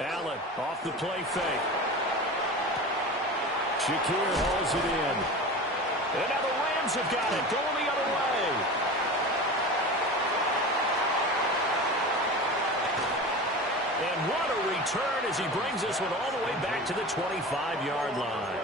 Allen off the play fake. Shakir hauls it in. And now the Rams have got it, going the other way. And what a return as he brings this one all the way back to the 25-yard line.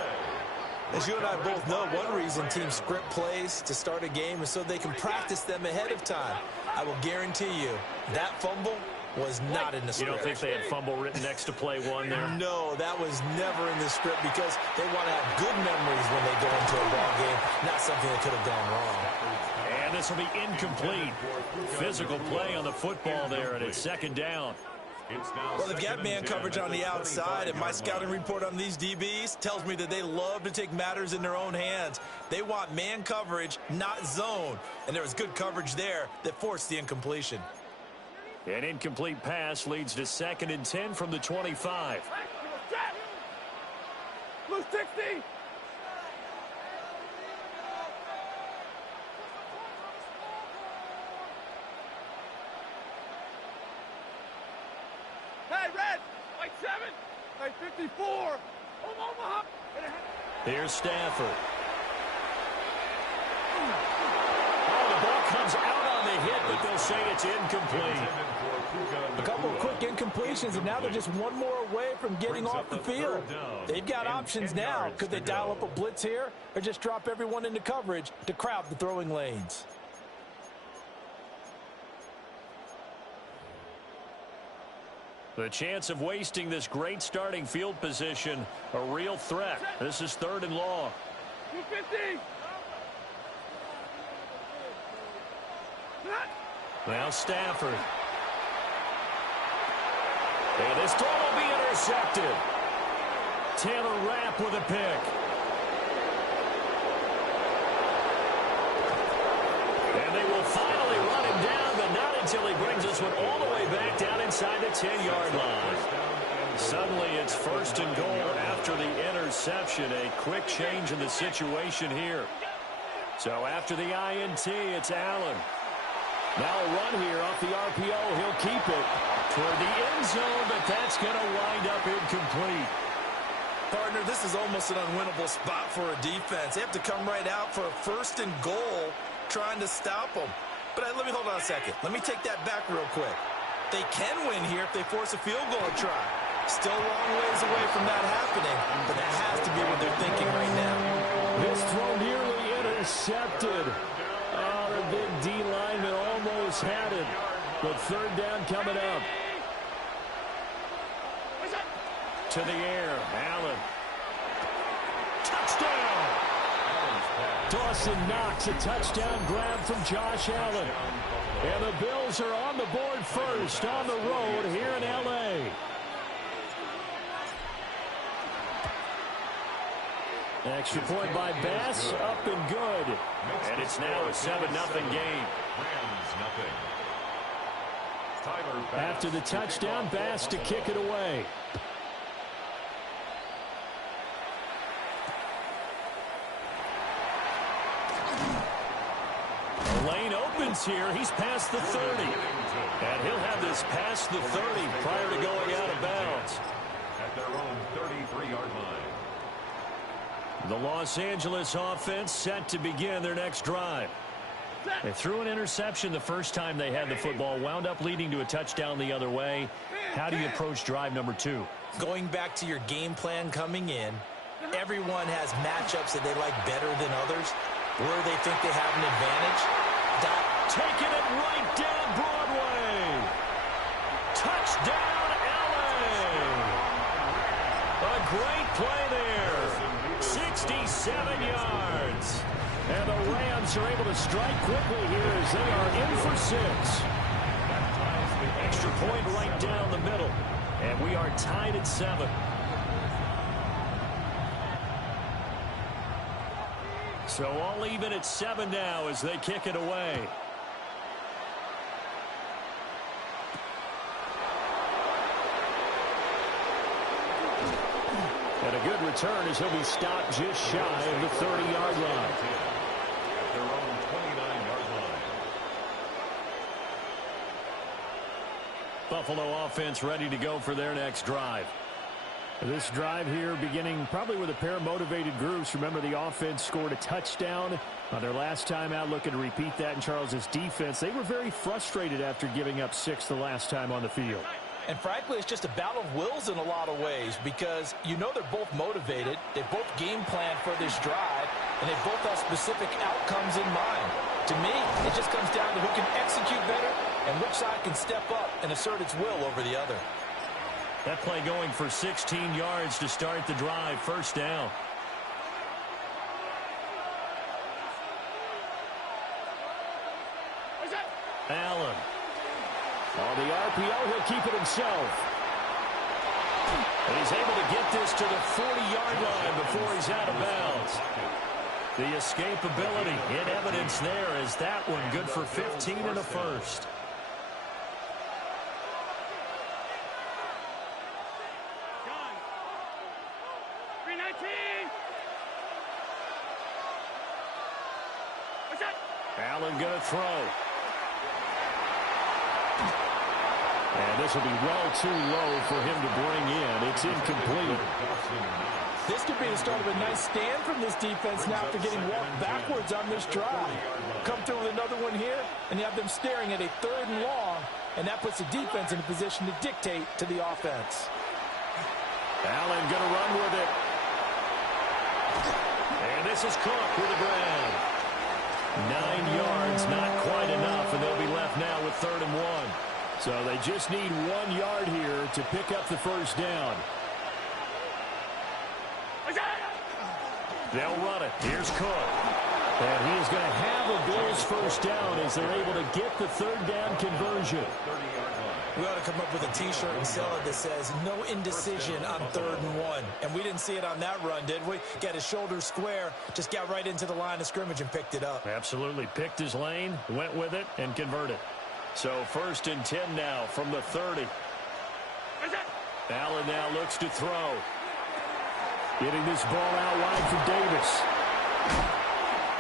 As you and I both know, one reason teams script plays to start a game is so they can practice them ahead of time. I will guarantee you that fumble was not in the script. You don't think they had fumble written next to play one there? No, that was never in the script because they want to have good memories when they go into a ball game, not something that could have gone wrong. And this will be incomplete. Physical play on the football there, and it's second down. Well, they've got man coverage on the outside, and my scouting report on these DBs tells me that they love to take matters in their own hands. They want man coverage, not zone. And there was good coverage there that forced the incompletion. An incomplete pass leads to 2nd and 10 from the 25. Blue 60. Hey, red, white 7, white 54. Omaha. Here's Stafford. Oh, the ball comes out on the hit, but they'll say it's incomplete. A couple of quick incompletions, and now they're just one more away from getting off the field. They've got options now. Could they dial up a blitz here or just drop everyone into coverage to crowd the throwing lanes? The chance of wasting this great starting field position, a real threat. This is 3rd and long. 250. Now Stafford. And this throw will be intercepted. Taylor Rapp with a pick. And they will finally run him down, but not until he brings this one all the way back down inside the 10-yard line. Suddenly it's 1st and goal after the interception. A quick change in the situation here. So after the INT, it's Allen. Now a run here off the RPO. He'll keep it toward the end zone, but that's going to wind up incomplete. Partner, this is almost an unwinnable spot for a defense. They have to come right out for a 1st and goal trying to stop them. But let me hold on a second. Let me take that back real quick. They can win here if they force a field goal try. Still a long ways away from that happening, but that has to be what they're thinking right now. This throw nearly intercepted. Oh, the big D lineman almost had it. But 3rd down coming up. To the air, Allen. Touchdown! Dawson Knox, a touchdown grab from Josh Allen. And the Bills are on the board first on the road here in L.A. Extra point by Bass, up and good. And it's now a 7-0 game. After the touchdown, Bass to kick it away. The lane opens here. He's past the 30. And he'll have this past the 30 prior to going out of bounds. At their own 33-yard line. The Los Angeles offense set to begin their next drive. They threw an interception the first time they had the football, wound up leading to a touchdown the other way. How do you approach drive number 2? Going back to your game plan coming in, everyone has matchups that they like better than others, where they think they have an advantage. Taking it right down Broadway. Touchdown, LA. A great play there. 67 yards. And the Rams are able to strike quickly here as they are in for 6. Extra point right down the middle. And we are tied at 7. So all even at 7 now as they kick it away. And a good return as he'll be stopped just shy of the 30-yard line. At their own 29-yard line. Buffalo offense ready to go for their next drive. This drive here beginning probably with a pair of motivated groups. Remember, the offense scored a touchdown on their last time out, looking to repeat that in Charles's defense. They were very frustrated after giving up 6 the last time on the field. And frankly, it's just a battle of wills in a lot of ways because you know they're both motivated. They both game plan for this drive, and they both have specific outcomes in mind. To me, it just comes down to who can execute better and which side can step up and assert its will over the other. That play going for 16 yards to start the drive. First down. Allen. On the RPO, he'll keep it himself. And he's able to get this to the 40-yard line before he's out of bounds. The escapability in evidence there is that one good for 15 and a first. Allen going to throw. And this will be well too low for him to bring in. It's incomplete. This could be the start of a nice stand from this defense now after getting walked backwards on this drive. Come through with another one here, and you have them staring at a 3rd and long, and that puts the defense in a position to dictate to the offense. Allen going to run with it. And this is Cook with the grab. 9 yards, not quite enough, and they'll be left now with 3rd and 1. So they just need 1 yard here to pick up the first down. They'll run it. Here's Cook. And he is going to have a Bills first down as they're able to get the 3rd down conversion. We ought to come up with a T-shirt and sell it that says no indecision on 3rd and 1. And we didn't see it on that run, did we? Got his shoulders square, just got right into the line of scrimmage and picked it up. Absolutely. Picked his lane, went with it, and converted. So 1st and 10 now from the 30. Allen now looks to throw. Getting this ball out wide for Davis.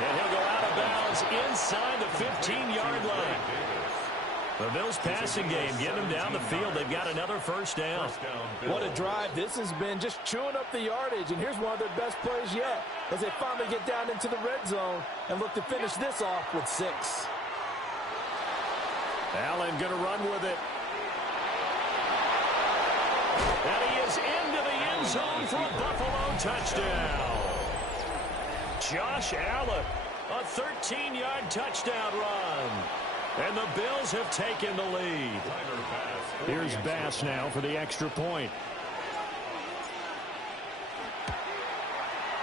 And he'll go out of bounds inside the 15-yard line. The Bills passing game, getting them down the field. They've got another first down. What a drive this has been, just chewing up the yardage. And here's one of their best plays yet as they finally get down into the red zone and look to finish this off with 6. Allen going to run with it. And he is into the end zone for a Buffalo touchdown. Josh Allen, a 13-yard touchdown run. And the Bills have taken the lead. Here's Bass now for the extra point.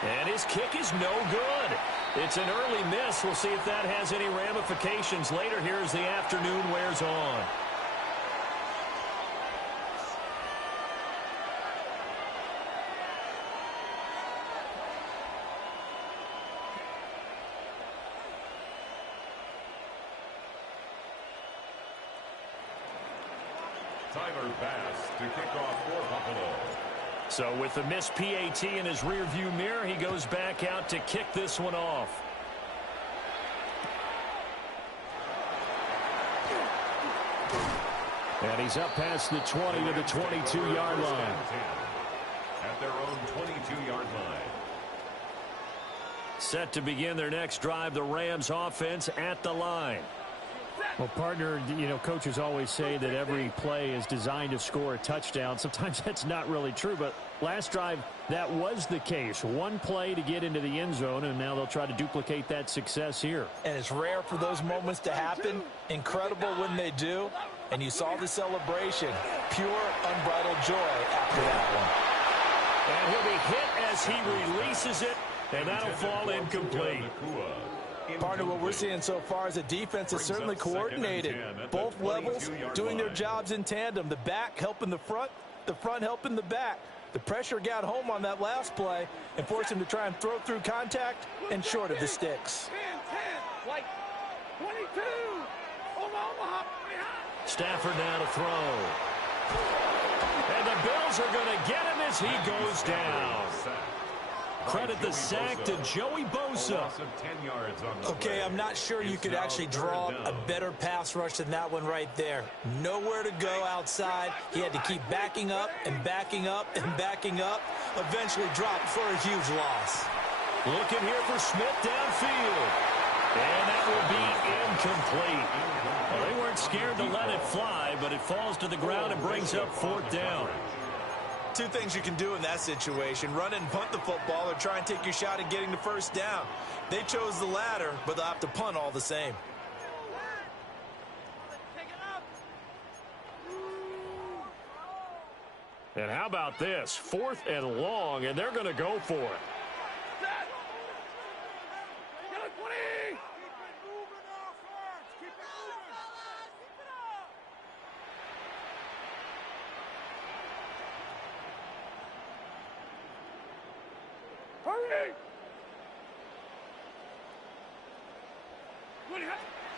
And his kick is no good. It's an early miss. We'll see if that has any ramifications later here as the afternoon wears on. Tyler Bass to kick off for Buffalo. So with the missed PAT in his rearview mirror, he goes back out to kick this one off. And he's up past the 20 to the 22-yard line. At their own 22-yard line. Set to begin their next drive, the Rams offense at the line. Well, partner, you know, coaches always say that every play is designed to score a touchdown. Sometimes that's not really true, but last drive, that was the case. One play to get into the end zone, and now they'll try to duplicate that success here. And it's rare for those moments to happen. Incredible when they do. And you saw the celebration. Pure, unbridled joy after that one. And he'll be hit as he releases it, and that'll fall incomplete. Partner, what we're seeing so far is a defense is certainly coordinated. Both levels doing their jobs in tandem. The back helping the front helping the back. The pressure got home on that last play and forced him to try and throw through contact and short of the sticks. 10, like 22. Omaha. Stafford now to throw. And the Bills are going to get him as he goes down. credit the sack to Joey Bosa. Okay, I'm not sure you could actually draw a better pass rush than that one right there. Nowhere to go outside. He had to keep backing up and backing up and backing up. Eventually dropped for a huge loss. Looking here for Smith downfield. And that will be incomplete. Well, they weren't scared to let it fly, but it falls to the ground and brings up 4th down. Two things you can do in that situation: run and punt the football, or try and take your shot at getting the first down. They chose the latter, but they'll have to punt all the same. And how about this? 4th and long, and they're going to go for it.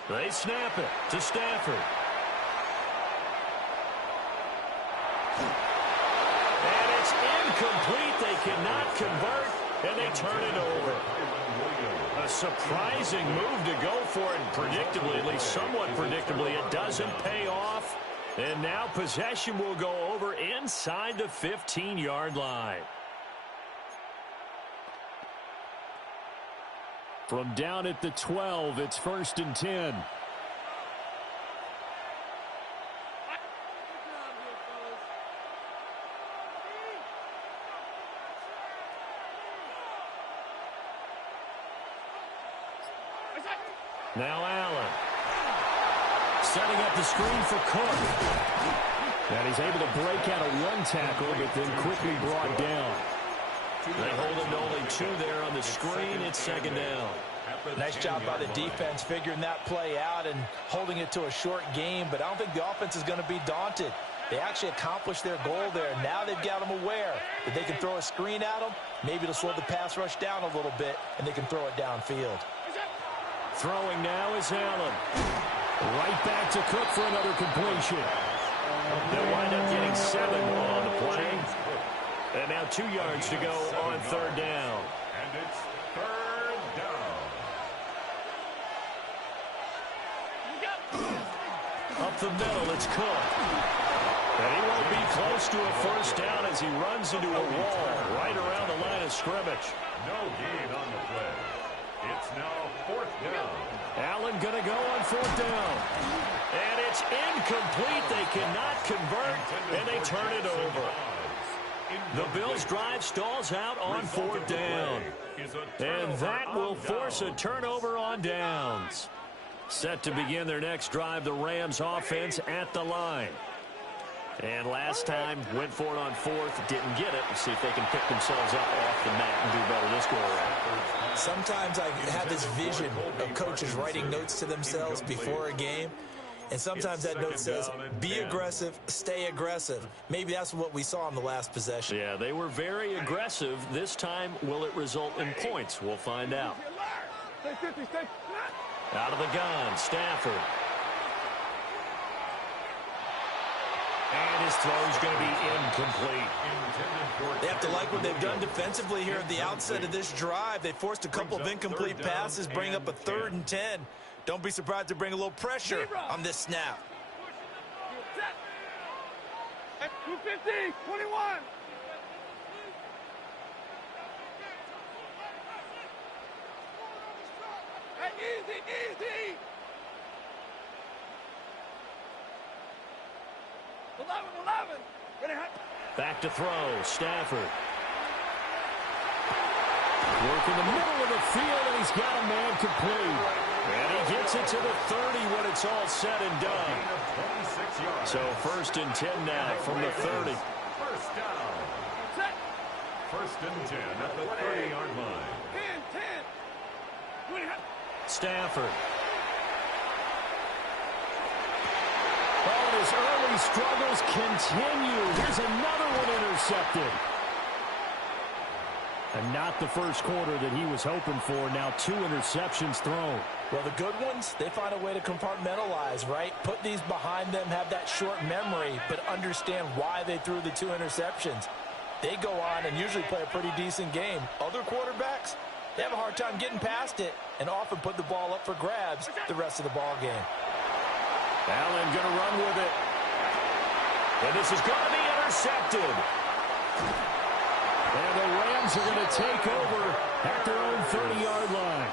They snap it to Stafford. And it's incomplete. They cannot convert, and they turn it over. A surprising move to go for it, and predictably, at least somewhat predictably, it doesn't pay off. And now possession will go over inside the 15-yard line. From down at the 12, it's 1st and 10. Now Allen. Setting up the screen for Cook. And he's able to break out of one tackle, but then quickly brought down. They hold him to only 2 there on the screen. It's 2nd down. Nice job by the defense figuring that play out and holding it to a short game, but I don't think the offense is going to be daunted. They actually accomplished their goal there. Now they've got them aware that they can throw a screen at them. Maybe it'll slow the pass rush down a little bit, and they can throw it downfield. Throwing now is Allen. Right back to Cook for another completion. They'll wind up getting 7 on the play. And now 2 yards to go on 3rd down. And it's 3rd down. Up the middle, it's Cook. And he won't be close to a 1st down as he runs into a wall right around the line of scrimmage. No gain on the play. It's now 4th down. Allen going to go on 4th down. And it's incomplete. They cannot convert, and they turn it over. The Bills' drive stalls out on 4th down. And that will force a turnover on downs. Set to begin their next drive, the Rams offense at the line. And last time, went for it on 4th, didn't get it. Let's see if they can pick themselves up off the mat and do better this go around. Sometimes I have this vision of coaches writing notes to themselves before a game. And sometimes that note says, be aggressive, stay aggressive. Maybe that's what we saw in the last possession. Yeah, they were very aggressive. This time, will it result in points? We'll find out. Out of the gun, Stafford. And his throw's going to be incomplete. They have to like what they've done defensively here at the outset of this drive. They forced a couple of incomplete passes, bring up a 3rd and 10. Don't be surprised to bring a little pressure on this snap. 250, 21. Hey, easy, easy. 11. Back to throw, Stafford. Working the middle of the field, and he's got a man complete. And he gets it to the 30 when it's all said and done. So 1st and 10 now from the 30. 1st down. 1st and 10 at the 30-yard line. 10. Stafford. Oh, his early struggles continue. Here's another one intercepted. And not the first quarter that he was hoping for. Now 2 interceptions thrown. Well, the good ones, they find a way to compartmentalize, right? Put these behind them, have that short memory, but understand why they threw the 2 interceptions. they go on and usually play a pretty decent game. Other quarterbacks, they have a hard time getting past it and often put the ball up for grabs the rest of the ball game. Allen going to run with it. And this is going to be intercepted. And the Rams are going to take over at their own 30-yard line.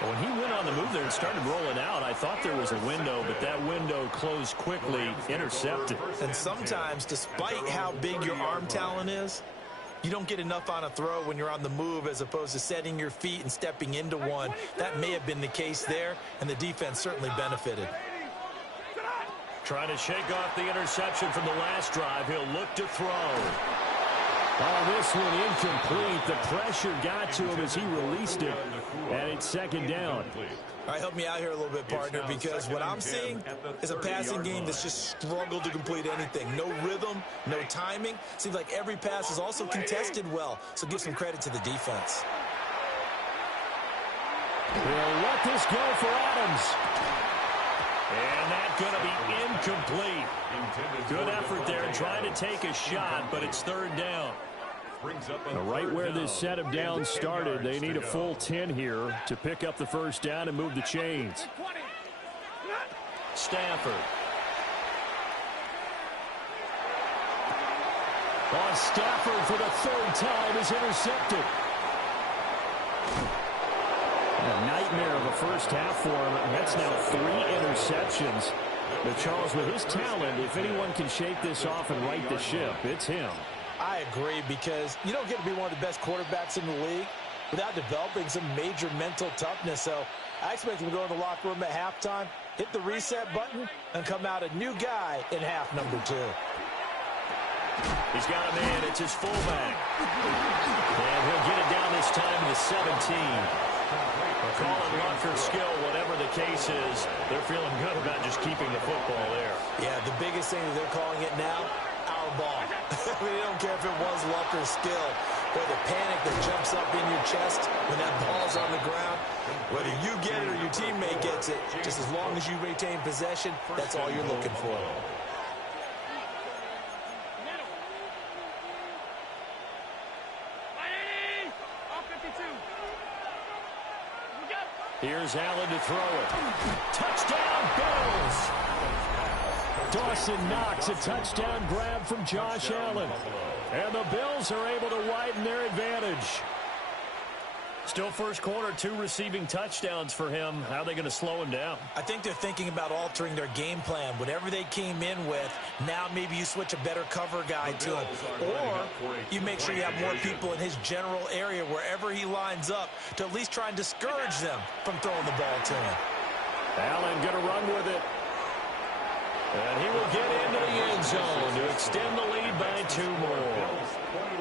When he went on the move there and started rolling out, I thought there was a window, but that window closed quickly, intercepted. And sometimes, despite how big your arm talent is, you don't get enough on a throw when you're on the move as opposed to setting your feet and stepping into one. That may have been the case there, and the defense certainly benefited. Trying to shake off the interception from the last drive. He'll look to throw. Oh, this one incomplete. The pressure got to him as he released it, and it's second down. All right, help me out here a little bit, partner, because what I'm seeing is a passing game that's just struggled to complete anything. No rhythm, no timing. Seems like every pass is also contested well, so give some credit to the defense. He'll let this go for Adams. And that's going to be incomplete. Good effort there trying to take a shot, but it's third down. Right where this set of downs started, they need a full 10 here to pick up the first down and move the chains. Stafford. On Stafford for the third time is intercepted. A nightmare of a first half for him. That's now 3 interceptions. But Charles, with his talent, if anyone can shake this off and right the ship, it's him. I agree, because you don't get to be one of the best quarterbacks in the league without developing some major mental toughness. So I expect him to go in the locker room at halftime, hit the reset button, and come out a new guy in half number 2. He's got a man. It's his fullback. And he'll get it down this time to the 17. We're calling luck or skill, whatever the case is. They're feeling good about just keeping the football there. Yeah, the biggest thing that they're calling it now, our ball. I mean, they don't care if it was luck or skill, or the panic that jumps up in your chest when that ball's on the ground. Whether you get it or your teammate gets it, just as long as you retain possession, that's all you're looking for. Here's Allen to throw it. Touchdown, Bills! Dawson Knox, a touchdown grab from Josh Allen. And the Bills are able to widen their advantage. Still first quarter, 2 receiving touchdowns for him. How are they going to slow him down? I think they're thinking about altering their game plan. Whatever they came in with, now maybe you switch a better cover guy to him. Or you make sure you have more people in his general area wherever he lines up to at least try and discourage them from throwing the ball to him. Allen going to run with it. And he will get into the end zone to extend the lead by 2 more.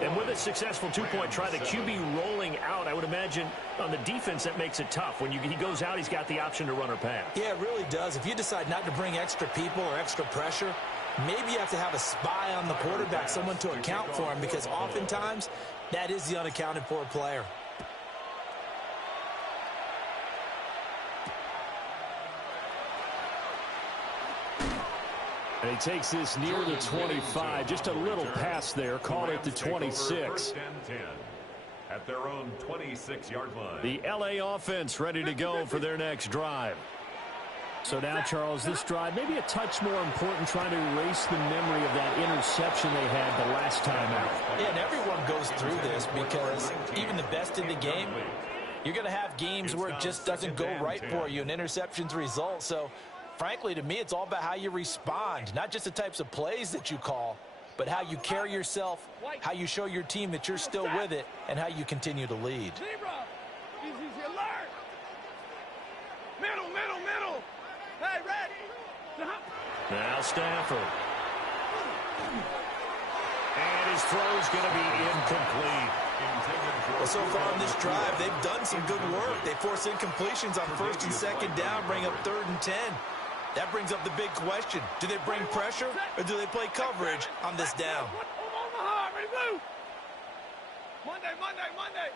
And with a successful 2-point try, the QB rolling out, I would imagine on the defense that makes it tough. When he goes out, he's got the option to run or pass. Yeah, it really does. If you decide not to bring extra people or extra pressure, maybe you have to have a spy on the quarterback, someone to account for him, because oftentimes that is the unaccounted for player. And he takes this near the 25. Just a little pass there. Call it the 26. At their own 26-yard line. The LA offense ready to go for their next drive. So now, Charles, this drive maybe a touch more important, trying to erase the memory of that interception they had the last time out. Yeah, and everyone goes through this, because even the best in the game, you're going to have games where it just doesn't go right for you and interceptions result. So frankly, to me, it's all about how you respond, not just the types of plays that you call, but how you carry yourself, how you show your team that you're still with it, and how you continue to lead. Easy alert. Middle. Hey, red. Now Stafford. And his throw's going to be incomplete. Well, so far on this drive, they've done some good work. They force incompletions on 1st and 2nd down, bring up 3rd and 10. That brings up the big question. Do they bring pressure, or do they play coverage on this down? Omaha, ready, blue. Monday.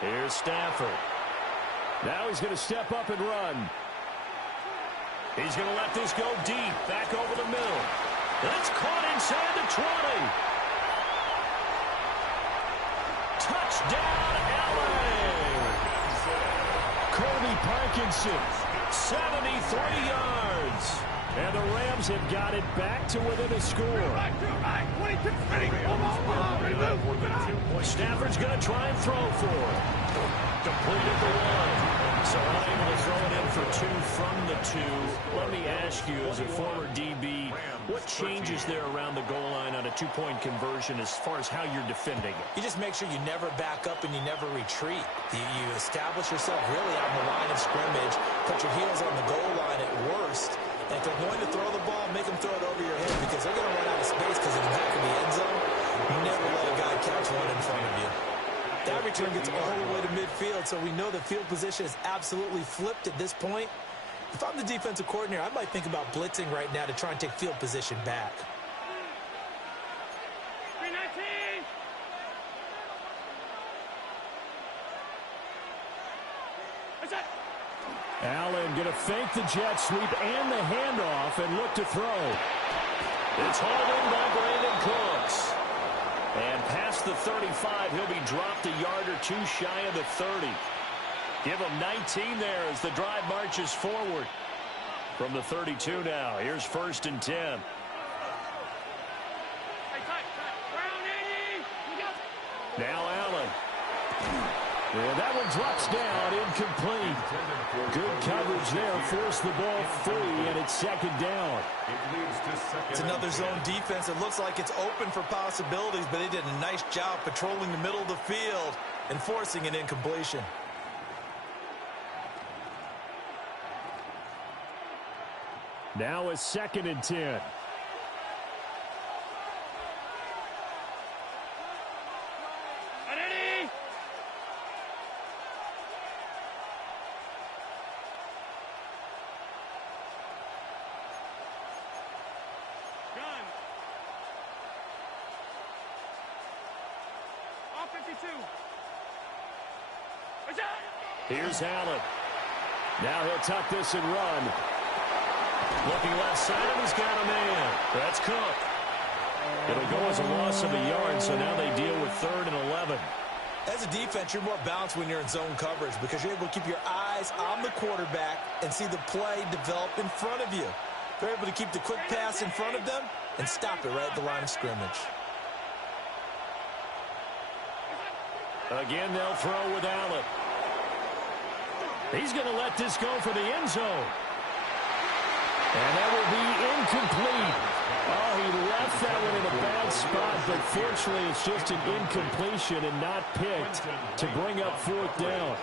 Here's Stafford. Now he's going to step up and run. He's going to let this go deep, back over the middle. That's caught inside the 20. Touchdown, Allen. Colby Parkinson, 73 yards. And the Rams have got it back to within a score. Stafford's going to try and throw for it. Completed the one. So unable to throw it in for two from the two. Let me ask you, as a former DB, what changes there around the goal line on a two-point conversion as far as how you're defending it? You just make sure you never back up and you never retreat. You establish yourself really out in the line of scrimmage, put your heels on the goal line at worst, and if they're going to throw the ball, make them throw it over your head because they're going to run out of space because in the back of the end zone, you never let a guy catch one in front of you. That return gets all the way to midfield, so we know the field position is absolutely flipped at this point. If I'm the defensive coordinator, I might think about blitzing right now to try and take field position back. 319. Allen going to fake the jet sweep and the handoff and look to throw. It's hauled in by Brandon Cooks. And past the 35, he'll be dropped a yard or two shy of the 30. Give him 19 there as the drive marches forward. From the 32 now, here's 1st and 10. Now Allen. And that one drops down, incomplete. Good coverage there, forced the ball free, and it's 2nd down. It's another zone defense. It looks like it's open for possibilities, but they did a nice job patrolling the middle of the field and forcing an incompletion. Now it's 2nd and 10. Here's Allen. Now he'll tuck this and run. Looking left side, and he's got a man. That's Cook. It'll go as a loss of a yard, so now they deal with 3rd and 11. As a defense, you're more balanced when you're in zone coverage because you're able to keep your eyes on the quarterback and see the play develop in front of you. They're able to keep the quick pass in front of them and stop it right at the line of scrimmage. Again, they'll throw with Allen. He's going to let this go for the end zone. And that will be incomplete. Oh, he left that one in a bad spot, but fortunately it's just an incompletion and not picked to bring up 4th down.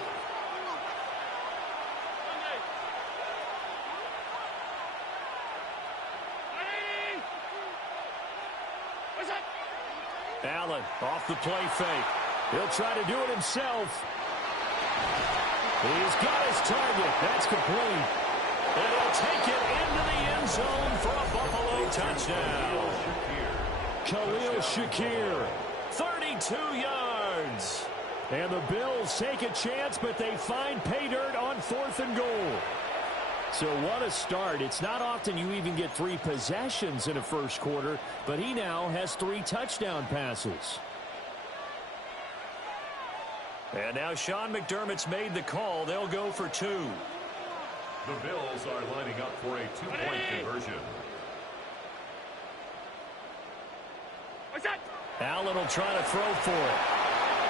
Allen off the play fake. He'll try to do it himself. He's got his target. That's complete. And he'll take it into the end zone for a Buffalo touchdown. Khalil Shakir. 32 yards. And the Bills take a chance, but they find pay dirt on 4th and goal. So what a start. It's not often you even get 3 possessions in a first quarter, but he now has 3 touchdown passes. And now Sean McDermott's made the call. They'll go for 2. The Bills are lining up for a 2-point conversion. Allen will try to throw for it.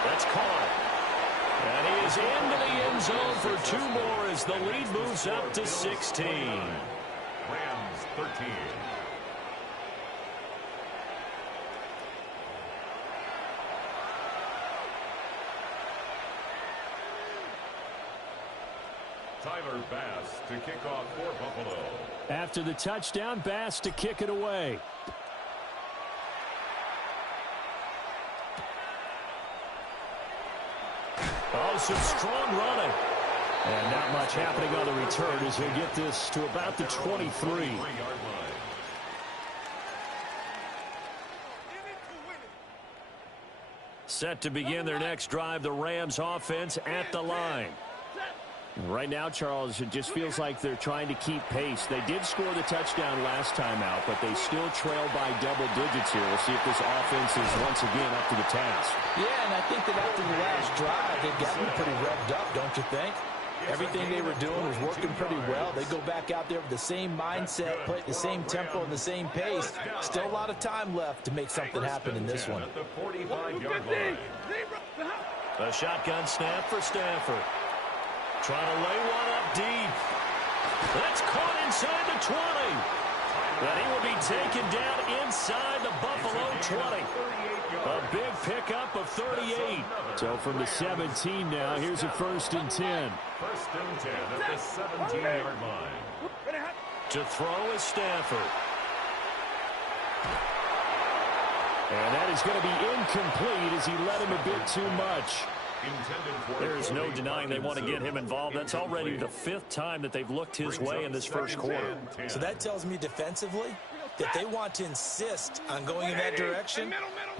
That's caught. And he is into the end zone for 2 more as the lead moves up to 16. Rams 13. Tyler Bass to kick off for Buffalo. After the touchdown, Bass to kick it away. Oh, some strong running. And not much happening on the return as he'll get this to about the 23. Set to begin their next drive, the Rams offense at the line. Right now, Charles, it just feels like they're trying to keep pace. They did score the touchdown last time out, but they still trail by double digits here. We'll see if this offense is once again up to the task. Yeah, and I think that after the last drive, they've gotten pretty revved up, don't you think? Everything they were doing was working pretty well. They go back out there with the same mindset, play at the same tempo and the same pace. Still a lot of time left to make something happen in this one. A shotgun snap for Stafford. Trying to lay one up deep. That's caught inside the 20. But he will be taken down inside the Buffalo 20. A big pickup of 38. So from the 17 now, here's a 1st and 10. 1st and 10 at the 17-yard line. To throw is Stafford. And that is going to be incomplete as he led him a bit too much. There is no denying they want to get him involved. That's already the 5th time that they've looked his way in this first quarter. So that tells me defensively that they want to insist on going in that direction.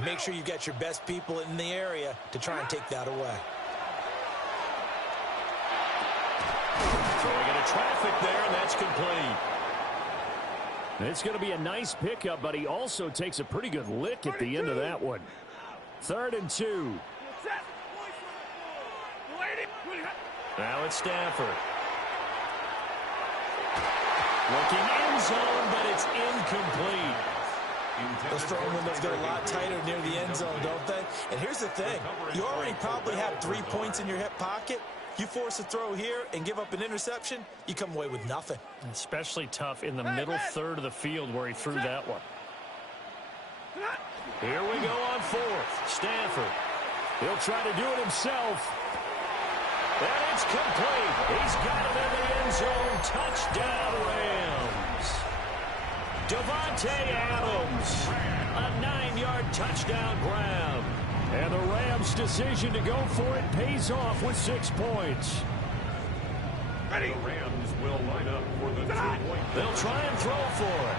Make sure you got your best people in the area to try and take that away. Throwing into traffic there, and that's complete. It's going to be a nice pickup, but he also takes a pretty good lick at the end of that one. 3rd and 2. Now it's Stafford. Looking end zone, but it's incomplete. Those throwing windows get a lot tighter near the end zone, don't they? And here's the thing. You already probably have 3 points in your hip pocket. You force a throw here and give up an interception, you come away with nothing. Especially tough in the middle third of the field where he threw that one. Here we go on 4th. Stafford. He'll try to do it himself. And it's complete. He's got it in the end zone. Touchdown, Rams. Devontae Adams. A 9-yard touchdown grab. And the Rams' decision to go for it pays off with 6 points. The Rams will line up for the 2-point. They'll try and throw for it.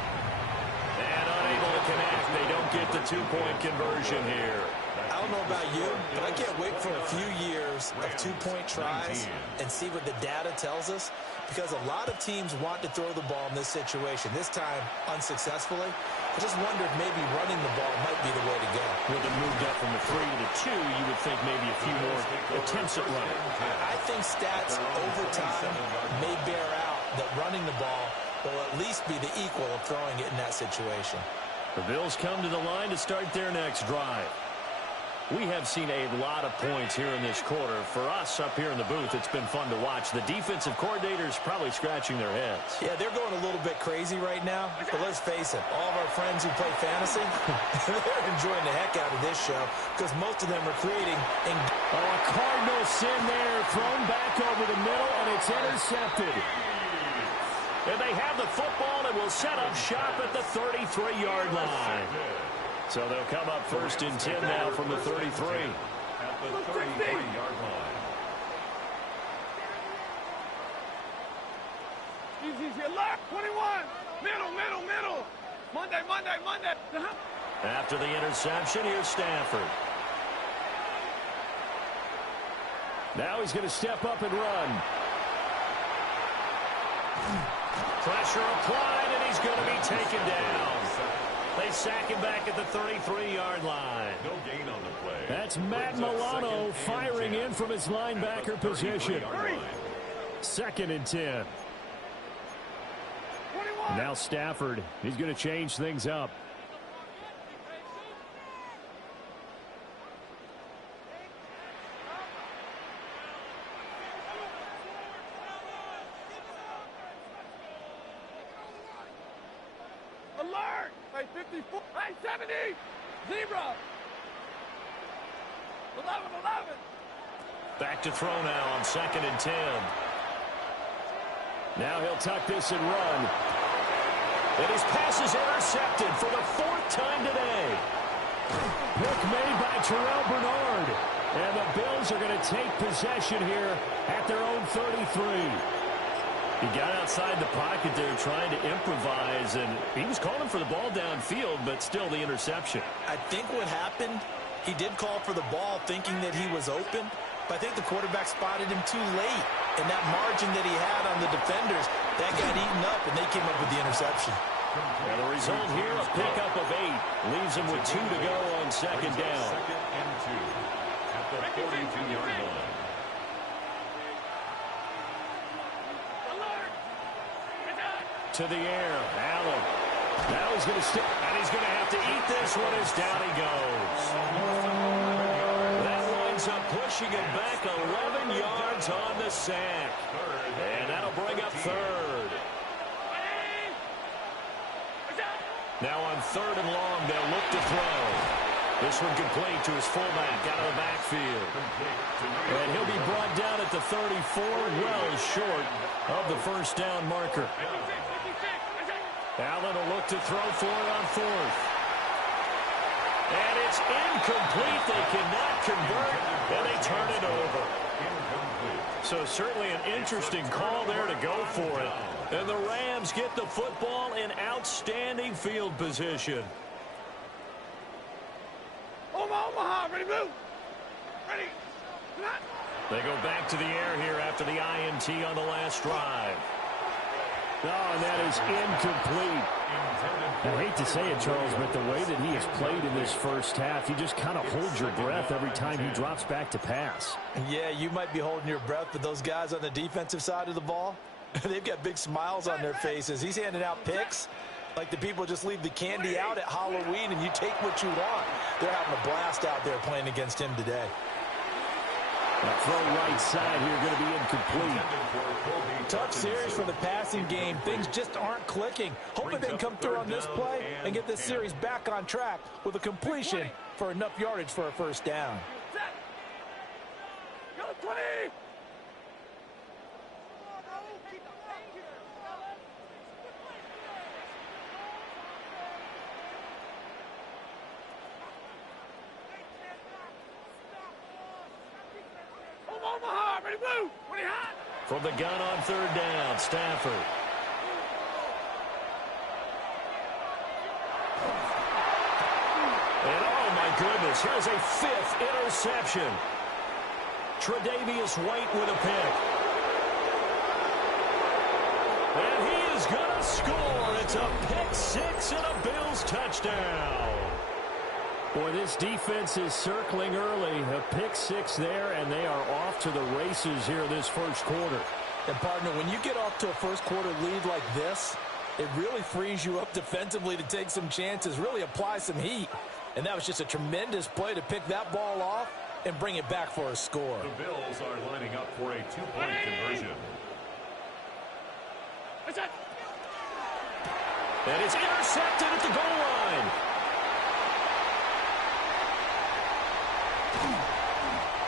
And unable to connect. They don't get the 2-point conversion here. I don't know about you, but I can't wait for a few years of 2-point tries and see what the data tells us, because a lot of teams want to throw the ball in this situation, this time unsuccessfully. I just wonder if maybe running the ball might be the way to go. With it moved up from the 3 to the 2, you would think maybe a few more attempts at running. I think stats over time may bear out that running the ball will at least be the equal of throwing it in that situation. The Bills come to the line to start their next drive. We have seen a lot of points here in this quarter. For us up here in the booth, it's been fun to watch. The defensive coordinators probably scratching their heads. Yeah, they're going a little bit crazy right now. But let's face it, all of our friends who play fantasy, they're enjoying the heck out of this show because most of them are creating. A Cardinal sin there, thrown back over the middle, and it's intercepted. And they have the football and will set up shop at the 33-yard line. So they'll come up 1st and 10 now from the 33. At the 33-yard line. Easy, left, 21. Middle. Monday. After the interception, here's Stafford. Now he's going to step up and run. Pressure applied, and he's going to be taken down. They sack him back at the 33-yard line. No gain on the play. That's Matt Milano firing in from his linebacker position. 2nd and 10. Now Stafford, he's going to change things up. Alert! Hey, 54. Hey, 70. Zebra. 11. Back to throw now on 2nd and 10. Now he'll tuck this and run. And his pass is intercepted for the 4th time today. Pick made by Terrell Bernard. And the Bills are going to take possession here at their own 33. He got outside the pocket there trying to improvise, and he was calling for the ball downfield, but still the interception. I think what happened, he did call for the ball thinking that he was open, but I think the quarterback spotted him too late. and that margin that he had on the defenders, that got eaten up, and they came up with the interception. And the result here, a pickup of 8. Leaves him with 2 to go on second down. Second and 2 at the 42-yard line. To the air, Allen. Now he's going to stick, and he's going to have to eat this one as down he goes. That winds up pushing him back 11 yards on the sack. And that'll bring up 3rd. Now on 3rd and long, they'll look to throw. This one complete to his fullback out of the backfield. And he'll be brought down at the 34, well short of the first down marker. Allen will look to throw for it on 4th. And it's incomplete. They cannot convert, and they turn it over. So certainly an interesting call there to go for it. And the Rams get the football in outstanding field position. Omaha, ready, move. Ready. They go back to the air here after the INT on the last drive. Oh, and that is incomplete. I hate to say it, Charles, but the way that he has played in this first half, you just kind of hold your breath every time he drops back to pass. Yeah, you might be holding your breath, but those guys on the defensive side of the ball, they've got big smiles on their faces. He's handing out picks like the people just leave the candy out at Halloween and you take what you want. They're having a blast out there playing against him today. That throw right side here going to be incomplete. Tough series for the passing game. Things just aren't clicking. Hoping they can come through on this play and get this series back on track with a completion for enough yardage for a first down. Go 20. Omaha, ready, move. 20 hot. From the gun on 3rd down, Stafford. And oh my goodness, here's a 5th interception. Tre'Davious White with a pick. And he is going to score. It's a pick 6 and a Bills touchdown. Boy, this defense is circling early. A pick 6 there, and they are off to the races here this first quarter. And, partner, when you get off to a first-quarter lead like this, it really frees you up defensively to take some chances, really apply some heat. And that was just a tremendous play to pick that ball off and bring it back for a score. The Bills are lining up for a 2-point conversion. And it's intercepted at the goal line.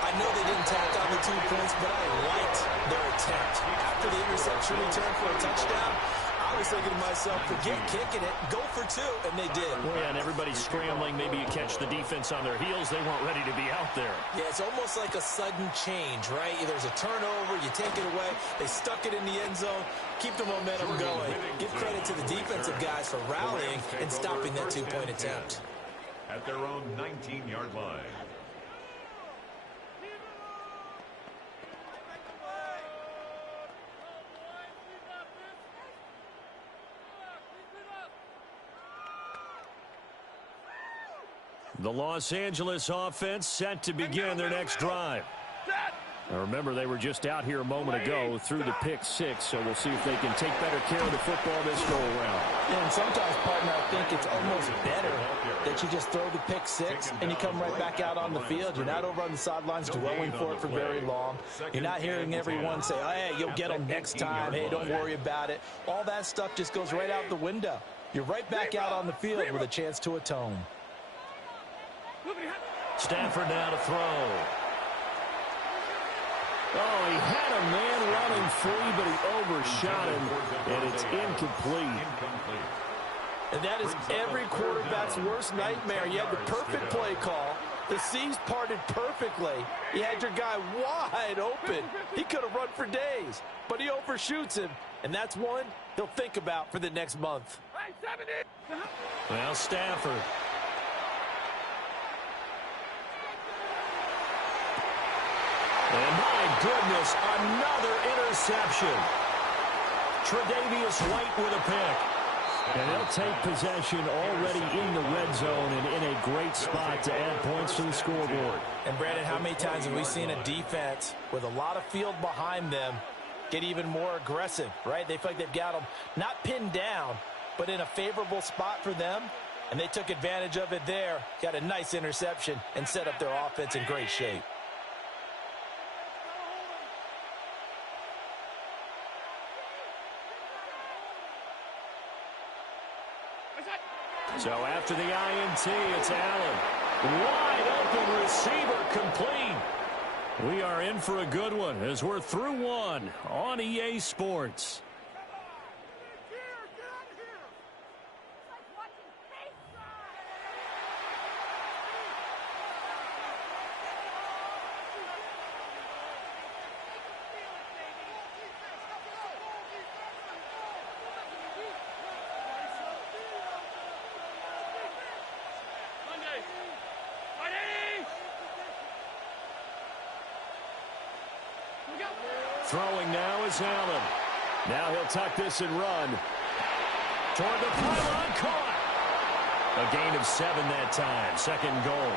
I know they didn't tack on the 2 points, but I liked their attempt. After the interception return for a touchdown, I was thinking to myself, forget kicking it, go for 2, and they did. Well, yeah, and everybody's scrambling. Maybe you catch the defense on their heels. They weren't ready to be out there. Yeah, it's almost like a sudden change, right? There's a turnover, you take it away, they stuck it in the end zone, keep the momentum going. Give credit to the defensive guys for rallying and stopping that 2-point attempt. At their own 19-yard line. The Los Angeles offense set to begin their next drive. Now remember, they were just out here a moment ago through the pick 6, so we'll see if they can take better care of the football this go-around. Yeah, and sometimes, partner, I think it's almost better that you just throw the pick 6 and you come right back out on the field. You're not over on the sidelines dwelling for it for very long. You're not hearing everyone say, oh, hey, you'll get them next time. Hey, don't worry about it. All that stuff just goes right out the window. You're right back out on the field with a chance to atone. Stafford now to throw. Oh, he had a man running free, but he overshot him, and it's incomplete. And that is every quarterback's worst nightmare. You had the perfect play call. The seams parted perfectly. You had your guy wide open. He could have run for days, but he overshoots him, and that's one he'll think about for the next month. Well, Stafford. And my goodness, another interception. Tre'Davious White with a pick. And they'll take possession already in the red zone and in a great spot to add points to the scoreboard. And, Brandon, how many times have we seen a defense with a lot of field behind them get even more aggressive, right? They feel like they've got them not pinned down, but in a favorable spot for them, and they took advantage of it there, got a nice interception, and set up their offense in great shape. So after the INT, it's Allen. Wide open receiver complete. We are in for a good one as we're through one on EA Sports. Throwing now is Allen. Now he'll tuck this and run. Toward the pylon, caught. A gain of 7 that time. Second goal.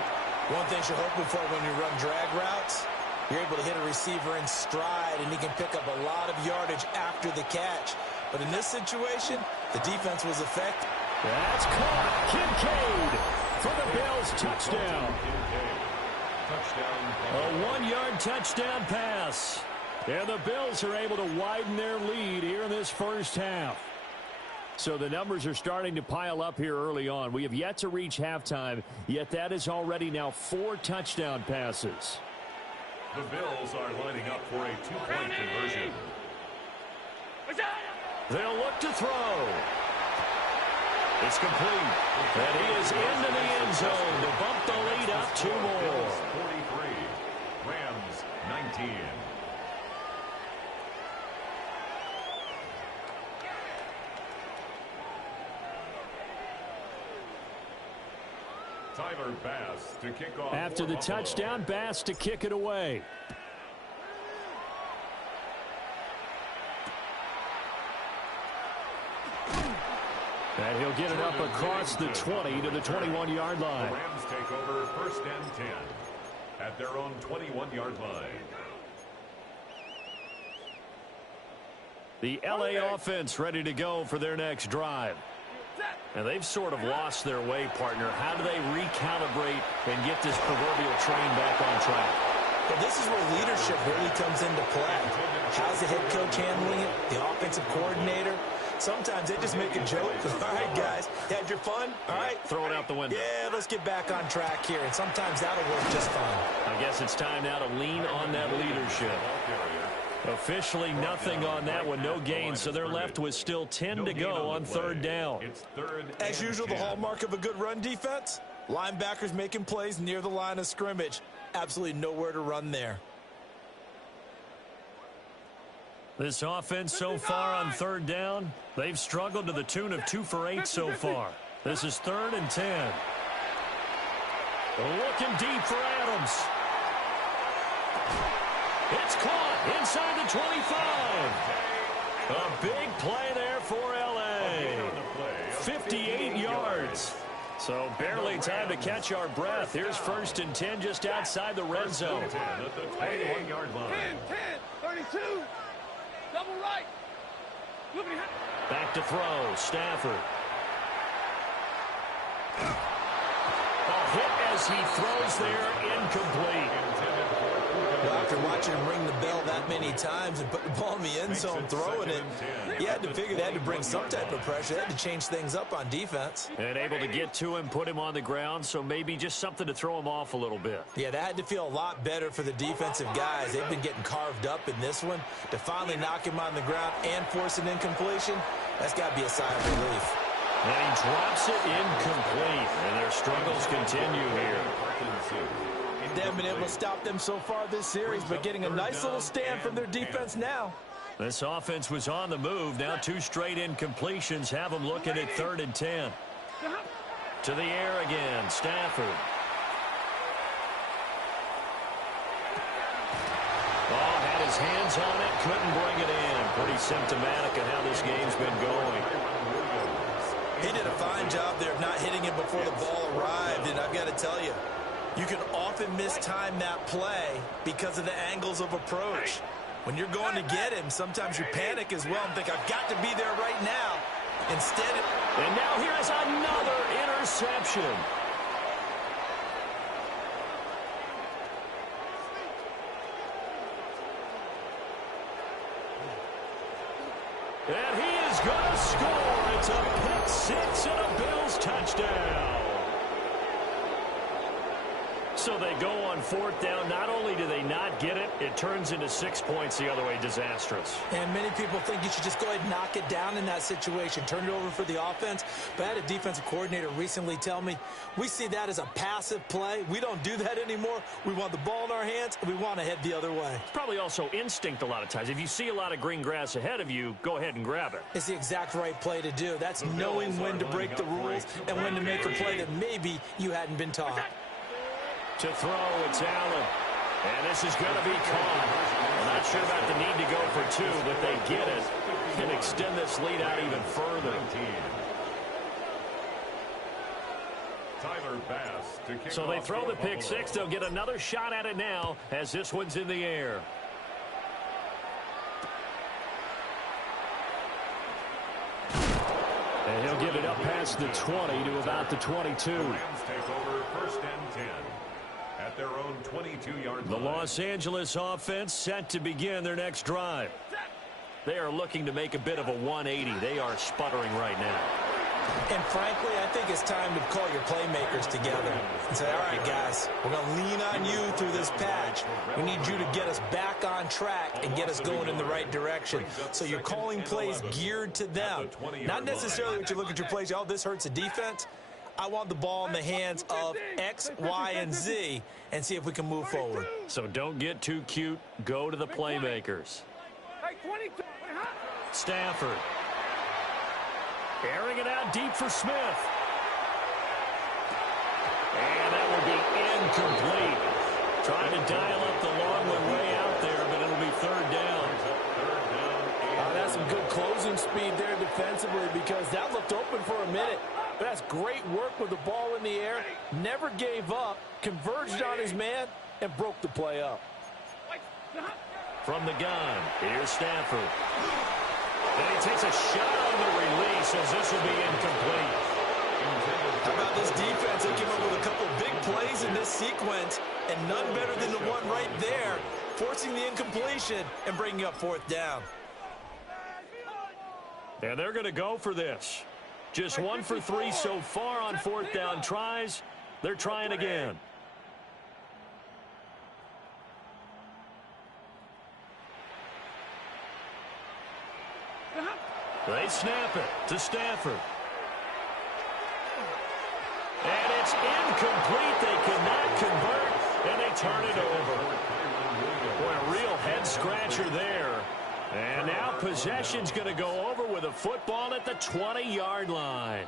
One thing you're hoping for when you run drag routes, you're able to hit a receiver in stride, and he can pick up a lot of yardage after the catch. But in this situation, the defense was effective. That's caught. Kincaid for the Bills. Touchdown. A 1-yard touchdown pass. And the Bills are able to widen their lead here in this first half. So the numbers are starting to pile up here early on. We have yet to reach halftime, yet that is already now 4 touchdown passes. The Bills are lining up for a 2-point conversion. They'll look to throw. It's complete. And he is into the end zone to bump the lead up 2 more. 43, Rams 19. Tyler Bass to kick off. After the touchdown, Bass to kick it away. And he'll get it up across the 20 to the 21-yard line. The Rams take over 1st and 10 at their own 21-yard line. The LA offense ready to go for their next drive. And they've sort of lost their way, partner. How do they recalibrate and get this proverbial train back on track? But this is where leadership really comes into play. How's the head coach handling it? The offensive coordinator? Sometimes they just make a joke. All right, guys, you had your fun? All right. Throw it out the window. Yeah, let's get back on track here. And sometimes that'll work just fine. I guess it's time now to lean on that leadership. Officially nothing on that one, no gain, so they're left with still 10 to go on 3rd down. It's 3rd As usual, the hallmark of a good run defense, linebackers making plays near the line of scrimmage. Absolutely nowhere to run there. This offense so far on 3rd down, they've struggled to the tune of 2 for 8 so far. This is 3rd and 10. Looking deep for Adams. It's caught inside the 25. A big play there for LA. 58 yards. So barely time to catch our breath. Here's 1st and 10 just outside the red zone. 10 at the 21-yard line. 10, 32. Double right. Back to throw. Stafford. A hit as he throws there, incomplete. Well, after watching him ring the bell that many times and put the ball in the end zone, throwing it, you had to figure they had to bring some type of pressure. They had to change things up on defense. And able to get to him, put him on the ground, so maybe just something to throw him off a little bit. Yeah, that had to feel a lot better for the defensive guys. They've been getting carved up in this one. To finally knock him on the ground and force an incompletion, that's got to be a sigh of relief. And he drops it incomplete, and their struggles continue here. They haven't been able to stop them so far this series, but getting a nice little stand from their defense now. This offense was on the move. Now 2 straight incompletions have them looking at 3rd and 10. To the air again, Stafford. Oh, had his hands on it, couldn't bring it in. Pretty symptomatic of how this game's been going. He did a fine job there of not hitting it before the ball arrived, and I've got to tell you, you can often mistime that play because of the angles of approach. When you're going to get him, sometimes you panic as well and think, I've got to be there right now. Instead, and now here's another interception. And he is going to score. It's a pick six and a Bills touchdown. So they go on fourth down. Not only do they not get it, it turns into 6 points the other way. Disastrous. And many people think you should just go ahead and knock it down in that situation. Turn it over for the offense. But I had a defensive coordinator recently tell me, we see that as a passive play. We don't do that anymore. We want the ball in our hands, and we want to head the other way. It's probably also instinct a lot of times. If you see a lot of green grass ahead of you, go ahead and grab it. It's the exact right play to do. That's knowing when to break the rules and when to make a play that maybe you hadn't been taught. To throw, it's Allen. And this is going to be caught. I'm not sure about the need to go for two, but they get it and extend this lead out even further. Tyler Bass to kick So they off throw for the pick Buffalo. six. They'll get another shot at it now as this one's in the air. And he'll get it up past the 20 to about the 22. The Rams take over first and 10 at their own 22-yard The line. Los Angeles offense set to begin their next drive. They are looking to make a bit of a 180. They are sputtering right now. And frankly, I think it's time to call your playmakers together and say, all right, guys, we're going to lean on you through this patch. We need you to get us back on track and get us going in the right direction. So you're calling plays geared to them. Not necessarily what you look at your plays, oh, this hurts the defense. I want the ball in the hands of X, Y, and Z and see if we can move forward. So don't get too cute. Go to the playmakers. Hey, 22. Stafford. Airing it out deep for Smith. And that will be incomplete. Trying to dial up the long one way out there, but it'll be third down. That's some good closing speed there defensively because that looked open for a minute. But that's great work with the ball in the air. Never gave up, converged on his man, and broke the play up. From the gun, here's Stafford. And he takes a shot on the release as this will be incomplete. How about this defense? They came up with a couple big plays in this sequence, and none better than the one right there, forcing the incompletion and bringing up fourth down. And they're going to go for this. Just 1 for 3 so far on fourth down tries. They're trying again. They snap it to Stafford. And it's incomplete. They cannot convert, and they turn it over. Boy, a real head-scratcher there. And now possession's going to go over with a football at the 20-yard line.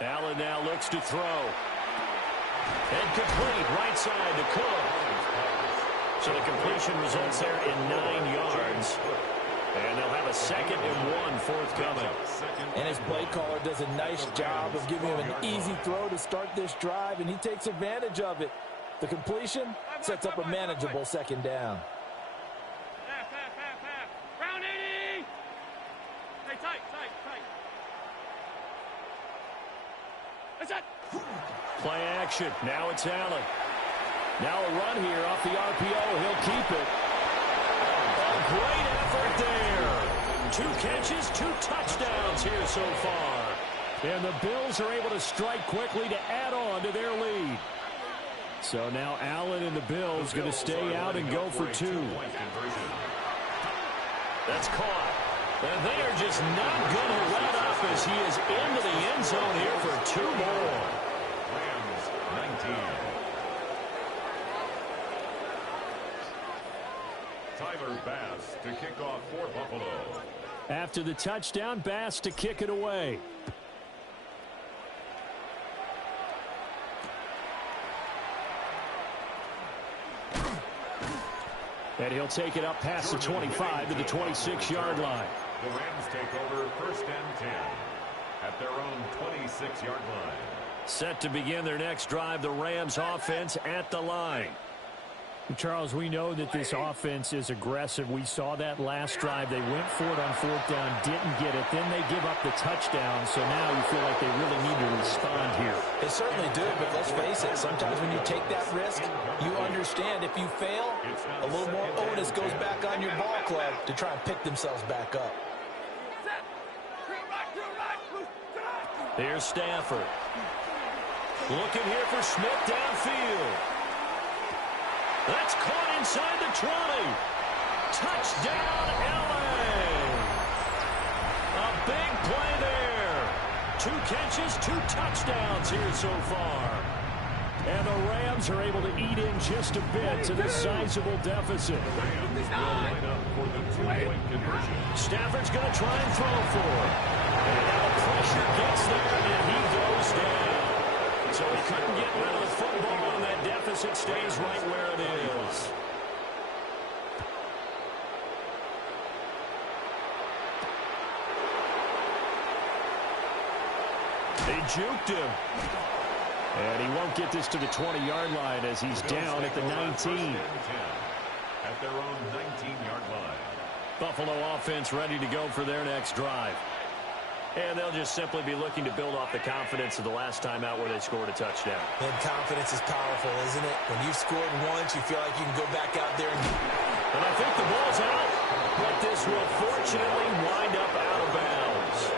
Allen now looks to throw. And complete right side to Cook. So the completion results there in 9 yards. And they'll have a 2nd and 1 forthcoming. And his play caller does a nice job of giving him an easy throw to start this drive, and he takes advantage of it. The completion sets up a manageable 2nd down. Round 80. Hey, tight. That's it. Play action. Now it's Allen. Now a run here off the RPO. He'll keep it. A great effort there. 2 catches, 2 touchdowns here so far. And the Bills are able to strike quickly to add on to their lead. So now Allen and the Bills going to stay out and go for 2. That's caught. And they are just not going to let up as he is into the end zone here for 2 more. Rams 19. Tyler Bass to kick off for Buffalo. After the touchdown, Bass to kick it away. And he'll take it up past the 25 to the 26-yard line. The Rams take over 1st and 10 at their own 26-yard line. Set to begin their next drive, the Rams offense at the line. Charles, we know that this offense is aggressive. We saw that last drive. They went for it on 4th down, didn't get it. Then they give up the touchdown. So now you feel like they really need to respond here. They certainly do, but let's face it. Sometimes when you take that risk, you understand if you fail, a little more onus goes back on your ball club to try and pick themselves back up. Here's Stafford. Looking here for Smith downfield. That's caught inside the 20. Touchdown, LA. A big play there. 2 catches, 2 touchdowns here so far. And the Rams are able to eat in just a bit to this sizable deficit. Stafford's going to try and throw for it. And now the pressure gets there, and he goes down. So he couldn't get rid of the football, and that deficit stays right where it is. They juked him. And he won't get this to the 20-yard line as he's down at the 19. At their own 19-yard line. Buffalo offense ready to go for their next drive. And they'll just simply be looking to build off the confidence of the last time out where they scored a touchdown. And confidence is powerful, isn't it? When you've scored once, you feel like you can go back out there and I think the ball's out. But this will fortunately wind up out of bounds.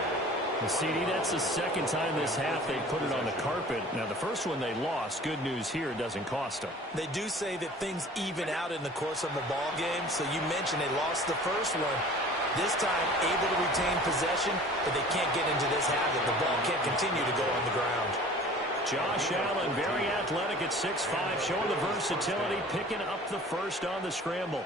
And CD, that's the second time this half they put it on the carpet. Now, the first one they lost. Good news here, it doesn't cost them. They do say that things even out in the course of a ball game. So you mentioned they lost the first one. This time, able to retain possession, but they can't get into this habit. The ball can't continue to go on the ground. Josh Allen, very athletic at 6'5", showing the versatility, picking up the first on the scramble.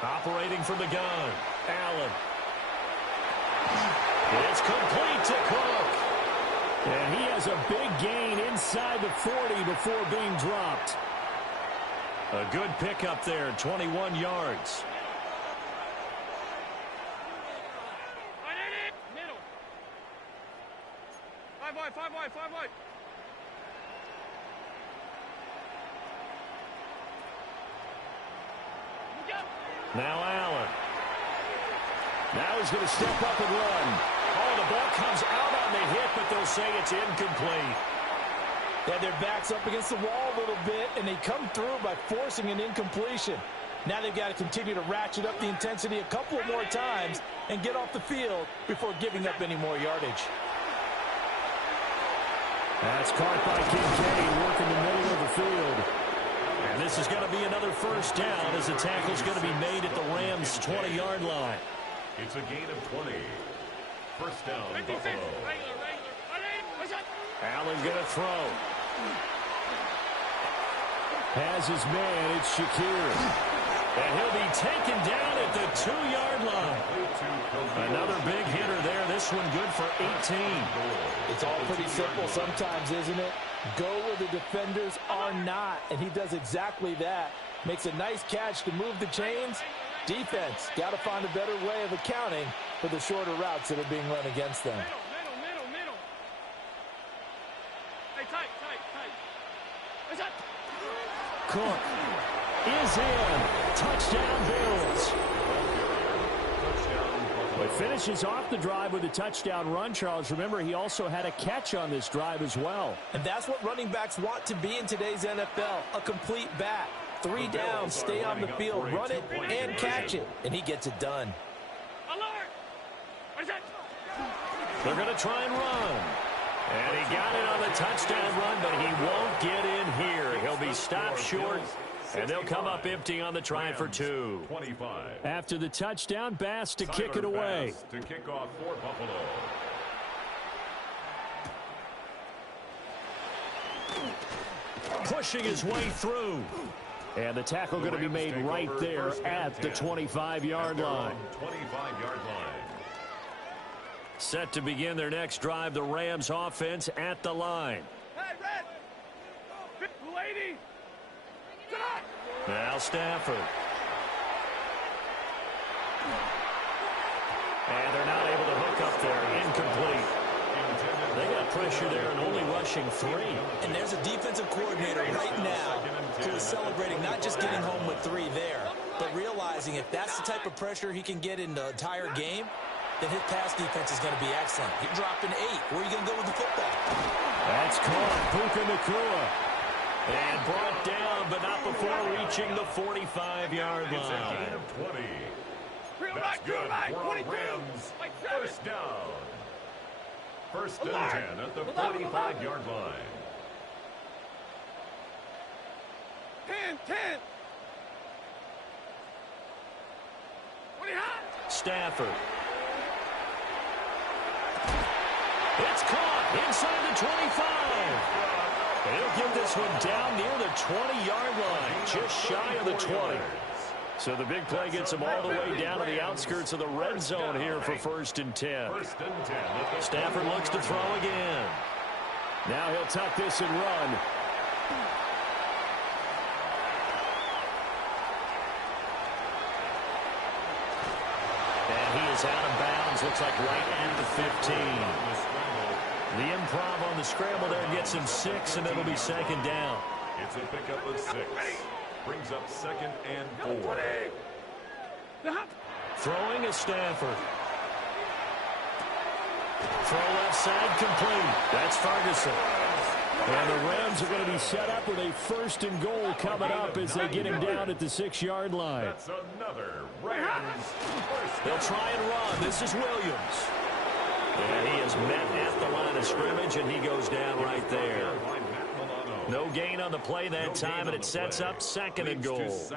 Operating from the gun, Allen. It's complete to Cook. And he has a big gain inside the 40 before being dropped. A good pickup there, 21 yards. Middle. 5 wide, 5 wide, 5 wide. Now Allen. Now he's going to step up and run. Oh, the ball comes out on the hit, but they'll say it's incomplete. Yeah, their back's up against the wall a little bit, and they come through by forcing an incompletion. Now they've got to continue to ratchet up the intensity a couple more times and get off the field before giving up any more yardage. That's caught by Kincaid, working the middle of the field. And this is going to be another first down as the tackle's going to be made at the Rams' 20-yard line. It's a gain of 20. First down, Buffalo. Allen going to throw. Has his man, it's Shakir. And he'll be taken down at the 2-yard line. Another big hitter there. This one good for 18. It's all pretty simple sometimes, isn't it? Go where the defenders are not, and he does exactly that. Makes a nice catch to move the chains. Defense, got to find a better way of accounting for the shorter routes that are being run against them. Middle. Hey, tight. What's up? Cook is in. Touchdown Bills. But finishes off the drive with a touchdown run, Charles. Remember, he also had a catch on this drive as well. And that's what running backs want to be in today's NFL, a complete back. 3 downs, stay on the field, run it, and catch it. And he gets it done. They're going to try and run. And he got it on the touchdown run, but he won't get in here. He'll be stopped short, and they'll come up empty on the try for 2. 25. After the touchdown, Bass to kick it away. To kick off for Buffalo. Pushing his way through. And the tackle going to be made right there at the 25-yard line. 25-yard line. Set to begin their next drive, the Rams offense at the line. Hey, Red! Now Stafford. And they're not able to hook up there. Incomplete. They got pressure there and only rushing 3. And there's a defensive coordinator right now who is celebrating not just getting home with 3 there, but realizing if that's the type of pressure he can get in the entire game, then his pass defense is going to be excellent. You're dropping 8. Where are you going to go with the football? That's caught. Puka Nacua. And brought down, but not before reaching the 45-yard line. 20. That's good for our Rams. First down. First and 10 at the 45-yard line. 10. What do you have? Stafford. It's caught inside the 25. They'll get this one down near the 20-yard line, just shy of the 20. So the big play gets them all the way down to the outskirts of the red zone here for first and 10. Stafford looks to throw again. Now he'll tuck this and run. And he is out of bounds, looks like right at the 15. The improv on the scramble there gets him 6, and it'll be second down. It's a pickup of 6. Brings up second and 4. Throwing is Stafford. Throw left side complete. That's Ferguson. And the Rams are going to be set up with a first and goal coming up as they get him down at the 6-yard line. That's another Rams. They'll try and run. This is Williams. And he is met at the line of scrimmage, and he goes down right there. No gain on the play that time, and it sets up second and goal.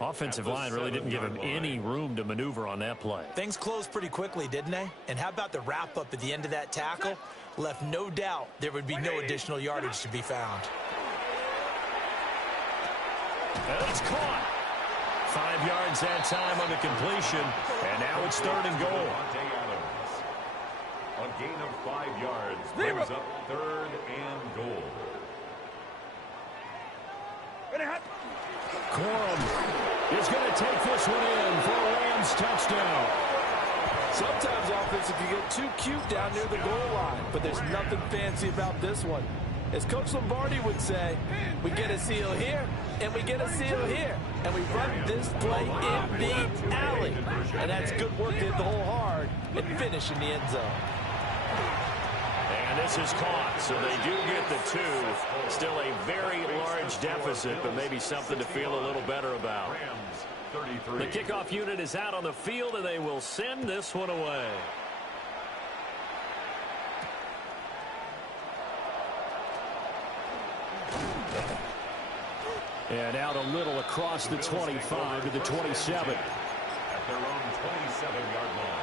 Offensive line really didn't give him any room to maneuver on that play. Things closed pretty quickly, didn't they? And how about the wrap-up at the end of that tackle? Left no doubt there would be no additional yardage to be found. And it's caught. 5 yards that time on the completion, and now it's third and goal. A gain of 5 yards brings up third and goal. Corum is going to take this one in for a Rams touchdown. Sometimes offensive you get too cute down near the goal line, but there's nothing fancy about this one. As Coach Lombardi would say, we get a seal here, and we get a seal here, and we run this play in the alley. And that's good work to hit the hole hard and finish in the end zone. And this is caught, so they do get the 2. Still a very large deficit, but maybe something to feel a little better about. The kickoff unit is out on the field, and they will send this one away. And out a little across the 25 to the 27. At their own 27-yard line.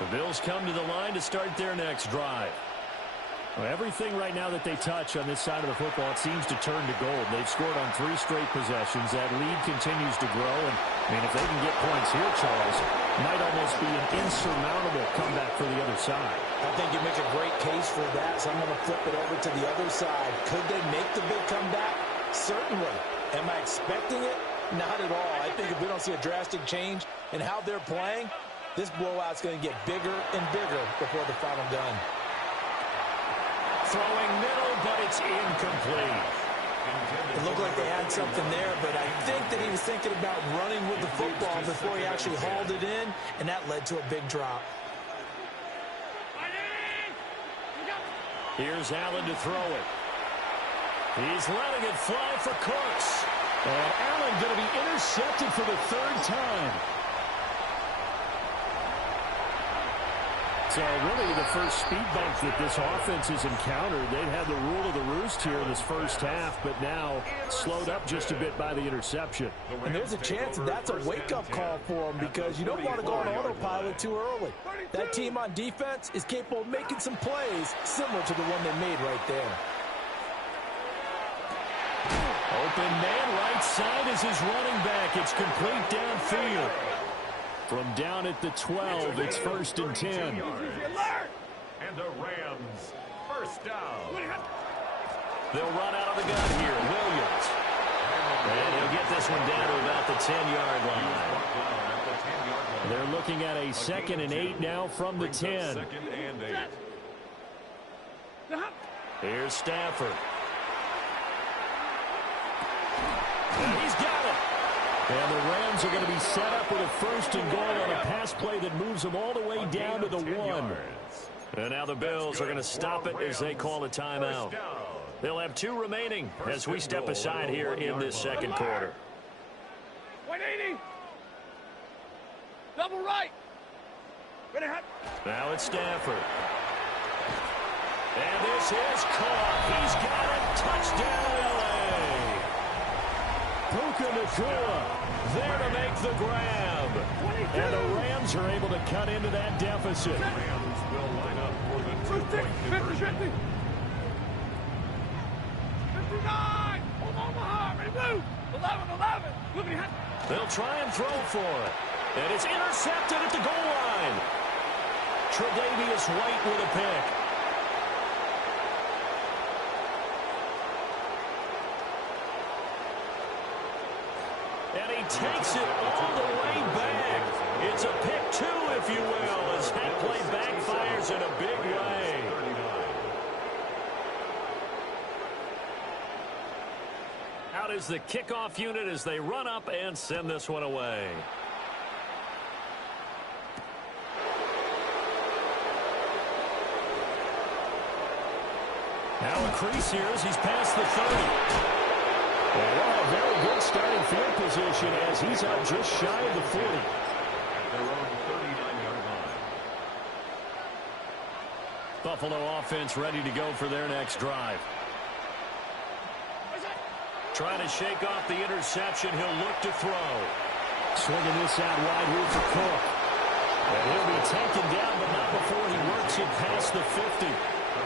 The Bills come to the line to start their next drive. Well, everything right now that they touch on this side of the football, it seems to turn to gold. They've scored on 3 straight possessions. That lead continues to grow. And, I mean, if they can get points here, Charles, it might almost be an insurmountable comeback for the other side. I think you make a great case for that, so I'm going to flip it over to the other side. Could they make the big comeback? Certainly. Am I expecting it? Not at all. I think if we don't see a drastic change in how they're playing, this blowout's going to get bigger and bigger before the final gun. Throwing middle, but it's incomplete. It looked like they had something there, but I think that he was thinking about running with the football before he actually hauled it in, and that led to a big drop. Here's Allen to throw it. He's letting it fly for Cooks. And Allen going to be intercepted for the 3rd time. So really the first speed bump that this offense has encountered. They've had the rule of the roost here in this first half, but now slowed up just a bit by the interception. And there's a chance that that's a wake-up call for them because you don't want to go on autopilot too early. That team on defense is capable of making some plays similar to the one they made right there. Open man right side is his running back. It's complete downfield. From down at the 12, it's first and 10. And the Rams first down. They'll run out of the gun here. Williams. And he'll get this one down to about the 10-yard line. They're looking at a 2nd and 8 now from the 10. Here's Stafford. And he's got it. And the Rams are going to be set up with a 1st and goal on a pass play that moves them all the way down to the 1. And now the Bills are going to stop it as they call a timeout. They'll have 2 remaining as we step aside here in this 2nd quarter. 180. Double right. Now it's Stafford. And this is caught. He's got it. Touchdown, L.A. Puka Nacua there to make the grab. And the Rams are able to cut into that deficit. Rams will line up for the 2-point 50, 50. 59. Omaha. Ready, move. 11. Look at him. They'll try and throw for it. And it's intercepted at the goal line. Tre'Davious White with a pick. And he takes it all the way back. It's a pick 2, if you will, as that play backfires in a big way. Out is the kickoff unit as they run up and send this one away. Now a crease here as he's past the 30. Well, a very good starting field position as he's out just shy of the 40. At their own 39-yard line. Buffalo offense ready to go for their next drive. Trying to shake off the interception. He'll look to throw. Swinging this out wide here for Cook. And he'll be taken down, but not before he works it past the 50. A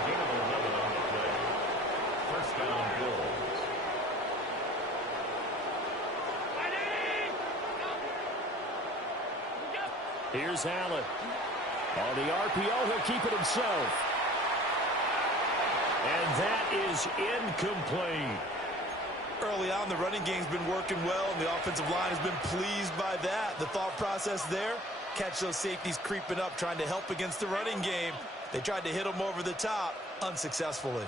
gain of 11 on the play. First down, Bills. Here's Allen. On the RPO, he'll keep it himself. And that is incomplete. Early on, the running game's been working well, and the offensive line has been pleased by that. The thought process there, catch those safeties creeping up, trying to help against the running game. They tried to hit them over the top, unsuccessfully.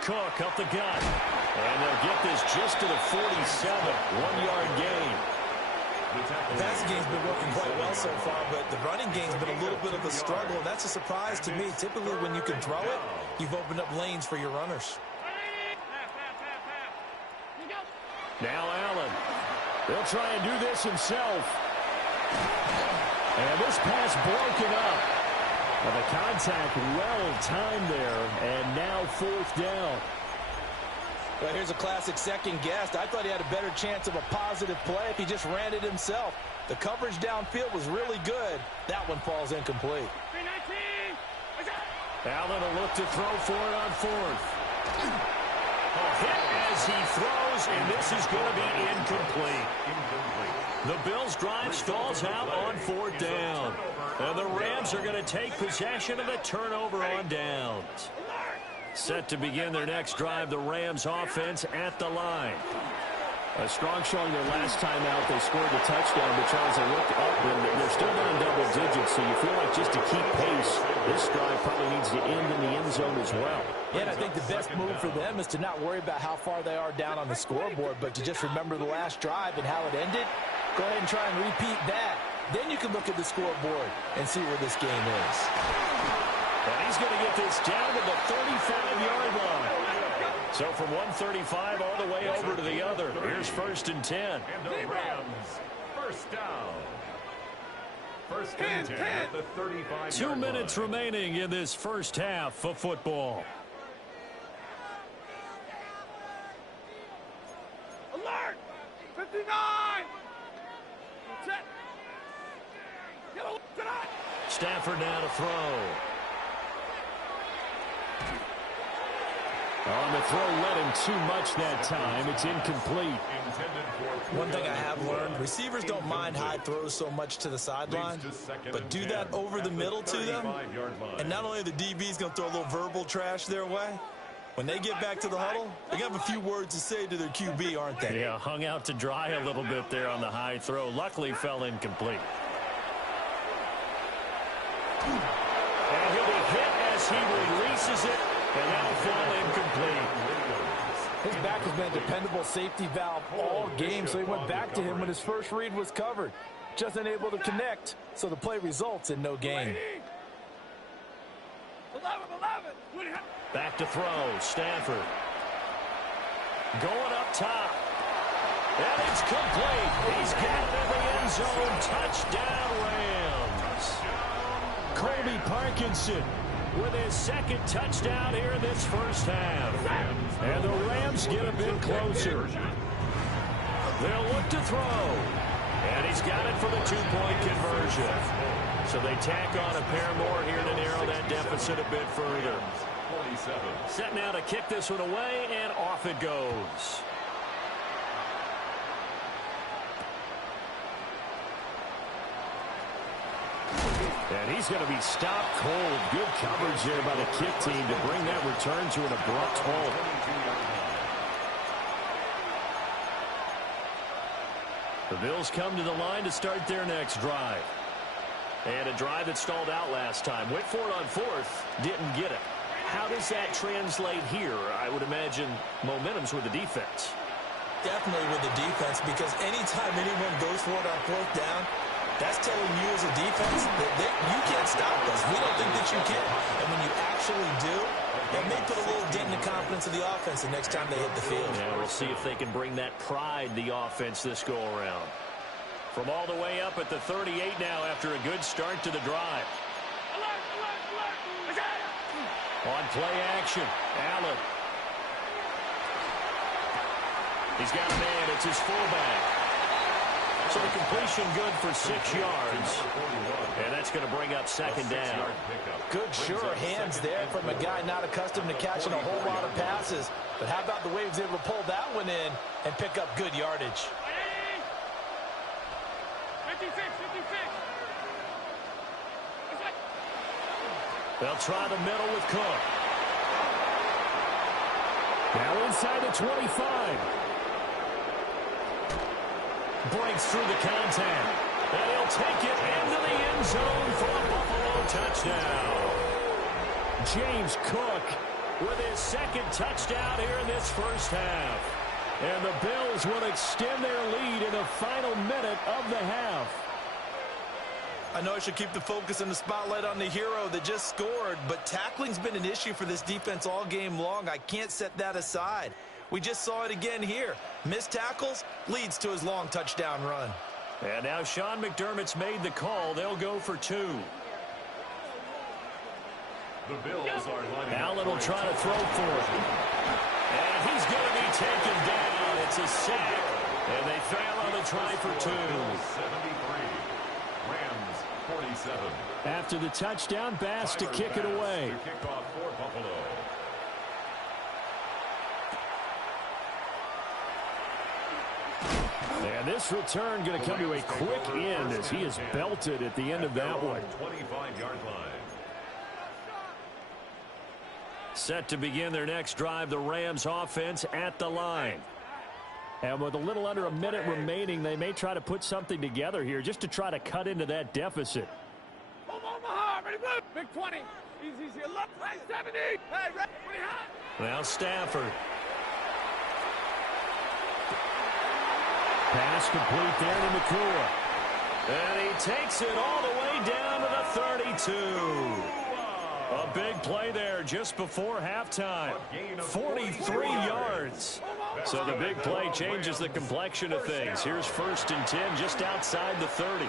Cook up the gut. And they'll get this just to the 47. 1-yard gain. The passing game's been working quite well so far, but the running game's been a little bit of a struggle, and that's a surprise to me. Typically, when you can throw it, you've opened up lanes for your runners. Now Allen. He'll try and do this himself. And this pass broken up. And the contact well timed there, and now 4th down. Well, here's a classic second guess. I thought he had a better chance of a positive play if he just ran it himself. The coverage downfield was really good. That one falls incomplete. Allen will look to throw for it on 4th. A hit as he throws, and this is going to be incomplete. The Bills' drive stalls out on 4th down. And the Rams are going to take possession of the turnover on downs. Set to begin their next drive, the Rams offense at the line. A strong showing their last time out. They scored the touchdown, but Charles, they looked up, and they're still down double digits, so you feel like just to keep pace, this drive probably needs to end in the end zone as well. Yeah, and I think the best move for them is to not worry about how far they are down on the scoreboard, but to just remember the last drive and how it ended. Go ahead and try and repeat that. Then you can look at the scoreboard and see where this game is. And he's going to get this down to the 35-yard line. So from 135 all the way over to the other. Here's 1st and 10. And the Rams, first down. First and 10 at the 35-yard 2 minutes line. remaining in this first half of football. Alert! 59! Set! Yellow tonight! Stafford now to throw. On the throw, led him too much that time. It's incomplete. One thing I have learned, receivers don't mind high throws so much to the sideline, but do that over the middle to them, and not only are the DBs going to throw a little verbal trash their way, when they get back to the huddle, they're going to have a few words to say to their QB, aren't they? Yeah, hung out to dry a little bit there on the high throw. Luckily, fell incomplete. And he'll be hit as he releases it, and that'll fall incomplete. His back has been a dependable safety valve all game, so he went back to him when his first read was covered. Just unable to connect, so the play results in no gain. 11. Back to throw, Stafford. Going up top. And it's complete. He's got it in the end zone. Touchdown, Rams. Colby Parkinson with his second touchdown here in this first half. And the Rams get a bit closer. They'll look to throw. And he's got it for the two-point conversion. So they tack on a pair more here to narrow that deficit a bit further. Set now to kick this one away, and off it goes. And he's going to be stopped cold. Good coverage there by the kick team to bring that return to an abrupt halt. The Bills come to the line to start their next drive. And a drive that stalled out last time. Went for it on fourth, didn't get it. How does that translate here? I would imagine momentum's with the defense. Definitely with the defense, because anytime anyone goes for it on fourth down, that's telling you as a defense that you can't stop us. We don't think that you can. And when you actually do, it may put a little dent in the confidence of the offense the next time they hit the field. Yeah, we'll see if they can bring that pride, the offense, this go-around. From all the way up at the 38 now after a good start to the drive. On play action, Allen. He's got a man. It's his fullback. So the completion good for 6 yards. And that's going to bring up second down. Good, sure hands there from a guy not accustomed to catching a whole lot of passes. But how about the way he was able to pull that one in and pick up good yardage? 56. They'll try the middle with Cook. Now inside the 25. Breaks through the contact. And he'll take it into the end zone for a Buffalo touchdown. James Cook with his second touchdown here in this first half. And the Bills will extend their lead in the final minute of the half. I know I should keep the focus and the spotlight on the hero that just scored, but tackling's been an issue for this defense all game long. I can't set that aside. We just saw it again here. Missed tackles leads to his long touchdown run. And now Sean McDermott's made the call. They'll go for 2. The Bills are lining Allen will try to throw for it. And he's going to be taken down. It's a sack. And they fail on the try for 2. 73. Rams 47. After the touchdown, Bass to kick it away. To kick off for Buffalo. And this return going to come to a quick end as he is belted at the end of that one. 25-yard line. Set to begin their next drive, the Rams offense at the line. And with a little under a minute remaining, they may try to put something together here just to try to cut into that deficit. Omaha, ready, move. Big 20. Easy. Left, right, 70. Hey, ready, hot. Now Stafford. Pass complete there to Nakua. And he takes it all the way down to the 32. A big play there just before halftime. 43 yards. So the big play changes the complexion of things. Here's 1st and 10 just outside the 30.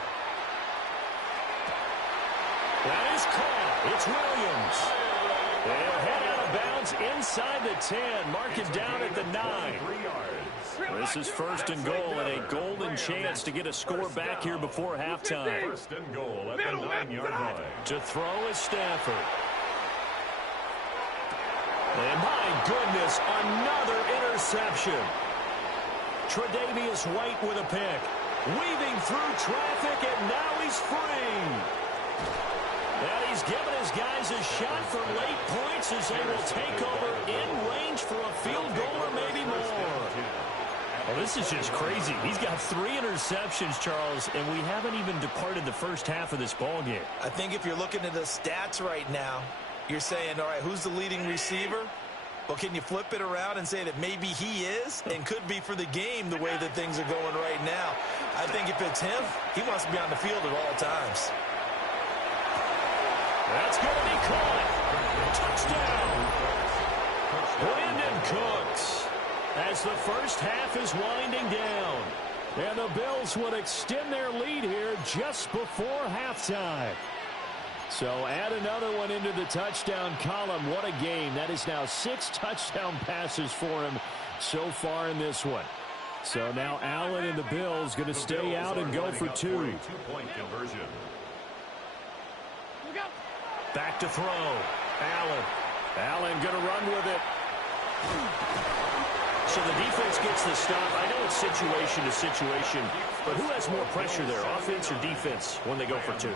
That is caught. It's Williams. They'll head out of bounds inside the 10. Mark it down at the 9. This is 1st and goal and a golden chance to get a score back here before halftime. 1st and goal at the 9-yard line. To throw is Stafford. And my goodness, another interception. Tre'Davious White with a pick. Weaving through traffic, and now he's free. And he's given his guys a shot for late points as they will take over in range for a field goal or maybe more. Well, this is just crazy. He's got 3 interceptions, Charles, and we haven't even departed the first half of this ball game. I think if you're looking at the stats right now, you're saying, all right, who's the leading receiver? Well, can you flip it around and say that maybe he is and could be for the game the way that things are going right now? I think if it's him, he wants to be on the field at all times. That's going to be caught. Touchdown. Brandon Cooks. As the first half is winding down. And the Bills would extend their lead here just before halftime. So add another one into the touchdown column. What a game. That is now 6 touchdown passes for him so far in this one. So now Allen and the Bills going to stay out and go for 2. 2-point conversion. Back to throw. Allen going to run with it. So the defense gets the stop. I know it's situation to situation, but who has more pressure there, offense or defense, when they go for 2?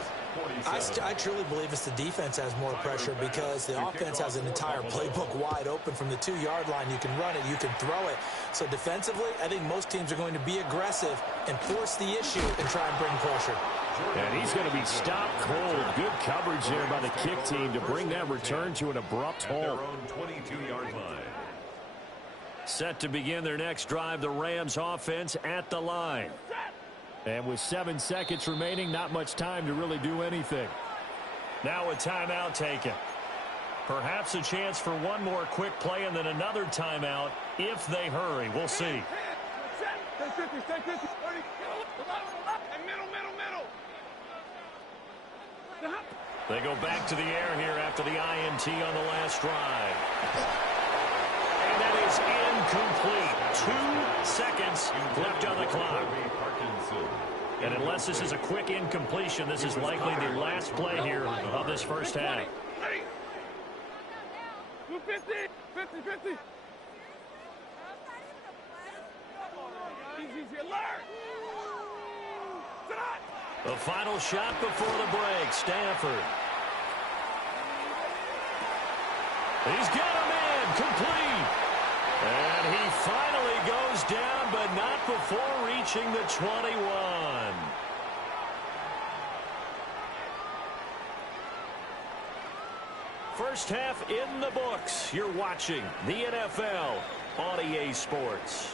I truly believe it's the defense has more pressure because the offense has an entire playbook wide open from the 2-yard line. You can run it, you can throw it. So defensively, I think most teams are going to be aggressive and force the issue and try and bring pressure. And he's going to be stopped cold. Good coverage there by the kick team to bring that return to an abrupt halt. Their own 22-yard line. Set to begin their next drive, the Rams offense at the line. And with 7 seconds remaining, not much time to really do anything. Now a timeout taken. Perhaps a chance for one more quick play and then another timeout if they hurry. We'll see. They go back to the air here after the INT on the last drive. And that is incomplete. 2 seconds left on the clock. And unless this is a quick incompletion, this is likely the last play here of this first half. 50, 50. Easy, alert. The final shot before the break. Stanford. He's got a man complete. And he finally goes down, but not before reaching the 21. First half in the books. You're watching the NFL on EA Sports.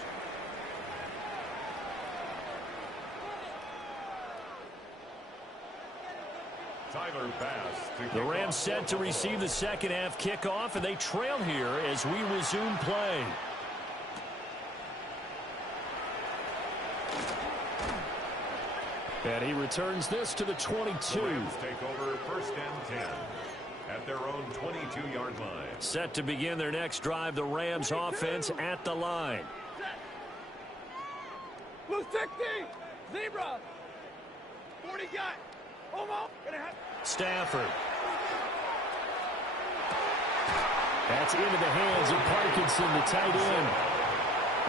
The Rams set to receive the second half kickoff, and they trail here as we resume play. And he returns this to the 22. The Rams take over 1st and 10 at their own 22-yard line. Set to begin their next drive, the Rams offense at the line. Blue 60, zebra, 40 got, almost. Stafford. That's into the hands of Parkinson, the tight end.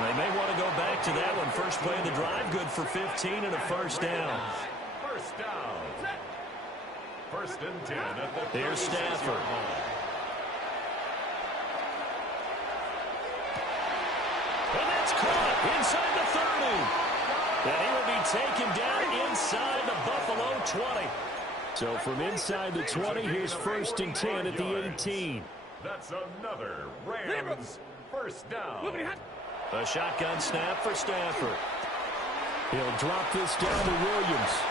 They may want to go back to that one. First play of the drive, good for 15 and a first down. First down. 1st and 10 at the Here's Stafford. And that's caught inside the 30. And he will be taken down inside the Buffalo 20. So from inside the 20, here's 1st and 10 at the 18. That's another Rams first down. A shotgun snap for Stafford. He'll drop this down to Williams.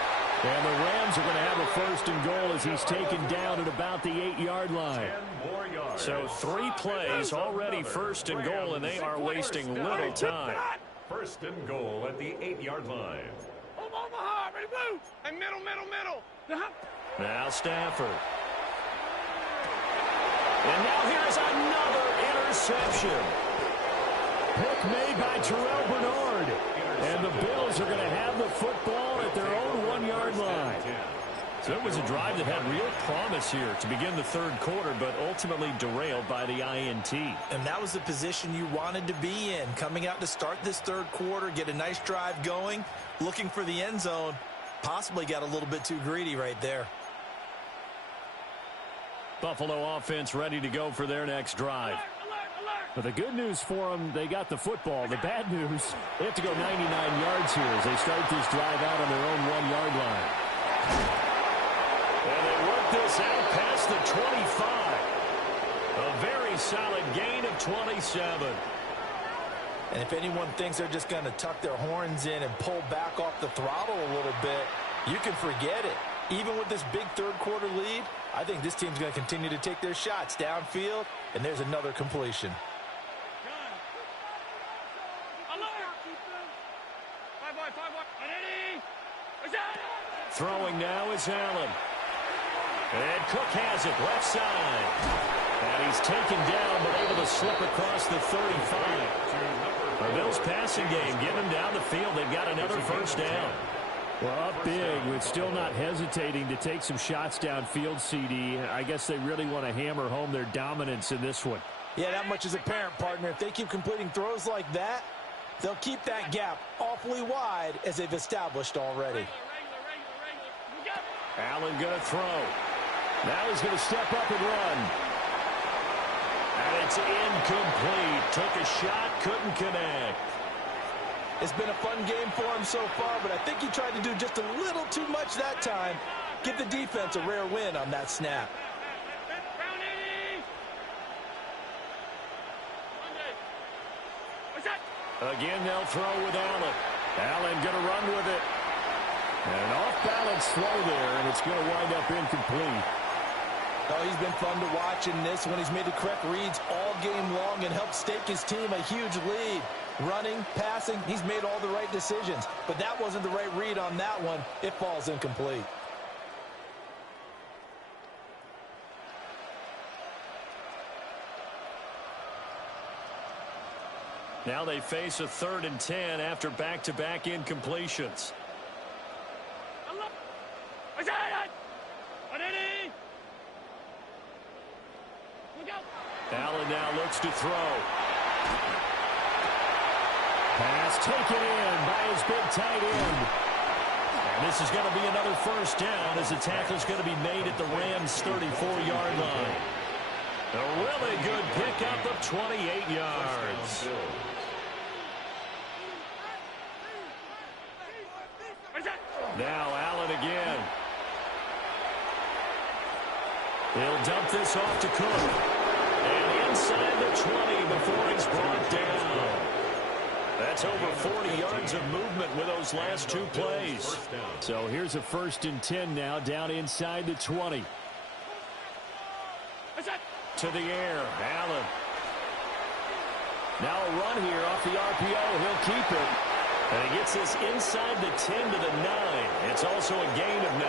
And the Rams are going to have a 1st and goal as he's taken down at about the 8-yard line. 10 more yards. So 3 plays already 1st and goal, and they are wasting little time. 1st and goal at the 8-yard line. Omaha, ready, blue. And middle. Now Stafford. And now here's another interception. Pick made by Terrell Bernard. And the Bills are going to have the football at their own 1-yard line. So it was a drive that had real promise here to begin the third quarter, but ultimately derailed by the INT. And that was the position you wanted to be in. Coming out to start this third quarter, get a nice drive going, looking for the end zone. Possibly got a little bit too greedy right there. Buffalo offense ready to go for their next drive. But the good news for them, they got the football. The bad news, they have to go 99 yards here as they start this drive out on their own 1-yard line. And they work this out past the 25. A very solid gain of 27. And if anyone thinks they're just going to tuck their horns in and pull back off the throttle a little bit, you can forget it. Even with this big third quarter lead, I think this team's going to continue to take their shots downfield, and there's another completion. Throwing now is Allen. And Cook has it left side. And he's taken down but able to slip across the 35. The Bills passing game getting them down the field. They've got another first down. Well, up big with still not hesitating to take some shots downfield, CD. I guess they really want to hammer home their dominance in this one. Yeah, that much is apparent, partner. If they keep completing throws like that, they'll keep that gap awfully wide as they've established already. Allen going to throw. Now he's going to step up and run. And it's incomplete. Took a shot, couldn't connect. It's been a fun game for him so far, but I think he tried to do just a little too much that time. Give the defense a rare win on that snap. Again, they'll throw with Allen. Allen going to run with it. And an off-balance throw there, and it's going to wind up incomplete. Oh, he's been fun to watch in this one. He's made the correct reads all game long and helped stake his team a huge lead. Running, passing, he's made all the right decisions. But that wasn't the right read on that one. It falls incomplete. Now they face a 3rd and 10 after back-to-back incompletions. Allen now looks to throw. Pass taken in by his big tight end. And this is going to be another first down as the tackle's going to be made at the Rams' 34-yard line. A really good pickup of 28 yards. Now Allen again. He'll dump this off to Cook. And inside the 20 before he's brought down. That's over 40 yards of movement with those last two plays. So here's a 1st and 10 now down inside the 20. To the air, Allen. Now a run here off the RPO. He'll keep it. And he gets this inside the 10 to the 9. It's also a gain of 9.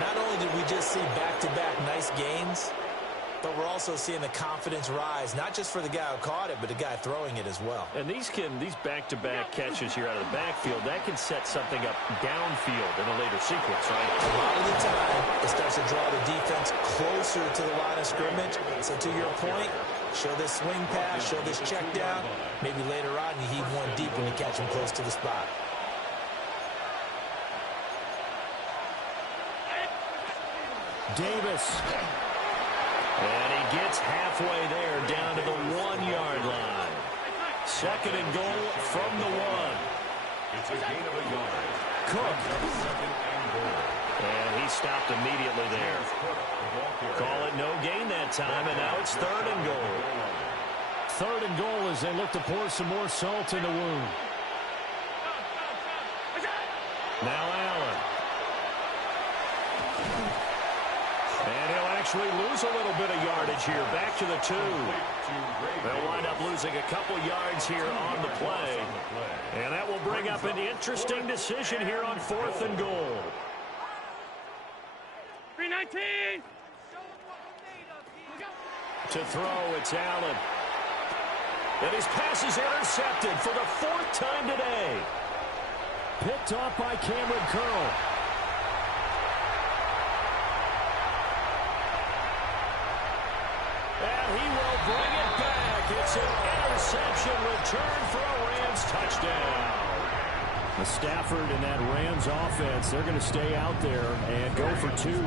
Not only did we just see back-to-back nice gains, but we're also seeing the confidence rise, not just for the guy who caught it, but the guy throwing it as well. And these back-to-back catches here out of the backfield, that can set something up downfield in a later sequence, right? A lot of the time, it starts to draw the defense closer to the line of scrimmage. So to your point, show this swing pass, show this check down. Maybe later on you heave one deep when you catch him close to the spot. Davis. And he gets halfway there down to the 1-yard line. 2nd and goal from the 1. It's a gain of a yard. Cook. And he stopped immediately there. Call it no gain that time, and now it's 3rd and goal. 3rd and goal as they look to pour some more salt in the wound. Now Allen. And he'll actually lose a little bit of yardage here. Back to the 2. They'll wind up losing a couple yards here on the play. And that will bring up an interesting decision here on 4th and goal. 319. To throw, it's Allen. And his pass is intercepted for the 4th time today. Picked off by Cameron Curl. It's an interception return for a Rams touchdown. The Stafford and that Rams offense, they're going to stay out there and go for two.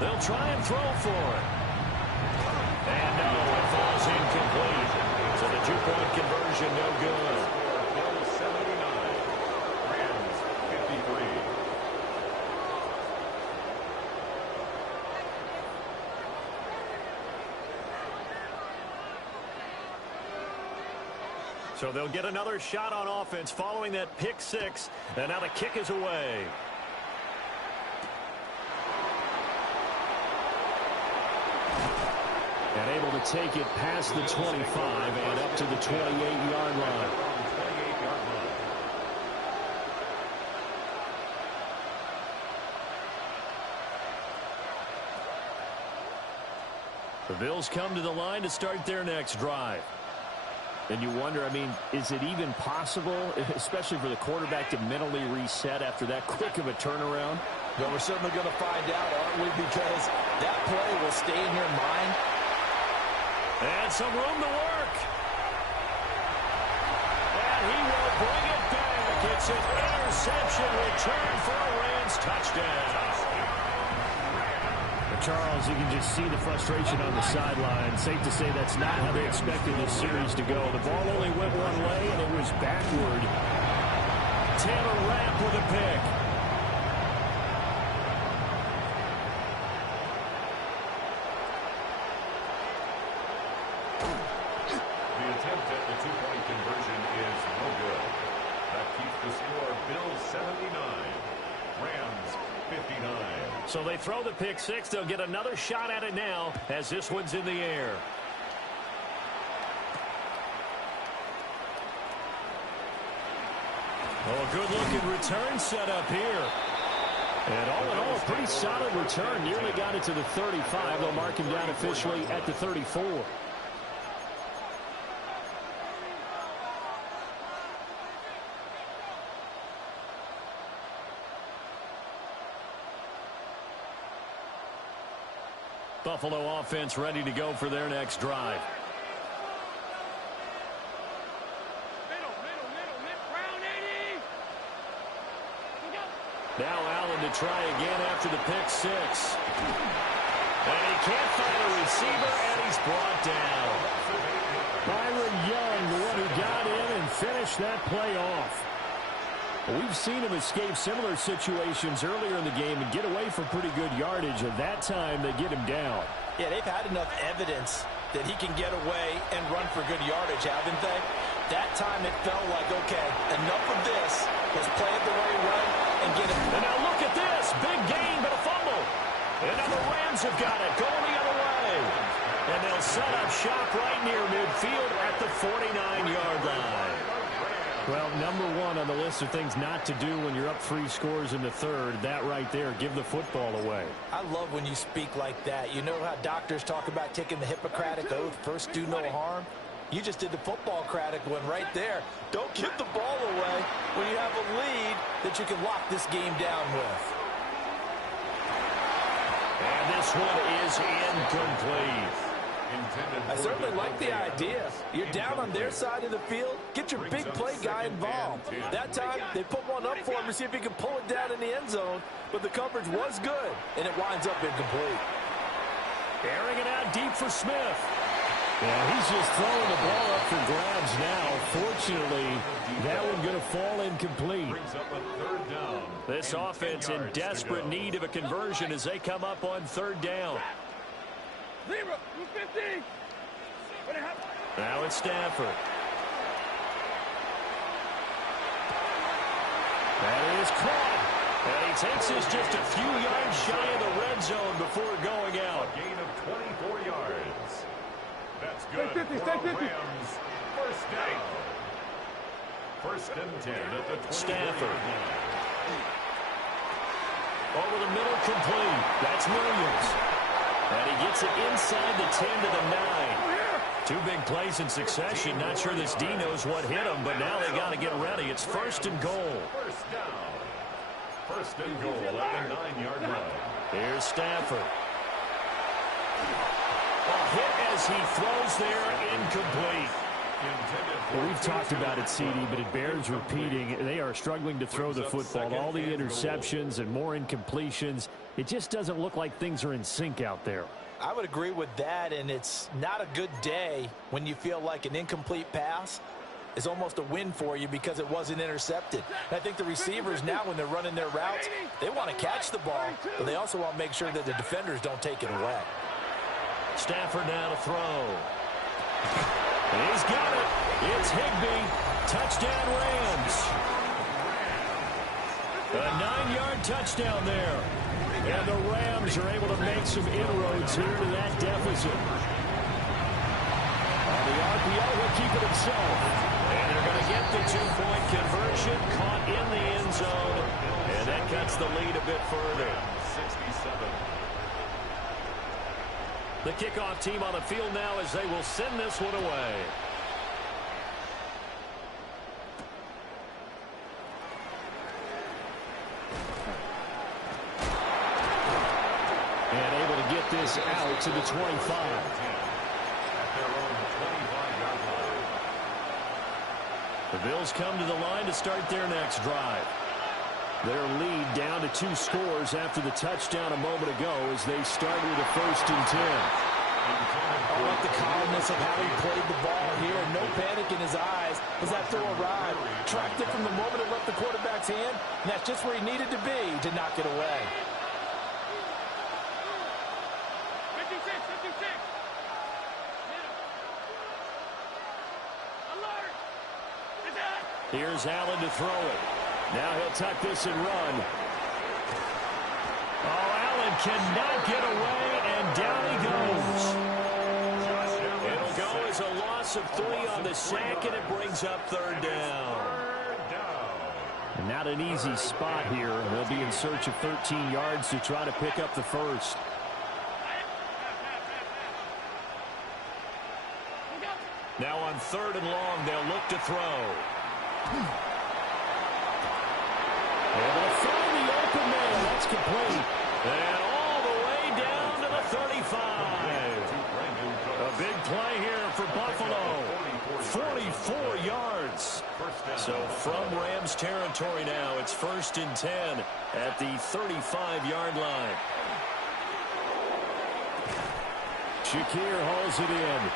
They'll try and throw for it. And no, it falls incomplete. So the two-point conversion no good. Bills 79, Rams 53. So they'll get another shot on offense following that pick six. And now the kick is away. And able to take it past the 25 and up to the 28-yard line. The Bills come to the line to start their next drive. And you wonder, I mean, is it even possible, especially for the quarterback, to mentally reset after that quick of a turnaround? Well, we're certainly going to find out, aren't we? Because that play will stay in your mind. And some room to work. And he will bring it back. It's an interception return for a Rams touchdown. Charles, you can just see the frustration on the sideline. Safe to say that's not how they expected this series to go. The ball only went one way, and it was backward. Taylor Rapp with a pick. The attempt at the two-point conversion is no good. That keeps the score Bills 79, Rams 59. So they throw the pick six. They'll get another shot at it now as this one's in the air. Oh, a good-looking return set up here. And all in all, a pretty solid return. Nearly got it to the 35. They'll mark him down officially at the 34. Buffalo offense ready to go for their next drive. Now Allen to try again after the pick six. And he can't find a receiver, and he's brought down. Byron Young, the one who got in and finished that play off. We've seen him escape similar situations earlier in the game and get away from pretty good yardage. At that time, they get him down. Yeah, they've had enough evidence that he can get away and run for good yardage, haven't they? That time it felt like, okay, enough of this. Let's play it the right way and get it. And now look at this. Big gain, but a fumble. And now the Rams have got it going the other way. And they'll set up shop right near midfield at the 49-yard line. Well, number one on the list of things not to do when you're up 3 scores in the third. That right there, give the football away. I love when you speak like that. You know how doctors talk about taking the Hippocratic oath, first do no harm? You just did the football-cratic one right there. Don't give the ball away when you have a lead that you can lock this game down with. And this one is incomplete. I certainly like the idea. You're down on their side of the field. Get your big play guy involved. That time, they put one up for him to see if he can pull it down in the end zone. But the coverage was good, and it winds up incomplete. Airing it out deep for Smith. Yeah, he's just throwing the ball up for grabs now. Fortunately, that one going to fall incomplete. Brings up a third down. This offense in desperate need of a conversion as they come up on third down. 250. Now it's Stafford. That is caught. And he takes us just a few yards shy of the red zone before going out. A gain of 24 yards. That's good Stay 50, for Rams. First down. First and 10 at the 20. Stafford. Over the middle, complete. That's Williams. And he gets it inside the 10 to the 9. 2 big plays in succession. Not sure this D knows what hit him, but now they got to get ready. It's first and goal. First down. First and goal at the 9-yard line. Here's Stafford. A hit as he throws there, incomplete. Well, we've talked about it, CD, but it bears repeating. They are struggling to throw the football. All the interceptions and more incompletions. It just doesn't look like things are in sync out there. I would agree with that, and it's not a good day when you feel like an incomplete pass is almost a win for you because it wasn't intercepted. And I think the receivers now, when they're running their routes, they want to catch the ball, but they also want to make sure that the defenders don't take it away. Stafford now to throw. And he's got it. It's Higbee. Touchdown Rams. A 9-yard touchdown there. And the Rams are able to make some inroads here to that deficit. On the RPO, he'll keep it himself. And they're going to get the 2-point conversion, caught in the end zone. And that cuts the lead a bit further. 67. The kickoff team on the field now as they will send this one away. And able to get this out to the 25. At their own 25-yard line. The Bills come to the line to start their next drive. Their lead down to 2 scores after the touchdown a moment ago as they start with a 1st and 10. I like the calmness of how he played the ball here. No panic in his eyes as that throw arrived. Tracked it from the moment it left the quarterback's hand, and that's just where he needed to be to knock it away. 56, 56. Alert. It's out. Here's Allen to throw it. Now he'll tuck this and run. Oh, Allen cannot get away, and down he goes. It'll go as a loss of 3 on the sack, and it brings up 3rd down. And not an easy spot here. They'll be in search of 13 yards to try to pick up the first. Now on 3rd and long, they'll look to throw. Able to find the open man. That's complete. And all the way down to the 35. A big play here for Buffalo. 44 yards. So from Rams territory now, it's 1st and 10 at the 35-yard line. Shakir hauls it in.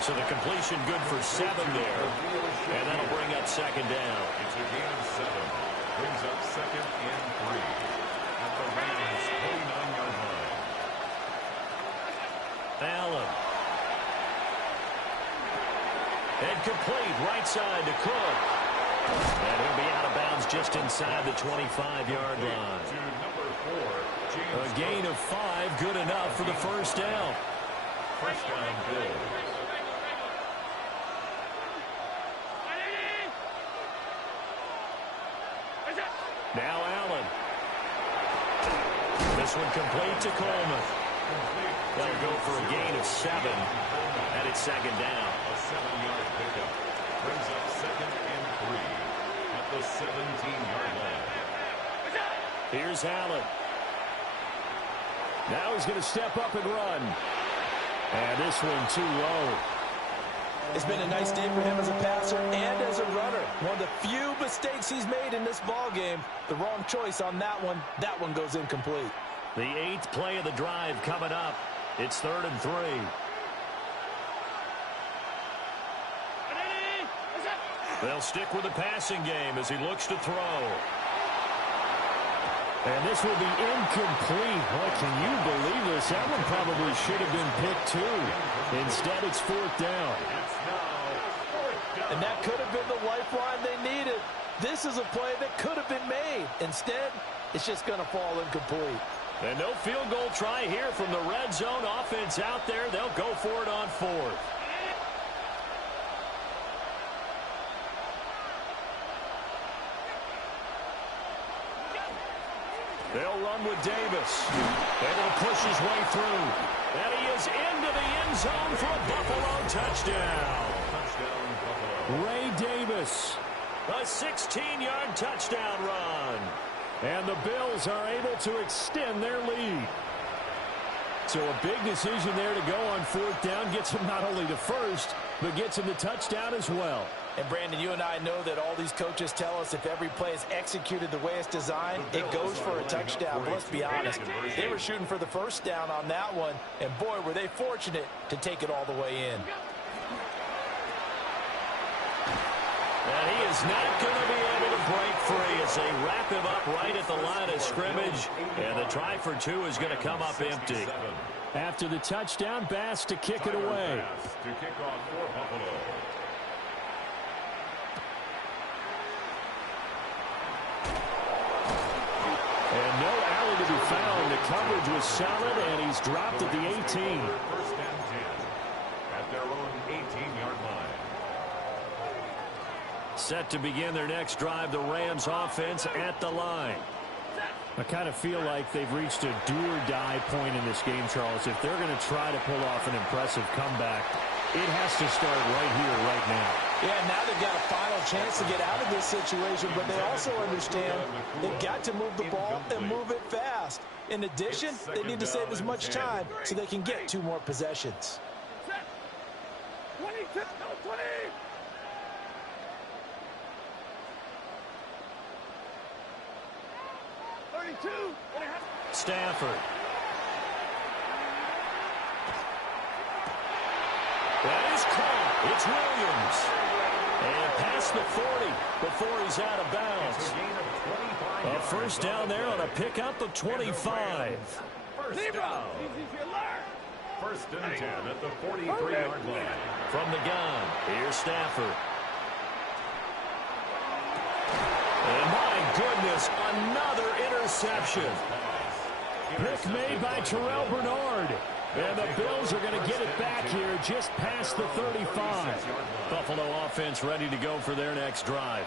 So the completion good for 7 there. And that'll bring up 2nd down. It's a gain of 7. Brings up 2nd and 3 at the Rams' 49-yard line. Allen. And complete right side to Cook. And he'll be out of bounds just inside the 25-yard line. To number 4, James. A gain of 5, good enough for the 1st down. 1st down, Bills. Now Allen. This one complete to Coleman. That'll go for a gain of 7. And it's 2nd down. A 7-yard pickup. Brings up 2nd and 3 at the 17-yard line. Here's Allen. Now he's going to step up and run. And this one too low. It's been a nice day for him as a passer and as a runner. One of the few mistakes he's made in this ball game. The wrong choice on that one. That one goes incomplete. The 8th play of the drive coming up. It's 3rd and 3. They'll stick with the passing game as he looks to throw. And this will be incomplete. Boy, can you believe this? That one probably should have been picked too. Instead, it's 4th down. And that could have been the lifeline they needed. This is a play that could have been made. Instead, it's just going to fall incomplete. And no field goal try here from the red zone offense out there. They'll go for it on 4th. They'll run with Davis. Able to push his way through. And he is into the end zone for a Buffalo touchdown. Touchdown, Buffalo. Ray Davis. A 16-yard touchdown run. And the Bills are able to extend their lead. So a big decision there to go on fourth down. Gets him not only the first, but gets him the touchdown as well. And, Brandon, you and I know that all these coaches tell us if every play is executed the way it's designed, it goes for a touchdown. But let's be honest, they were shooting for the first down on that one, and, boy, were they fortunate to take it all the way in. And he is not going to be able to break free as they wrap him up right at the line of scrimmage. And the try for two is going to come up empty. After the touchdown, Bass to kick it away. To kick off for Buffalo. And no alley to be found. The coverage was solid, and he's dropped at the 18. First and 10 at their own 18-yard line. Set to begin their next drive, the Rams offense at the line. I kind of feel like they've reached a do-or-die point in this game, Charles. If they're going to try to pull off an impressive comeback, it has to start right here, right now. Yeah, now they've got a final chance to get out of this situation, but they also understand they've got to move the ball and move it fast. In addition, they need to save as much time so they can get 2 more possessions. 20. Stafford. That is caught. It's Williams. And past the 40 before he's out of bounds. A first down there on a pickup of 25. First down. First and 10 at the 43-yard line. From the gun, here's Stafford. And my goodness, another interception. Pick made by Terrell Bernard. And the Bills are going to get it back here just past the 35. Buffalo offense ready to go for their next drive.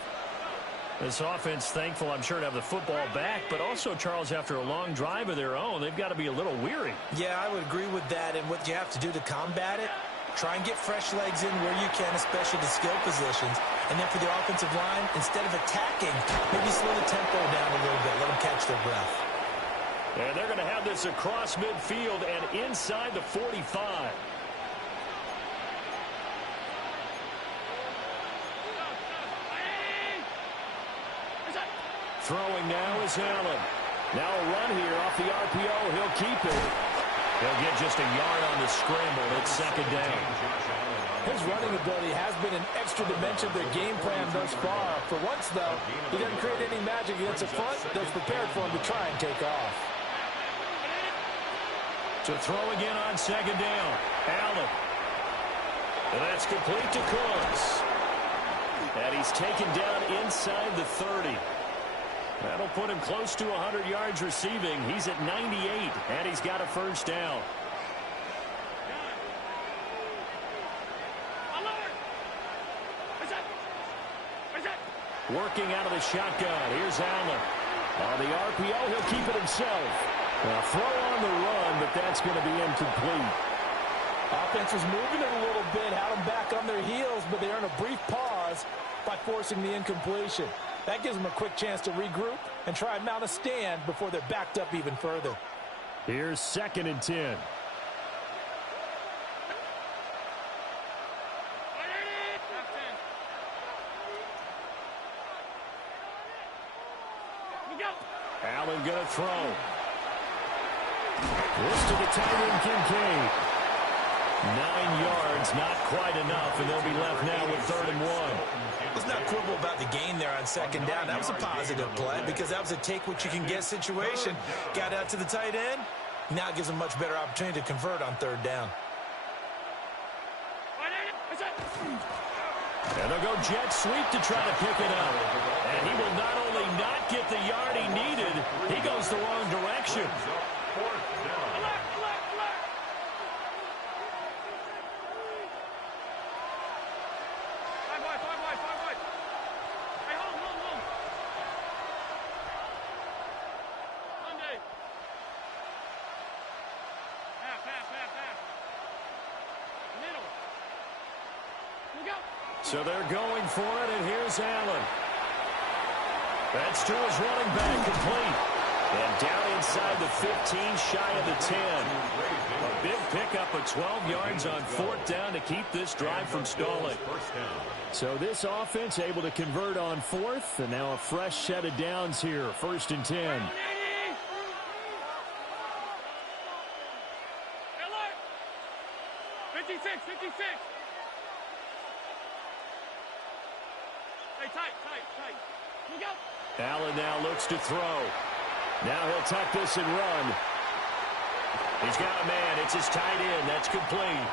This offense thankful, I'm sure, to have the football back, but also, Charles, after a long drive of their own, they've got to be a little weary. Yeah, I would agree with that. And what you have to do to combat it, try and get fresh legs in where you can, especially the skill positions. And then for the offensive line, instead of attacking, maybe slow the tempo down a little bit. Let them catch their breath. And they're going to have this across midfield and inside the 45. Throwing now is Allen. Now a run here off the RPO. He'll keep it. He'll get just a yard on the scramble. It's second down. His running ability has been an extra dimension of their game plan thus far. For once, though, he doesn't create any magic against the front that's prepared for him to try and take off. To throw again on second down. Allen. And that's complete to Cooks. And he's taken down inside the 30. That'll put him close to 100 yards receiving. He's at 98, and he's got a first down. Working out of the shotgun. Here's Allen. On the RPO, he'll keep it himself. A throw on the run, but that's going to be incomplete. Offense was moving it a little bit, had them back on their heels, but they earn a brief pause by forcing the incompletion. That gives them a quick chance to regroup and try and mount a stand before they're backed up even further. Here's second and 10. Allen going to throw. This to the tight end, Kincaid. 9 yards, not quite enough, and they'll be left now with 3rd and 1. Let's not quibble about the gain there on second down. That was a positive play because that was a take-what-you-can-get situation. Got out to the tight end. Now it gives them a much better opportunity to convert on 3rd down. And they'll go jet sweep to try to pick it up. And he will not only not get the yard he needed, he goes the wrong direction. So they're going for it, and here's Allen. That's to his running back, complete. And down inside the 15, shy of the 10. A big pickup of 12 yards on 4th down to keep this drive from stalling. So this offense able to convert on 4th, and now a fresh set of downs here, 1st and 10. 56. Hey, tight. Look out. Allen now looks to throw. Now he'll tuck this and run. He's got a man. It's his tight end. That's complete.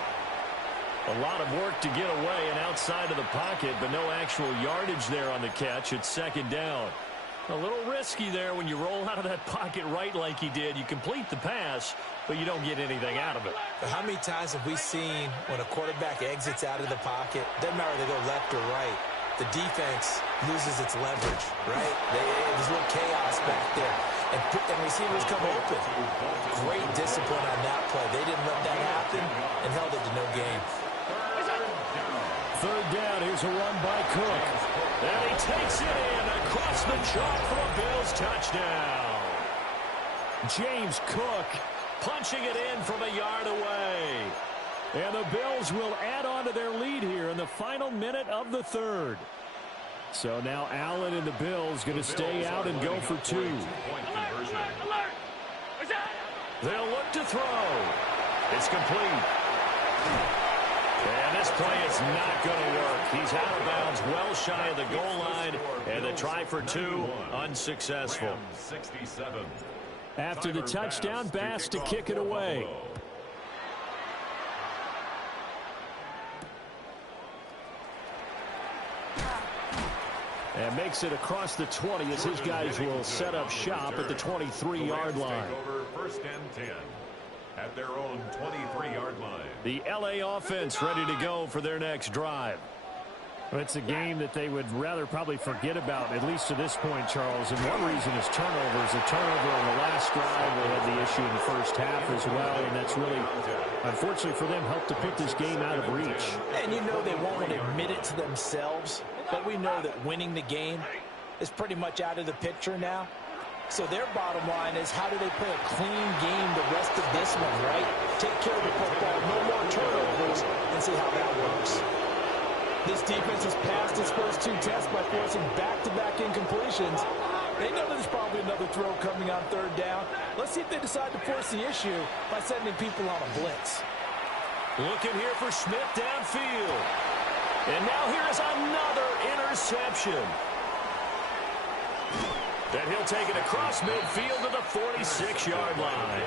A lot of work to get away and outside of the pocket, but no actual yardage there on the catch. It's 2nd down. A little risky there when you roll out of that pocket right like he did. You complete the pass, but you don't get anything out of it. But how many times have we seen when a quarterback exits out of the pocket, doesn't matter if they go left or right, the defense loses its leverage, right? There's a little chaos back there. And receivers come open. Great discipline on that play. They didn't let that happen and held it to no gain. 3rd down. Here's a run by Cook. And he takes it in across the chalk for a Bills touchdown. James Cook Punching it in from a yard away. And the Bills will add on to their lead here in the final minute of the 3rd. So now Allen and the Bills going to stay out and go for 2. They'll look to throw. It's complete. And this play is not going to work. He's out of bounds, well shy of the goal line, and the try for 2 unsuccessful. After the touchdown, Bass to kick it away. And makes it across the 20 as his guys will set up shop at the 23-yard line. First and 10 at their own 23-yard line. The LA offense ready to go for their next drive. Well, it's a game that they would rather probably forget about, at least to this point, Charles. And one reason is turnovers. A turnover on the last drive. They had the issue in the first half as well, and that's really, unfortunately for them, helped to put this game out of reach. And you know they won't admit it to themselves, but we know that winning the game is pretty much out of the picture now. So their bottom line is, how do they play a clean game the rest of this one, right? Take care of the football, no more turnovers, and see how that works. This defense has passed its first 2 tests by forcing back-to-back incompletions. They know there's probably another throw coming on 3rd down. Let's see if they decide to force the issue by sending people on a blitz. Looking here for Smith downfield. And now here's another interception. And he'll take it across midfield to the 46-yard line.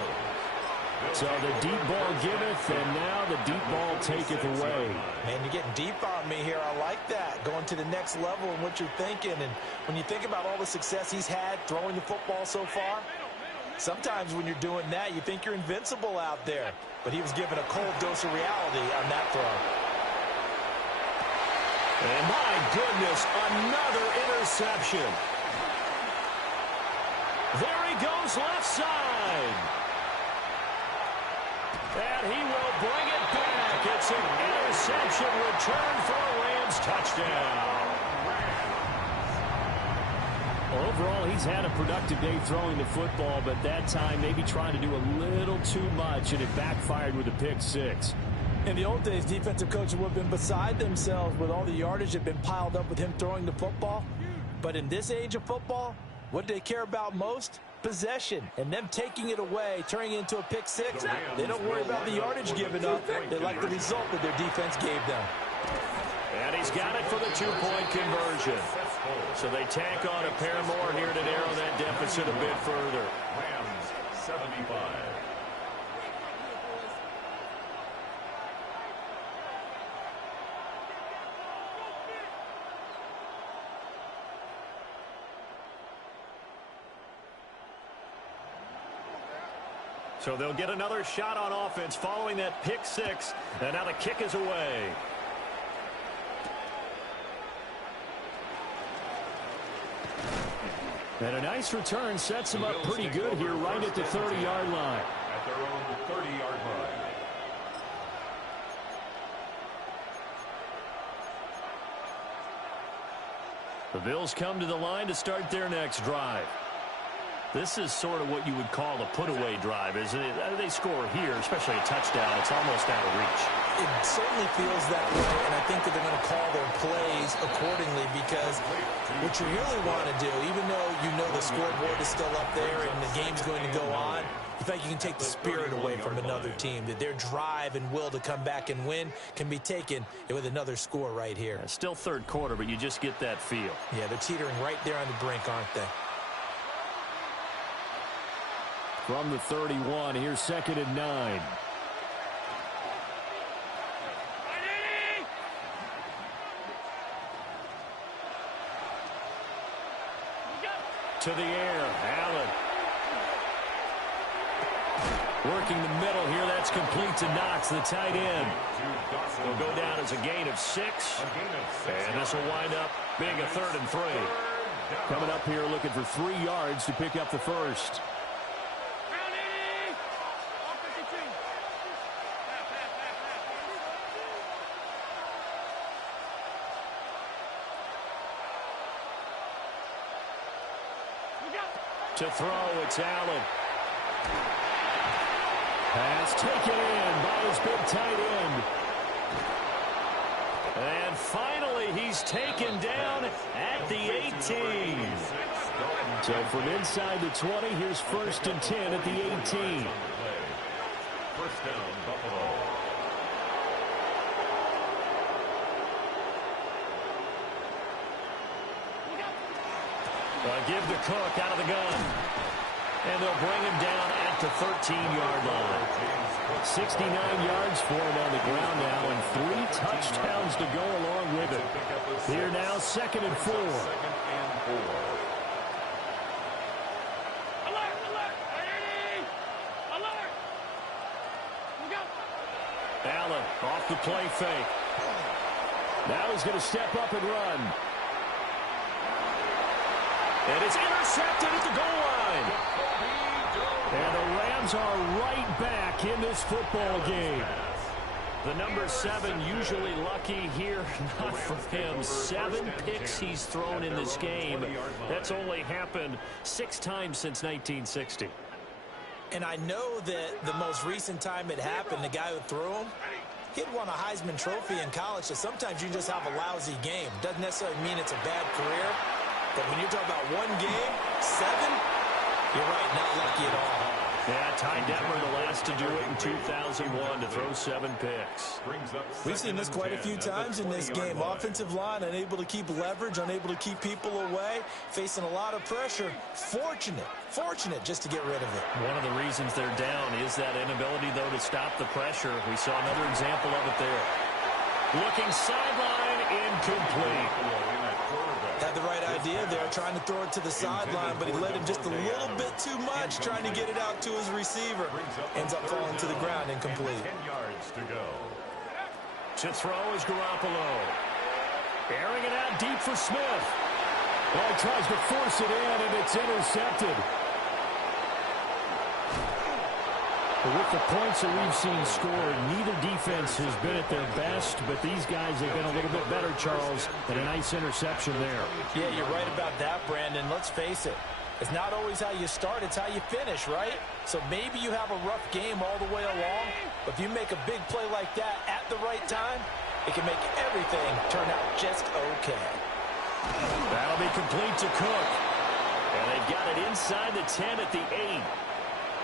So the deep ball giveth, and now the deep ball taketh away. Man, you're getting deep on me here. I like that. Going to the next level in what you're thinking. And when you think about all the success he's had throwing the football so far, sometimes when you're doing that, you think you're invincible out there. But he was given a cold dose of reality on that throw. And my goodness, another interception. There he goes left side. And he will bring it back. It's an interception return for a Rams touchdown. Well, overall, he's had a productive day throwing the football, but that time maybe trying to do a little too much, and it backfired with a pick 6. In the old days, defensive coaches would have been beside themselves with all the yardage that had been piled up with him throwing the football. But in this age of football, what do they care about most? Possession, and them taking it away, turning it into a pick 6. They don't worry about the yardage given up. They like the result that their defense gave them. And he's got it for the 2-point conversion. So they tack on a pair more here to narrow that deficit a bit further. Rams 75. So they'll get another shot on offense following that pick 6. And now the kick is away. And a nice return sets him up pretty good here right at the 30-yard line. At their own 30-yard line. The Bills come to the line to start their next drive. This is sort of what you would call a put-away drive, isn't it? They score here, especially a touchdown. It's almost out of reach. It certainly feels that way, and I think that they're going to call their plays accordingly because what you really want to do, even though you know the scoreboard is still up there and the game's going to go on, in fact, you can take the spirit away from another team, that their drive and will to come back and win can be taken with another score right here. Still third quarter, but you just get that feel. Yeah, they're teetering right there on the brink, aren't they? From the 31, here's 2nd and 9. To the air, Allen. Working the middle here, that's complete to Knox, the tight end. Will go down as a gain of 6. And this will wind up being a 3rd and 3. Coming up here looking for 3 yards to pick up the first. To throw, it's Allen. Pass taken in by his big tight end. And finally, he's taken down at the 18. So from inside the 20, here's 1st and 10 at the 18. First down, Buffalo. Give to Cook out of the gun. And they'll bring him down at the 13-yard line. 69 yards for him on the ground now, and 3 touchdowns to go along with it. Here now, 2nd and 4. Alert! Alert! Alert! Allen off the play fake. Now he's going to step up and run. And it's intercepted at the goal line. And the Rams are right back in this football game. The number 7 usually lucky here, not for him. 7 picks he's thrown in this game. That's only happened 6 times since 1960. And I know that the most recent time it happened, the guy who threw him, he'd won a Heisman Trophy in college, so sometimes you just have a lousy game. Doesn't necessarily mean it's a bad career. But when you're talking about 1 game, 7, you're right, not lucky at all. Yeah, Ty Detmer, the last to do it in 2001, to throw 7 picks. We've seen this quite a few times in this game. Offensive line unable to keep leverage, unable to keep people away, facing a lot of pressure. Fortunate just to get rid of it. One of the reasons they're down is that inability, though, to stop the pressure. We saw another example of it there. Looking sideline, incomplete. Had the right idea there, trying to throw it to the sideline, but he led him just a little bit too much, trying to get it out to his receiver. Ends up falling to the ground, incomplete. 10 yards to go. To throw is Garoppolo. Airing it out deep for Smith. Well, he tries to force it in, and it's intercepted. But with the points that we've seen scored, neither defense has been at their best, but these guys have been a little bit better, Charles, and a nice interception there. Yeah, you're right about that, Brandon. Let's face it. It's not always how you start, it's how you finish, right? So maybe you have a rough game all the way along, but if you make a big play like that at the right time, it can make everything turn out just okay. That'll be complete to Cook. And they've got it inside the 10 at the 8.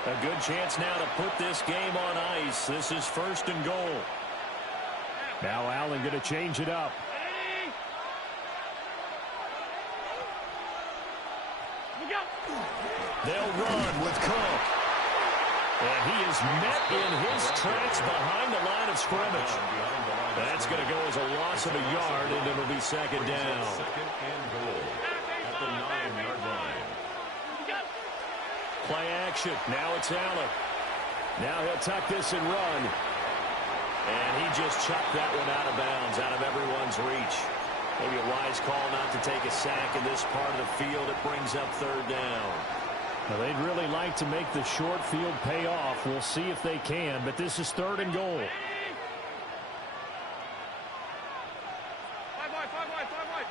A good chance now to put this game on ice. This is 1st and goal. Now Allen going to change it up. They'll run with Cook. And he is met in his tracks behind the line of scrimmage. That's going to go as a loss of a yard, and it'll be 2nd down. 2nd and goal at the 9-yard line. Play action. Now it's Allen. Now he'll tuck this and run. And he just chucked that one out of bounds, out of everyone's reach. Maybe a wise call not to take a sack in this part of the field. It brings up 3rd down. Now, they'd really like to make the short field pay off. We'll see if they can, but this is 3rd and goal. 5 wide.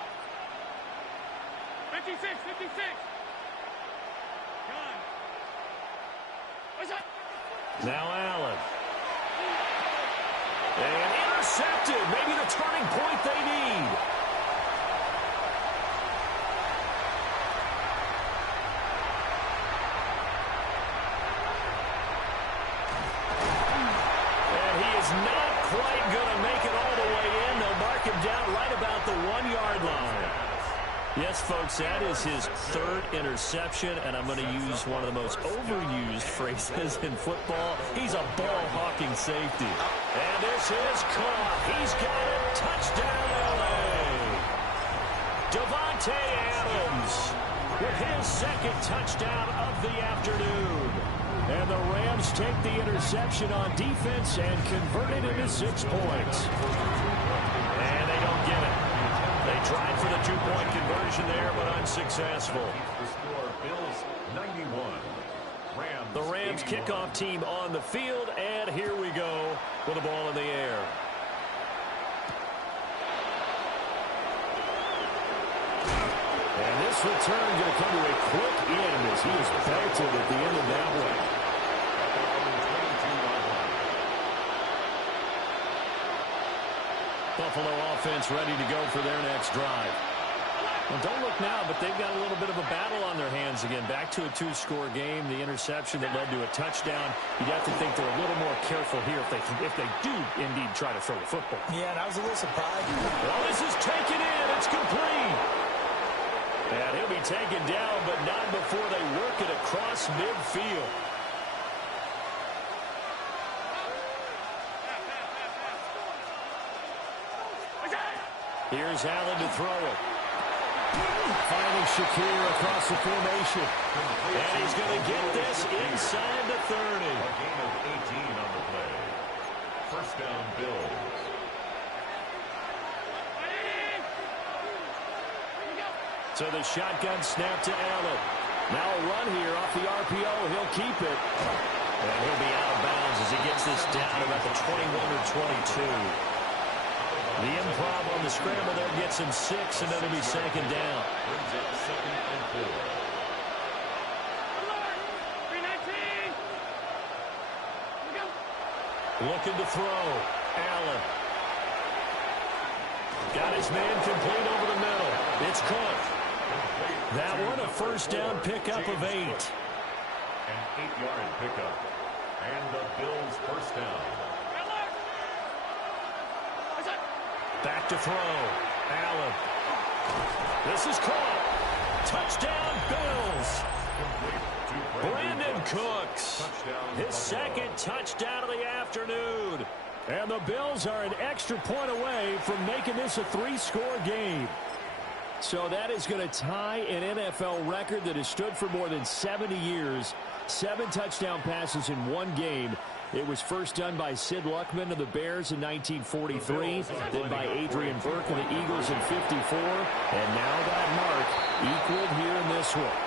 56. Gun. Now Allen. And intercepted. Maybe the turning point they need. And he is not quite going to make it all the way in. They'll mark him down right about the 1-yard line. Yes, folks, that is his third interception, and I'm going to use one of the most overused phrases in football. He's a ball-hawking safety. And this is caught. He's got it. Touchdown, L.A. Davante Adams with his second touchdown of the afternoon. And the Rams take the interception on defense and convert it into 6 points. And they don't get it. They tried for the 2-point conversion there, but unsuccessful. The score, Bills 91. The Rams kickoff team on the field, and here we go with the ball in the air. And this return going to come to a quick end as he is belted at the end of that one. Buffalo offense ready to go for their next drive. Well, don't look now, but they've got a little bit of a battle on their hands again. Back to a 2-score game. The interception that led to a touchdown. You'd have to think they're a little more careful here if they do indeed try to throw the football. Yeah, and I was a little surprised. Well, this is taken in. It's complete. And he'll be taken down, but not before they work it across midfield. Here's Allen to throw it. Finding Shakir across the formation. And he's going to get this inside the 30. A gain of 18 on the play. First down, Bills. So the shotgun snap to Allen. Now a run here off the RPO. He'll keep it. And he'll be out of bounds as he gets this down about the 21 or 22. The improv on the scramble there gets him 6, and it'll be second down. Brings up 2nd and 4. Looking to throw. Allen. Got his man complete over the middle. It's Cook. That one a first down pickup of 8. An 8-yard pickup. And the Bills first down. Back to throw. Allen. This is caught. Touchdown, Bills. Brandon Cooks. His second touchdown of the afternoon. And the Bills are an extra point away from making this a 3-score game. So that is going to tie an NFL record that has stood for more than 70 years. 7 touchdown passes in one game. It was first done by Sid Luckman of the Bears in 1943, then by Adrian Burke of the Eagles in 54, and now that mark equaled here in this one.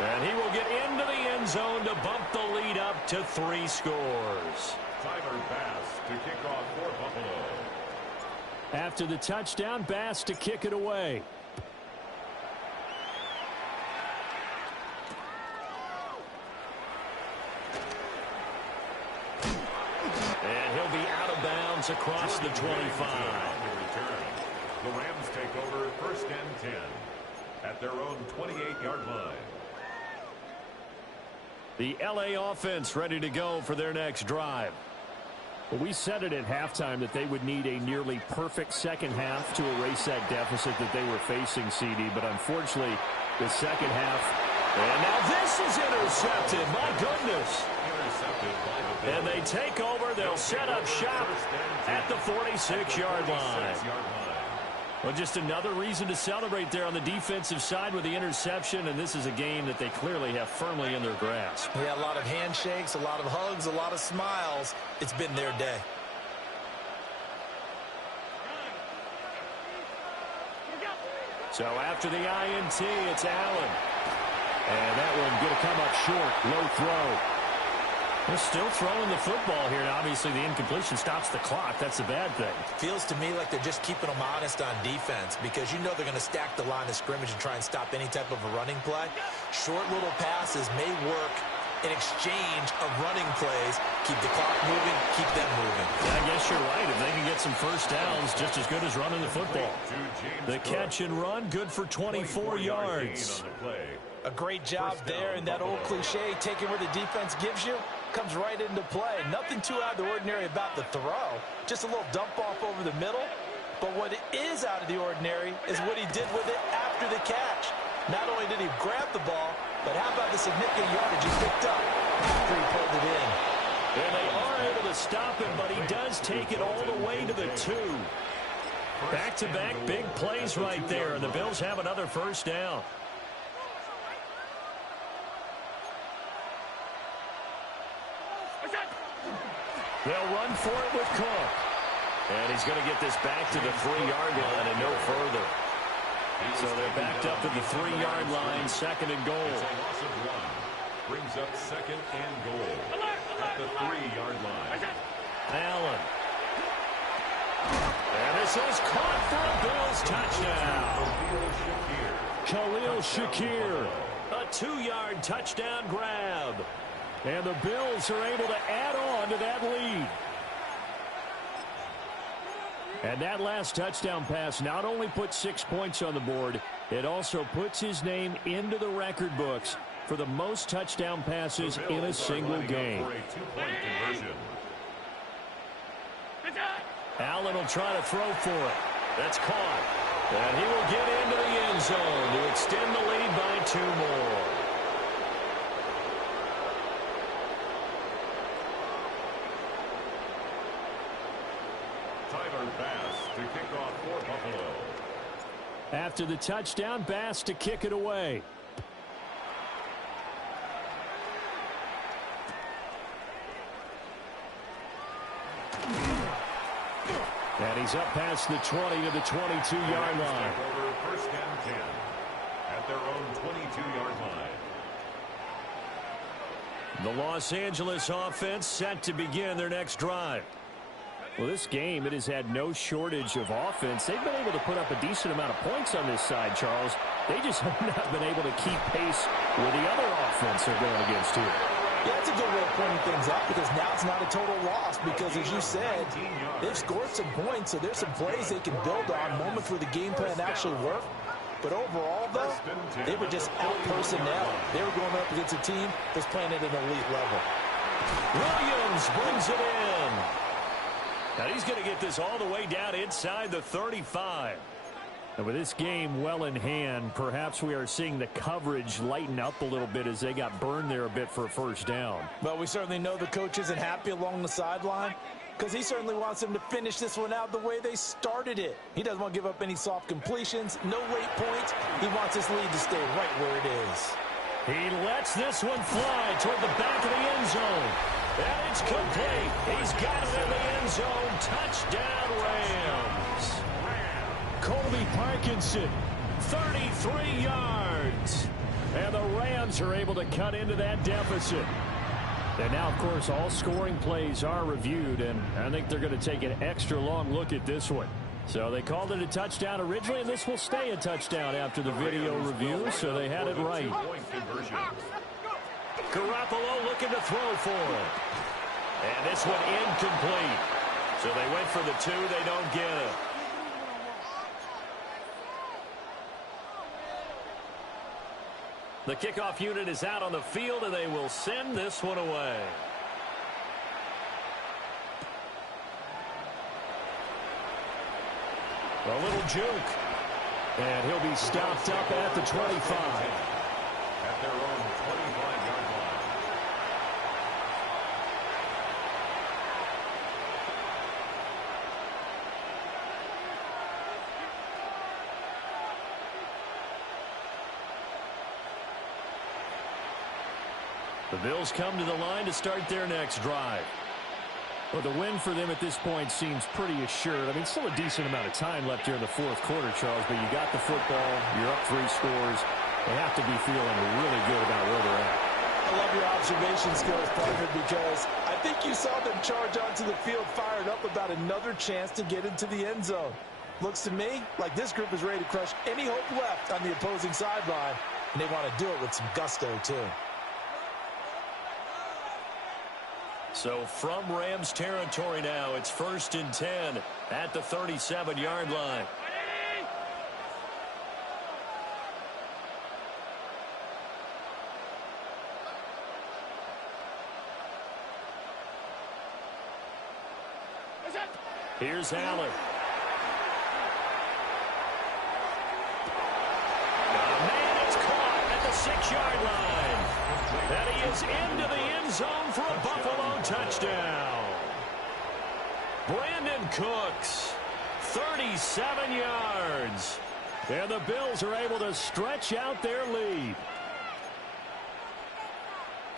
And he will get into the end zone to bump the lead up to 3 scores. Tyler Bass to kick off for Buffalo. After the touchdown, Bass to kick it away. And he'll be out of bounds across the 25. The Rams take over first and 10 at their own 28-yard line. The L.A. offense ready to go for their next drive. Well, we said it at halftime that they would need a nearly perfect second half to erase that deficit that they were facing, CD. But unfortunately, the second half. And now this is intercepted. My goodness. Intercepted by the Bills. And they take over. They'll set up shop at the 46-yard line. Well, just another reason to celebrate there on the defensive side with the interception, and this is a game that they clearly have firmly in their grasp. Yeah, a lot of handshakes, a lot of hugs, a lot of smiles. It's been their day. So after the INT, it's Allen. And that one going to come up short. Low throw. They're still throwing the football here. Now, obviously, the incompletion stops the clock. That's a bad thing. Feels to me like they're just keeping them honest on defense because you know they're going to stack the line of scrimmage and try and stop any type of a running play. Short little passes may work an exchange of running plays. Keep the clock moving, keep them moving. Yeah, I guess you're right. If they can get some first downs, just as good as running the football. The catch and run, good for 24 yards. A great job there, and that old cliche, taking where the defense gives you, comes right into play. Nothing too out of the ordinary about the throw. Just a little dump off over the middle. But what is out of the ordinary is what he did with it after the catch. Not only did he grab the ball, but how about the significant yardage he picked up after he pulled it in? And they are able to stop him, but he does take it all the way to the 2. Back-to-back big plays right there, and the Bills have another first down. They'll run for it with Cook. And he's going to get this back to the 3-yard line and no further. So they're backed up at the 3-yard line, second and goal. It's a loss of 1. Brings up second and goal at the 3-yard line. Allen. And this is caught for a Bills touchdown. Khalil Shakir. A 2-yard touchdown grab. And the Bills are able to add on to that lead. And that last touchdown pass not only put 6 points on the board, it also puts his name into the record books for the most touchdown passes in a single game. Allen will try to throw for it. That's caught. And he will get into the end zone to extend the lead by 2 more. Bass to kick off for Buffalo. After the touchdown, Bass to kick it away. And he's up past the 20 to the 22-yard line. Over first and 10 at their own 22-yard line. The Los Angeles offense set to begin their next drive. Well, this game, it has had no shortage of offense. They've been able to put up a decent amount of points on this side, Charles. They just have not been able to keep pace with the other offense they're going against here. Yeah, that's a good way of pointing things out because now it's not a total loss because, as you said, they've scored some points, so there's some plays they can build on, moments where the game plan actually worked. But overall, though, they were just out-personnel. They were going up against a team that's playing at an elite level. Williams brings it in. Now he's going to get this all the way down inside the 35. And with this game well in hand, perhaps we are seeing the coverage lighten up a little bit as they got burned there a bit for a first down. Well, we certainly know the coach isn't happy along the sideline because he certainly wants them to finish this one out the way they started it. He doesn't want to give up any soft completions, no late points. He wants this lead to stay right where it is. He lets this one fly toward the back of the end zone. And it's complete. He's got it in the end zone. Touchdown, Rams. Colby Parkinson, 33 yards. And the Rams are able to cut into that deficit. And now, of course, all scoring plays are reviewed, and I think they're going to take an extra long look at this one. So they called it a touchdown originally, and this will stay a touchdown after the video review, so they had it right. Garoppolo looking to throw for it. And this one incomplete. So they went for the 2. They don't get it. The kickoff unit is out on the field, and they will send this one away. A little juke. And he'll be stopped up at the 25. At their own 25-yard line. The Bills come to the line to start their next drive. Well, the win for them at this point seems pretty assured. I mean, still a decent amount of time left here in the fourth quarter, Charles, but you got the football, you're up 3 scores. They have to be feeling really good about where they're at. I love your observation skills, partner, because I think you saw them charge onto the field fired up about another chance to get into the end zone. Looks to me like this group is ready to crush any hope left on the opposing sideline, and they want to do it with some gusto, too. So from Rams territory now, it's 1st and 10 at the 37-yard line. Here's Allen. Man, it's caught at the 6-yard line. And he is into the end zone for a Buffalo touchdown. Brandon Cooks, 37 yards. And the Bills are able to stretch out their lead.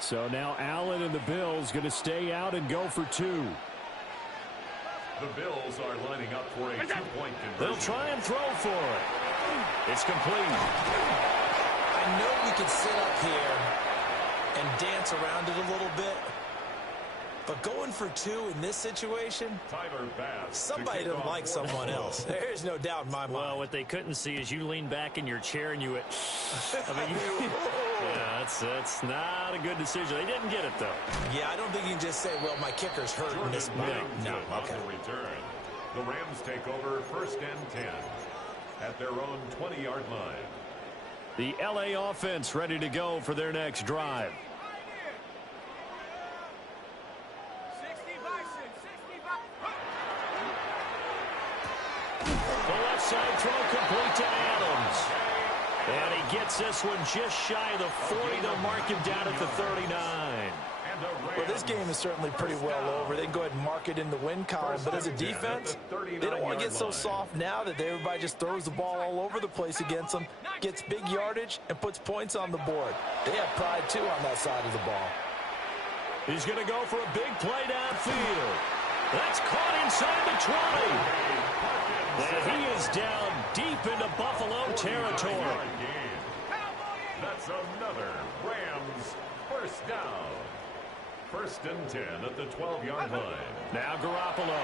So now Allen and the Bills going to stay out and go for 2. The Bills are lining up for a 2-point conversion. They'll try and throw for it. It's complete. I know we could sit up here and dance around it a little bit, but going for 2 in this situation, Tyler Bass somebody doesn't like someone else. There's no doubt in my mind. Well, what they couldn't see is you lean back in your chair and you went, I mean, yeah, that's not a good decision. They didn't get it, though. Yeah, I don't think you can just say, well, my kicker's hurt in this moment. No, okay. On the return. The Rams take over 1st and 10 at their own 20-yard line. The LA offense ready to go for their next drive. The left side throw complete to Adams. And he gets this one just shy of the 40. They'll mark him down at the 39. Well, this game is certainly pretty well over. They can go ahead and mark it in the win column. But as a defense, they don't want to get so soft now that everybody just throws the ball all over the place against them, gets big yardage, and puts points on the board. They have pride, too, on that side of the ball. He's going to go for a big play downfield. That's caught inside the 20. And he is down deep into Buffalo territory. That's another Rams first down. 1st and 10 at the 12-yard line. Now Garoppolo.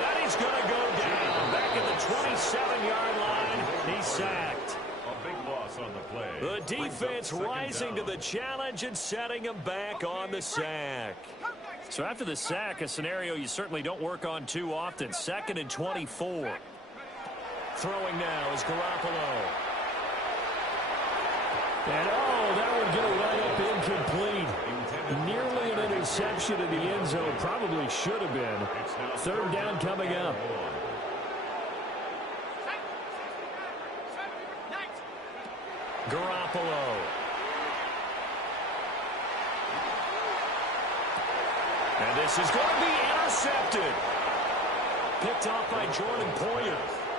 And he's going to go down back at the 27-yard line. He's sacked. A big loss on the play. The defense rising to the challenge and setting him back on the sack. So after the sack, a scenario you certainly don't work on too often. 2nd and 24. Throwing now is Garoppolo. And that would get a layup incomplete. Nearly an interception in the end zone. Probably should have been. 3rd down coming up. Garoppolo. And this is going to be intercepted. Picked off by Jordan Poyer.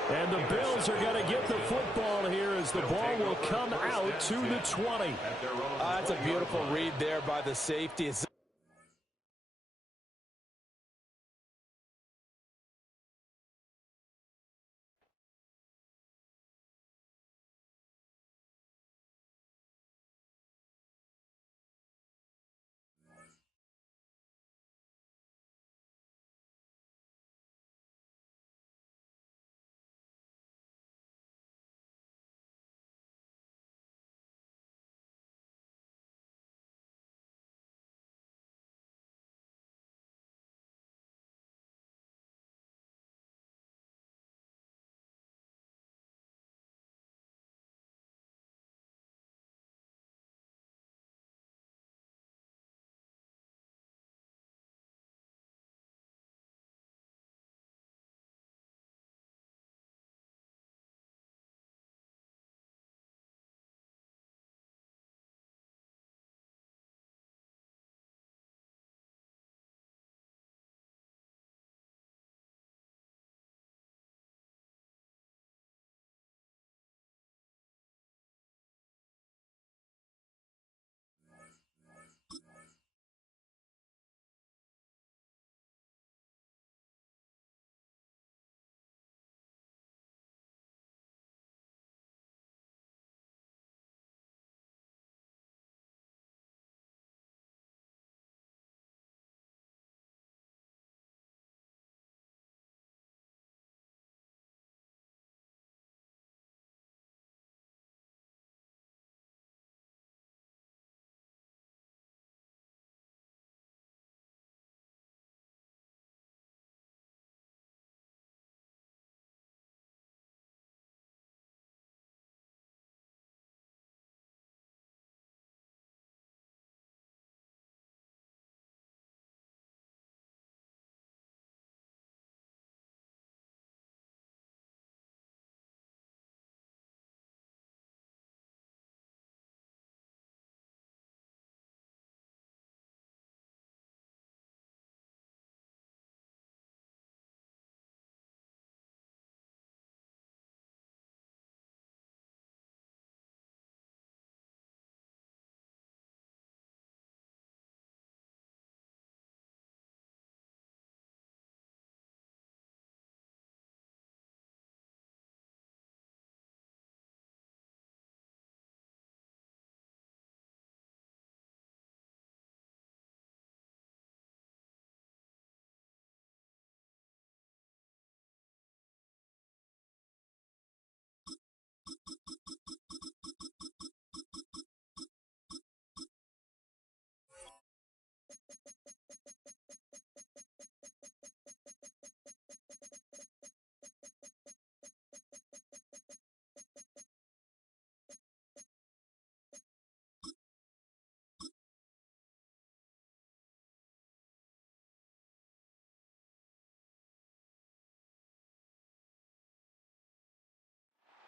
And the Bills are going to get the football here as the ball will come out to the 20. That's a beautiful read there by the safety.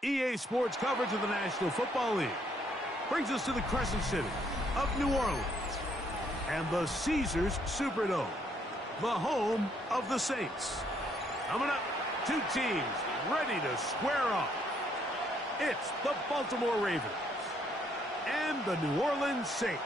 EA Sports coverage of the National Football League brings us to the Crescent City of New Orleans and the Caesars Superdome, the home of the Saints. Coming up, two teams ready to square off. It's the Baltimore Ravens and the New Orleans Saints.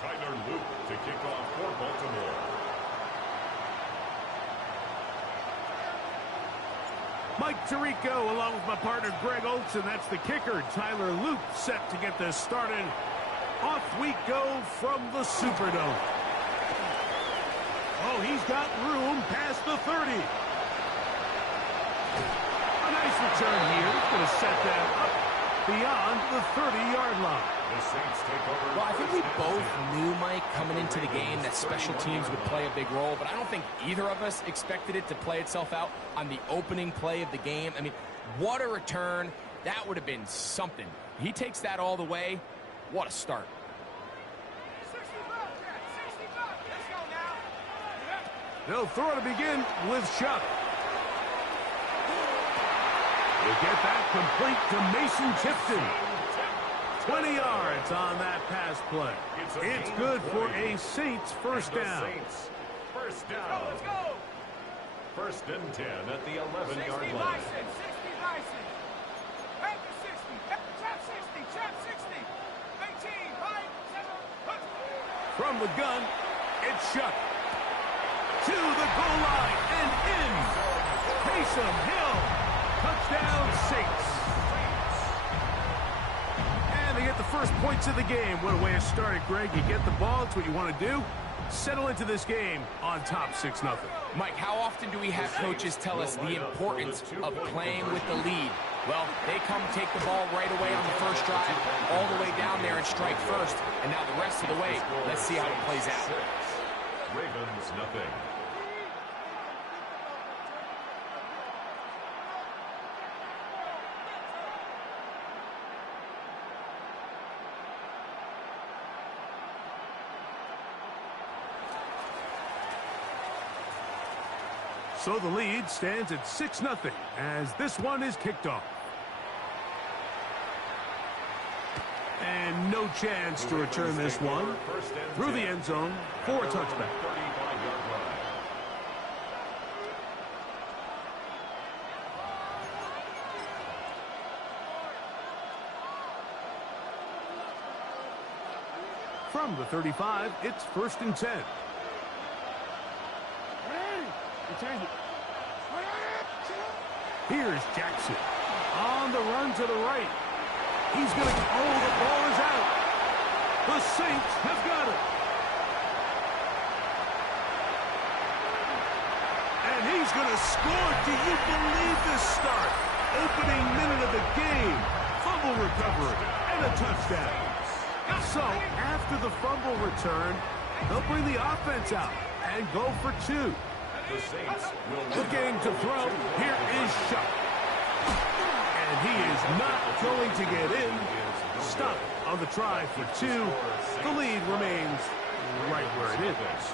Tyler Luke to kick off for Baltimore. Mike Tirico along with my partner Greg Olson. That's the kicker. Tyler Luke set to get this started. Off we go from the Superdome. Oh, he's got room past the 30. A nice return here. He's going to set that up beyond the 30-yard line. The Saints take over. Well, I think we both knew, Mike, coming into the game that special teams would play a big role, but I don't think either of us expected it to play itself out on the opening play of the game. I mean, what a return. That would have been something. He takes that all the way. What a start. 60 bucks, let's go now. They'll throw to begin with Chuck. They get that complete to Mason Tipton. 20 yards on that pass play. It's good for a Saints first down. First down. Let's go. First and 10 at the 11-yard 60 line. Bison, 60 Bison. Back to 60. Chop 60, chop 60. 18, 5, 7. From the gun, it's Chuck. To the goal line and in. Taysom Hill. Touchdown, Saints. And they get the first points of the game. What a way to start it, Greg. You get the ball. It's what you want to do. Settle into this game on top 6-0. Mike, how often do we have coaches tell us the importance of playing with the lead? Well, they come take the ball right away on the first drive, all the way down there and strike first. And now the rest of the way, let's see how it plays out. Ravens nothing. So the lead stands at 6-0 as this one is kicked off. And no chance to return this one through the end zone for a touchback. From the 35, it's 1st and 10. Here's Jackson on the run to the right. He's going to, the ball is out. The Saints have got it. And he's going to score. Do you believe this start? Opening minute of the game. Fumble recovery and a touchdown. So after the fumble return, they'll bring the offense out and go for 2. The Saints will looking to throw. Here is Chuck. And he is not going to get in. Stop on the try for 2. The lead remains right where it is.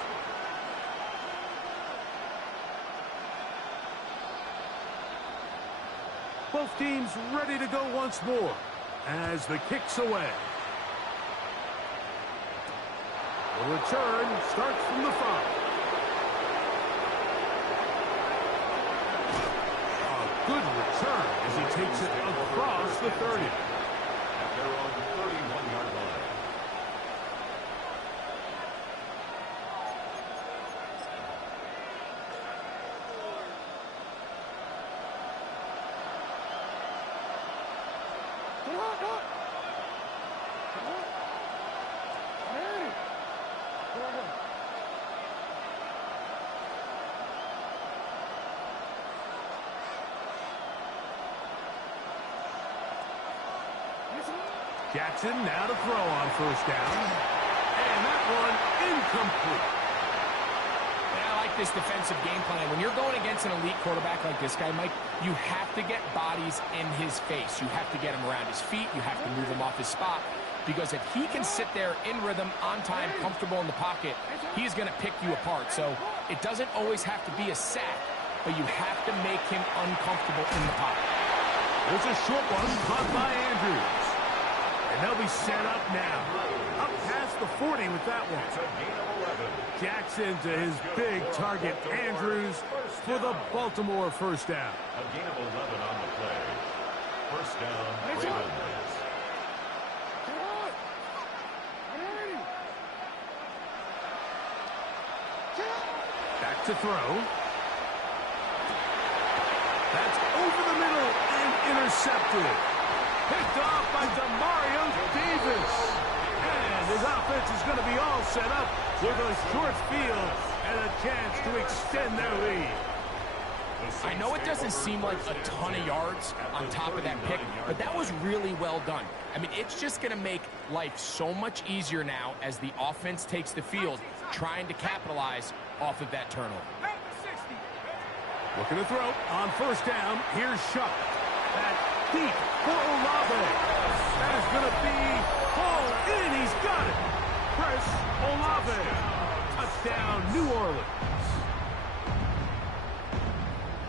Both teams ready to go once more as the kick's away. The return starts from the 5. Good return as he takes it across the 30. They're on the 31-yard line. Jackson now to throw on 1st down. And that one incomplete. Yeah, like this defensive game plan. When you're going against an elite quarterback like this guy, Mike, you have to get bodies in his face. You have to get him around his feet. You have to move him off his spot. Because if he can sit there in rhythm, on time, comfortable in the pocket, he's going to pick you apart. So it doesn't always have to be a sack, but you have to make him uncomfortable in the pocket. There's a short one caught by Andrews. And they'll be set up now. Up past the 40 with that one. Jackson to his big target, Andrews, for the Baltimore first down. A gain of 11 on the play. First down, Ravens. Back to throw. That's over the middle and intercepted. Picked off by Demario Davis. And his offense is going to be all set up with a short field and a chance to extend their lead. I know it doesn't seem like a ton of yards on top of that pick, but that was really well done. I mean, it's just going to make life so much easier now as the offense takes the field, trying to capitalize off of that turnover. Looking to throw on first down. Here's Shuck. That deep for Olave. That is going to be hauled in. He's got it. Chris Olave. Touchdown, New Orleans.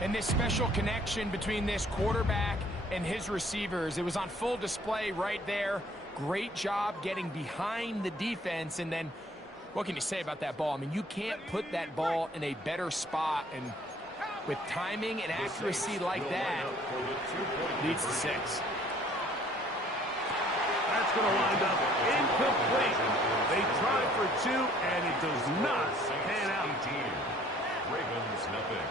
And this special connection between this quarterback and his receivers, it was on full display right there. Great job getting behind the defense. And then, what can you say about that ball? I mean, you can't put that ball in a better spot. And with timing and accuracy like that, leads to 6. That's going to wind up incomplete. They tried for 2, and it does not pan out. Ravens nothing.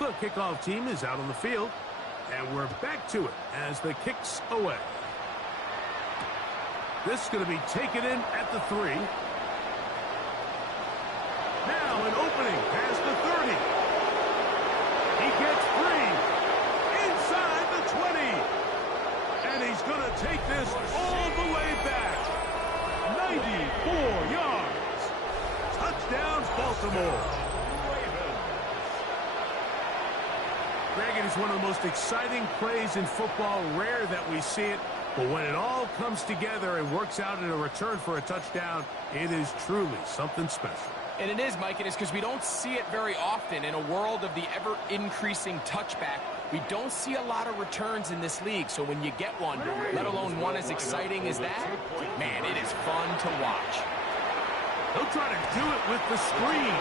The kickoff team is out on the field, and we're back to it as the kick's away. This is going to be taken in at the 3. Now an opening past the 30. He gets free inside the 20. And he's going to take this all the way back. 94 yards. Touchdowns, Baltimore. Greg, it is one of the most exciting plays in football. Rare that we see it, but when it all comes together and works out in a return for a touchdown, it is truly something special. And it is, Mike. It is because we don't see it very often in a world of the ever-increasing touchback. We don't see a lot of returns in this league, so when you get one, let alone one as exciting as that, man, it is fun to watch. He'll try to do it with the screen.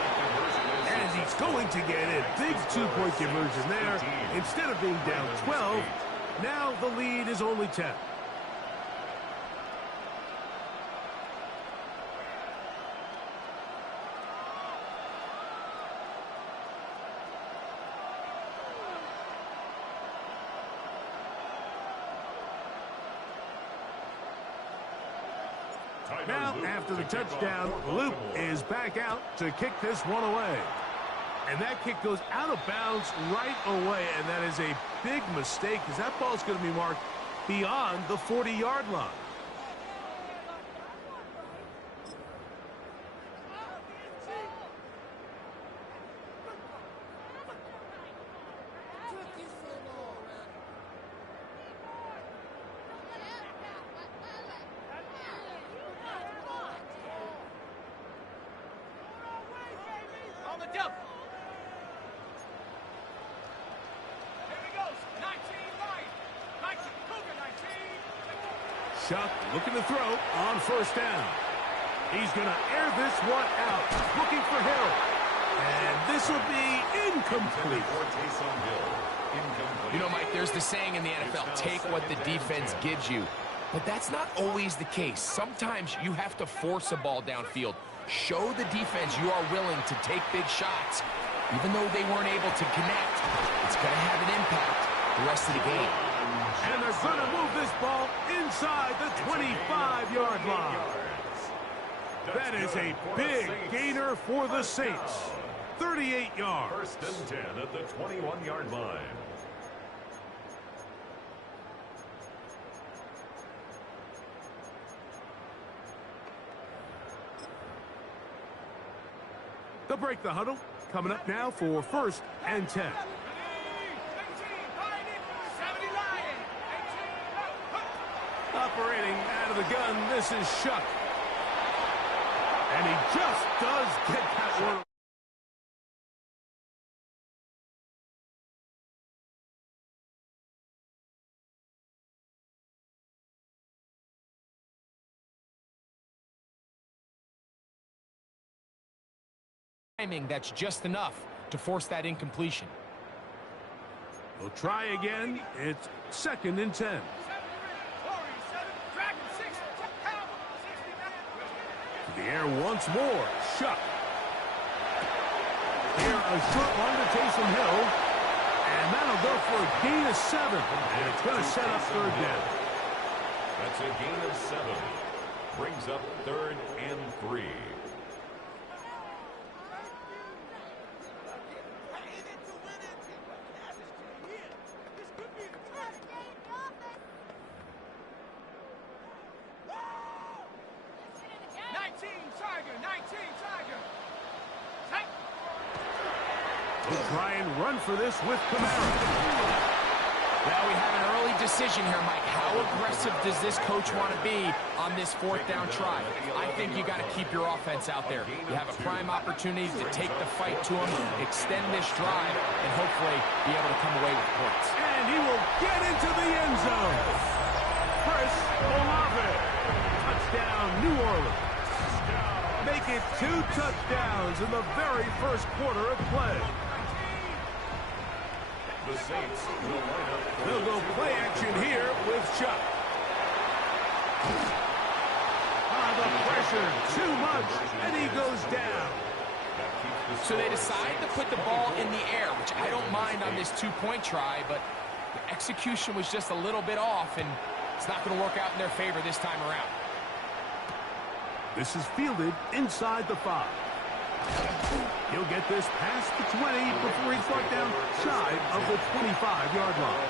And he's going to get it. Big 2-point conversion there. Instead of being down 12, now the lead is only 10. Now, after the touchdown, Loop is back out to kick this one away. And that kick goes out of bounds right away, and that is a big mistake because that ball is going to be marked beyond the 40-yard line. Shuck looking to throw on first down. He's going to air this one out, looking for Hill. And this will be incomplete. You know, Mike, there's the saying in the NFL, take what the defense gives you. But that's not always the case. Sometimes you have to force a ball downfield. Show the defense you are willing to take big shots. Even though they weren't able to connect, it's going to have an impact the rest of the game. And they're going to move this ball inside the 25-yard line. That is a big gainer for the Saints. 38 yards. First and 10 at the 21-yard line. They'll break the huddle. Coming up now for 1st and 10. Operating out of the gun, this is Shuck. And he just does get that one. Timing that's just enough to force that incompletion. We'll try again. It's 2nd and 10. To the air once more. Shuck. Here a short one to Taysom Hill. And that'll go for a gain of 7. And it's going to set up 3rd down. That's a gain of 7. Brings up 3rd and 3. We'll try and run for this with Kamara. Well, we have an early decision here, Mike. How aggressive does this coach want to be on this 4th down try? I think you got to keep your offense out there. You have a prime opportunity to take the fight to him, extend this drive, and hopefully be able to come away with points. And he will get into the end zone. Chris Olave. Touchdown, New Orleans. Make it 2 touchdowns in the very first quarter of play. The Saints will line up. They'll go play action here with Chuck. The pressure, too much, and he goes down. So they decide to put the ball in the air, which I don't mind on this 2-point try, but the execution was just a little bit off, and it's not going to work out in their favor this time around. This is fielded inside the 5. He'll get this past the 20 before he's brought down shy of the 25-yard line.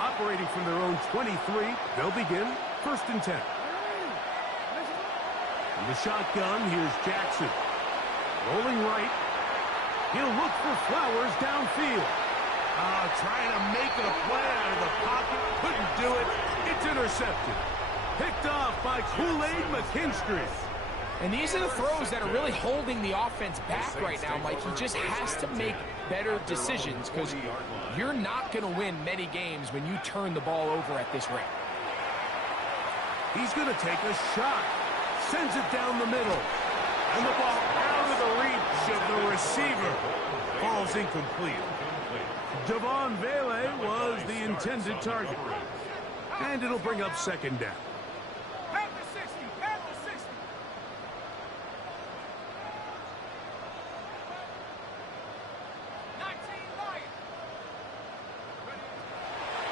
Operating from their own 23, they'll begin 1st and 10. In the shotgun, here's Jackson. Rolling right. He'll look for Flowers downfield. Trying to make it a play out of the pocket. Couldn't do it. It's intercepted. Picked off by Kool-Aid McKinstry. And these are the throws that are really holding the offense back right now, Mike. He just has to make better decisions because you're not going to win many games when you turn the ball over at this rate. He's going to take a shot. Sends it down the middle. And the ball out of the reach of the receiver. Ball's incomplete. Devon Vele was the intended target. And it'll bring up 2nd down.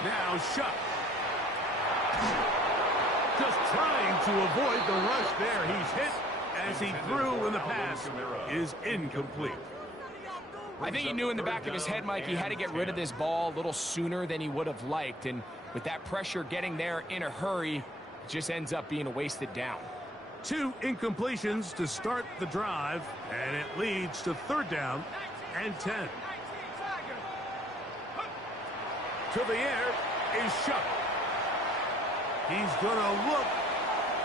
Now Shuck. Just trying to avoid the rush there. He's hit as he threw, and the pass is incomplete. I think he knew in the back of his head, Mike, he had to get rid of this ball a little sooner than he would have liked. And with that pressure getting there in a hurry, it just ends up being a wasted down. 2 incompletions to start the drive, and it leads to 3rd down and 10. To the air is Shuck. He's going to look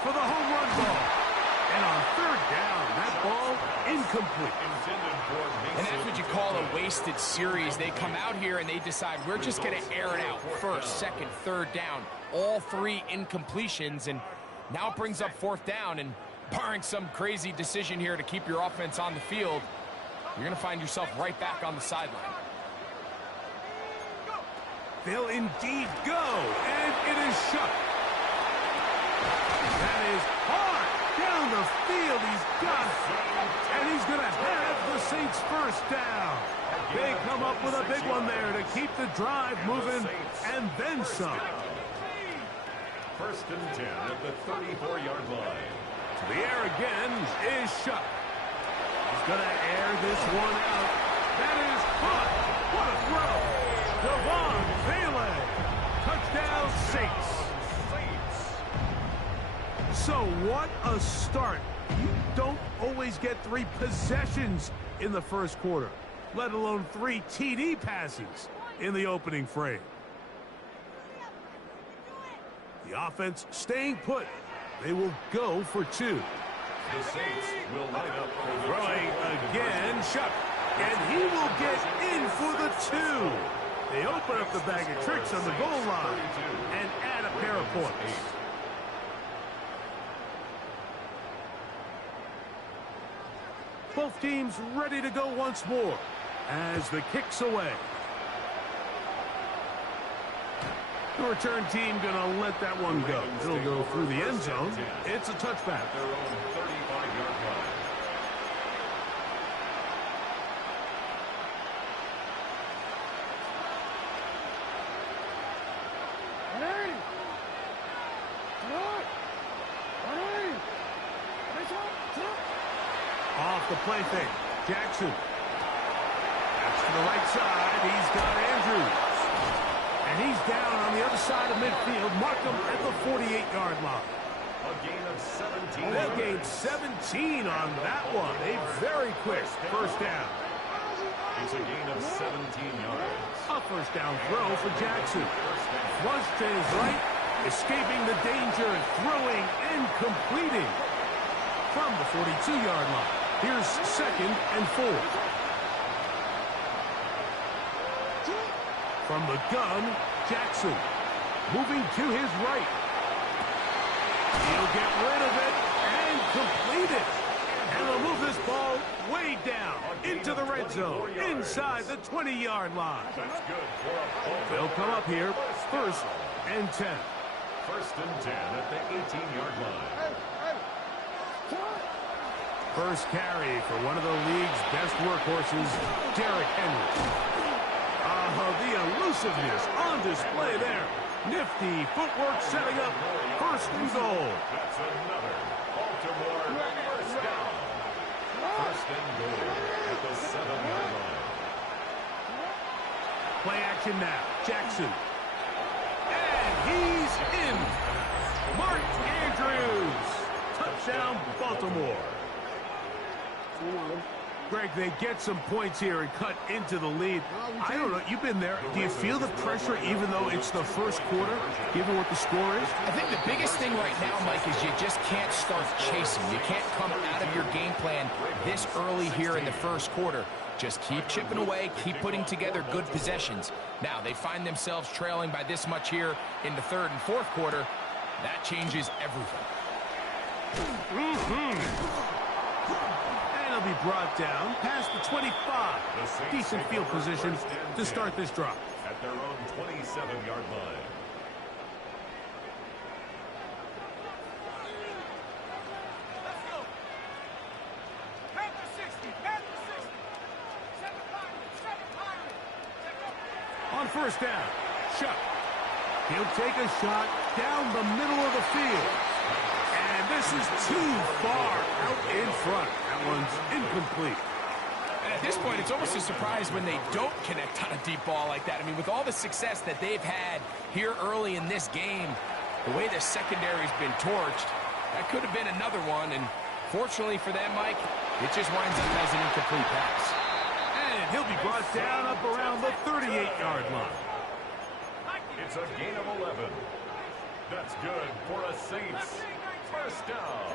for the home run ball. And on 3rd down, that ball incomplete. And that's what you call a wasted series. They come out here and they decide we're just going to air it out. 1st, 2nd, 3rd down. All 3 incompletions. And now it brings up 4th down. And barring some crazy decision here to keep your offense on the field, you're going to find yourself right back on the sideline. They'll indeed go, and it is Shuck. That is hard down the field. He's got it, and he's going to have the Saints 1st down. They come up with a big one there to keep the drive moving, and then some. 1st and 10 at the 34-yard line. To the air again is Shuck. He's going to air this one out. That is caught. What a throw. Devon Vele. Touchdown, Saints. So what a start You don't always get 3 possessions in the first quarter, let alone 3 TD passes in the opening frame. The offense staying put. They will go for 2. The Saints will line up for the Throwing again, Shuck. And he will get in for the 2. They open up the bag of tricks on the goal line and add a pair of points. Both teams ready to go once more as the kick's away. The return team going to let that one go. It'll go through the end zone. It's a touchback. Their own 35-yard line. Off the play fake. Jackson. That's to the right side. He's got Andrews. And he's down on the other side of midfield. Mark him at the 48-yard line. A gain of 17. They gained 17 on that one. A very quick first down. It's a gain of 17 yards. A first down throw for Jackson. Flush to his right, escaping the danger, throwing and completing from the 42-yard line. Here's 2nd and 4. From the gun, Jackson moving to his right. He'll get rid of it and complete it. And they'll move this ball way down into the red zone, inside the 20-yard line. That's good for a ball. They'll come up here, 1st and 10. 1st and 10 at the 18-yard line. First carry for one of the league's best workhorses, Derrick Henry. The elusiveness on display there. Nifty footwork setting up 1st and goal. That's another Baltimore first down. 1st and goal at the 7-yard line. Play action now. Jackson. And he's in. Mark Andrews. Touchdown, Baltimore. Greg, they get some points here and cut into the lead. I don't know. You've been there. Do you feel the pressure even though it's the first quarter, given what the score is? I think the biggest thing right now, Mike, is you just can't start chasing. You can't come out of your game plan this early here in the first quarter. Just keep chipping away, keep putting together good possessions. Now, they find themselves trailing by this much here in the 3rd and 4th quarter. That changes everything. He'll be brought down past the 25. Decent field position to start this drive. At their own 27-yard line. Let's go. Back to 60. Back to 60. 7 Pirate. On first down, Shuck. He'll take a shot down the middle of the field. And this is too far out in front. That one's incomplete. And at this point, it's almost a surprise when they don't connect on a deep ball like that. I mean, with all the success that they've had here early in this game, the way the secondary's been torched, that could have been another one. And fortunately for them, Mike, it just winds up as an incomplete pass. And he'll be brought down up around the 38-yard line. It's a gain of 11. That's good for a Saints first down.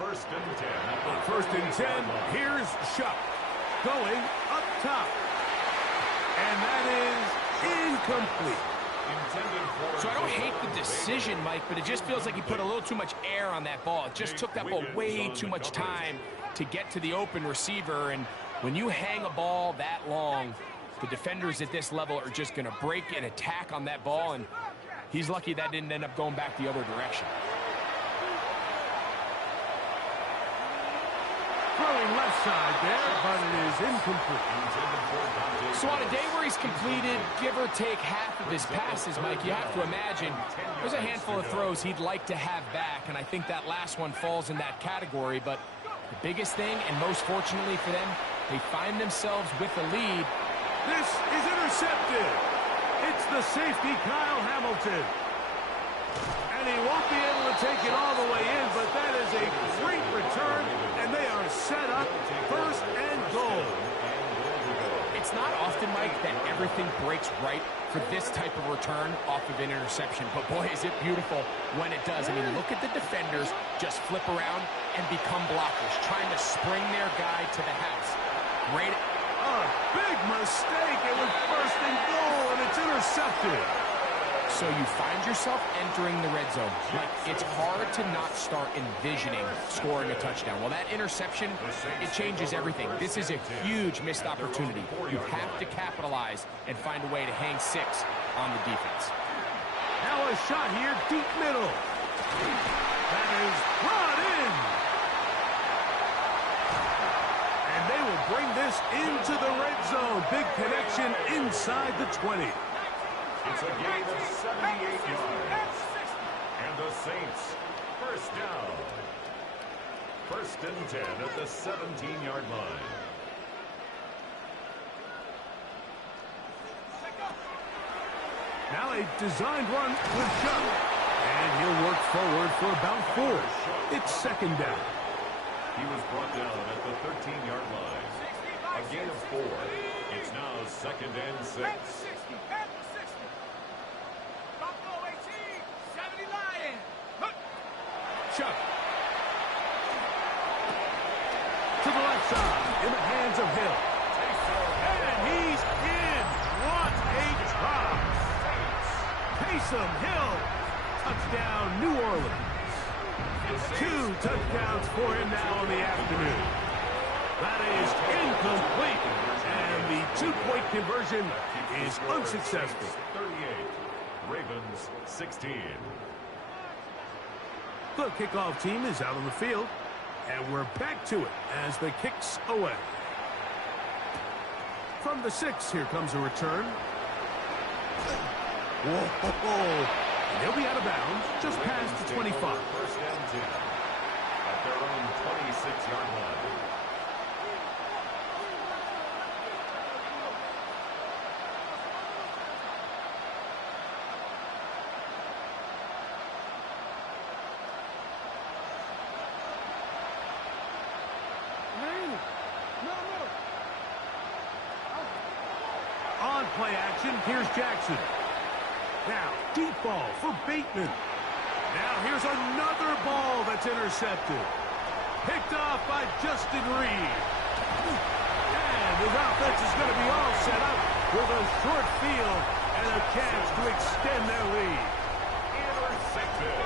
1st and 10. On 1st and 10, here's Shuck going up top. And that is incomplete. So I don't hate the decision, Mike, but it just feels like he put a little too much air on that ball. It just took that ball way too much time to get to the open receiver. And when you hang a ball that long, the defenders at this level are just going to break and attack on that ball. And he's lucky that didn't end up going back the other direction. Throwing left side there, but it is incomplete. So on a day where he's completed, give or take half of his passes, Mike, you have to imagine there's a handful of throws he'd like to have back, and I think that last one falls in that category. But the biggest thing, and most fortunately for them, they find themselves with the lead. This is intercepted. It's the safety, Kyle Hamilton. And he won't be able to take it all the way in, but that is a great return, and they are set up first and goal. It's not often, Mike, that everything breaks right for this type of return off of an interception. But, boy, is it beautiful when it does. I mean, look at the defenders just flip around and become blockers, trying to spring their guy to the house. Great. A big mistake. It was first and goal, and it's intercepted. So you find yourself entering the red zone. Like, it's hard to not start envisioning scoring a touchdown. Well, that interception, it changes everything. This is a huge missed opportunity. You have to capitalize and find a way to hang 6 on the defense. Now a shot here, deep middle. That is brought in. And they will bring this into the red zone. Big connection inside the 20. It's a gain of 78 yards. And the Saints, first down. First and 10 at the 17-yard line. Now a designed run with Chubb. And he'll work forward for about 4. It's second down. He was brought down at the 13-yard line. A gain of 4. It's now second and 6. Chubb. To the left side, in the hands of Hill. And he's in. What a drop. Taysom Hill. Touchdown, New Orleans. 2 touchdowns for him now in the afternoon. That is incomplete. And the 2-point conversion is unsuccessful. 38. Ravens 16. The kickoff team is out on the field, and we're back to it as the kick's away. From the 6, here comes a return. Whoa, and he'll be out of bounds just past the 25. First and 10 at their own 26-yard line. On play action, here's Jackson. Now, deep ball for Bateman. Now, here's another ball that's intercepted. Picked off by Justin Reed. And his offense is going to be all set up with a short field and a chance to extend their lead. Intercepted.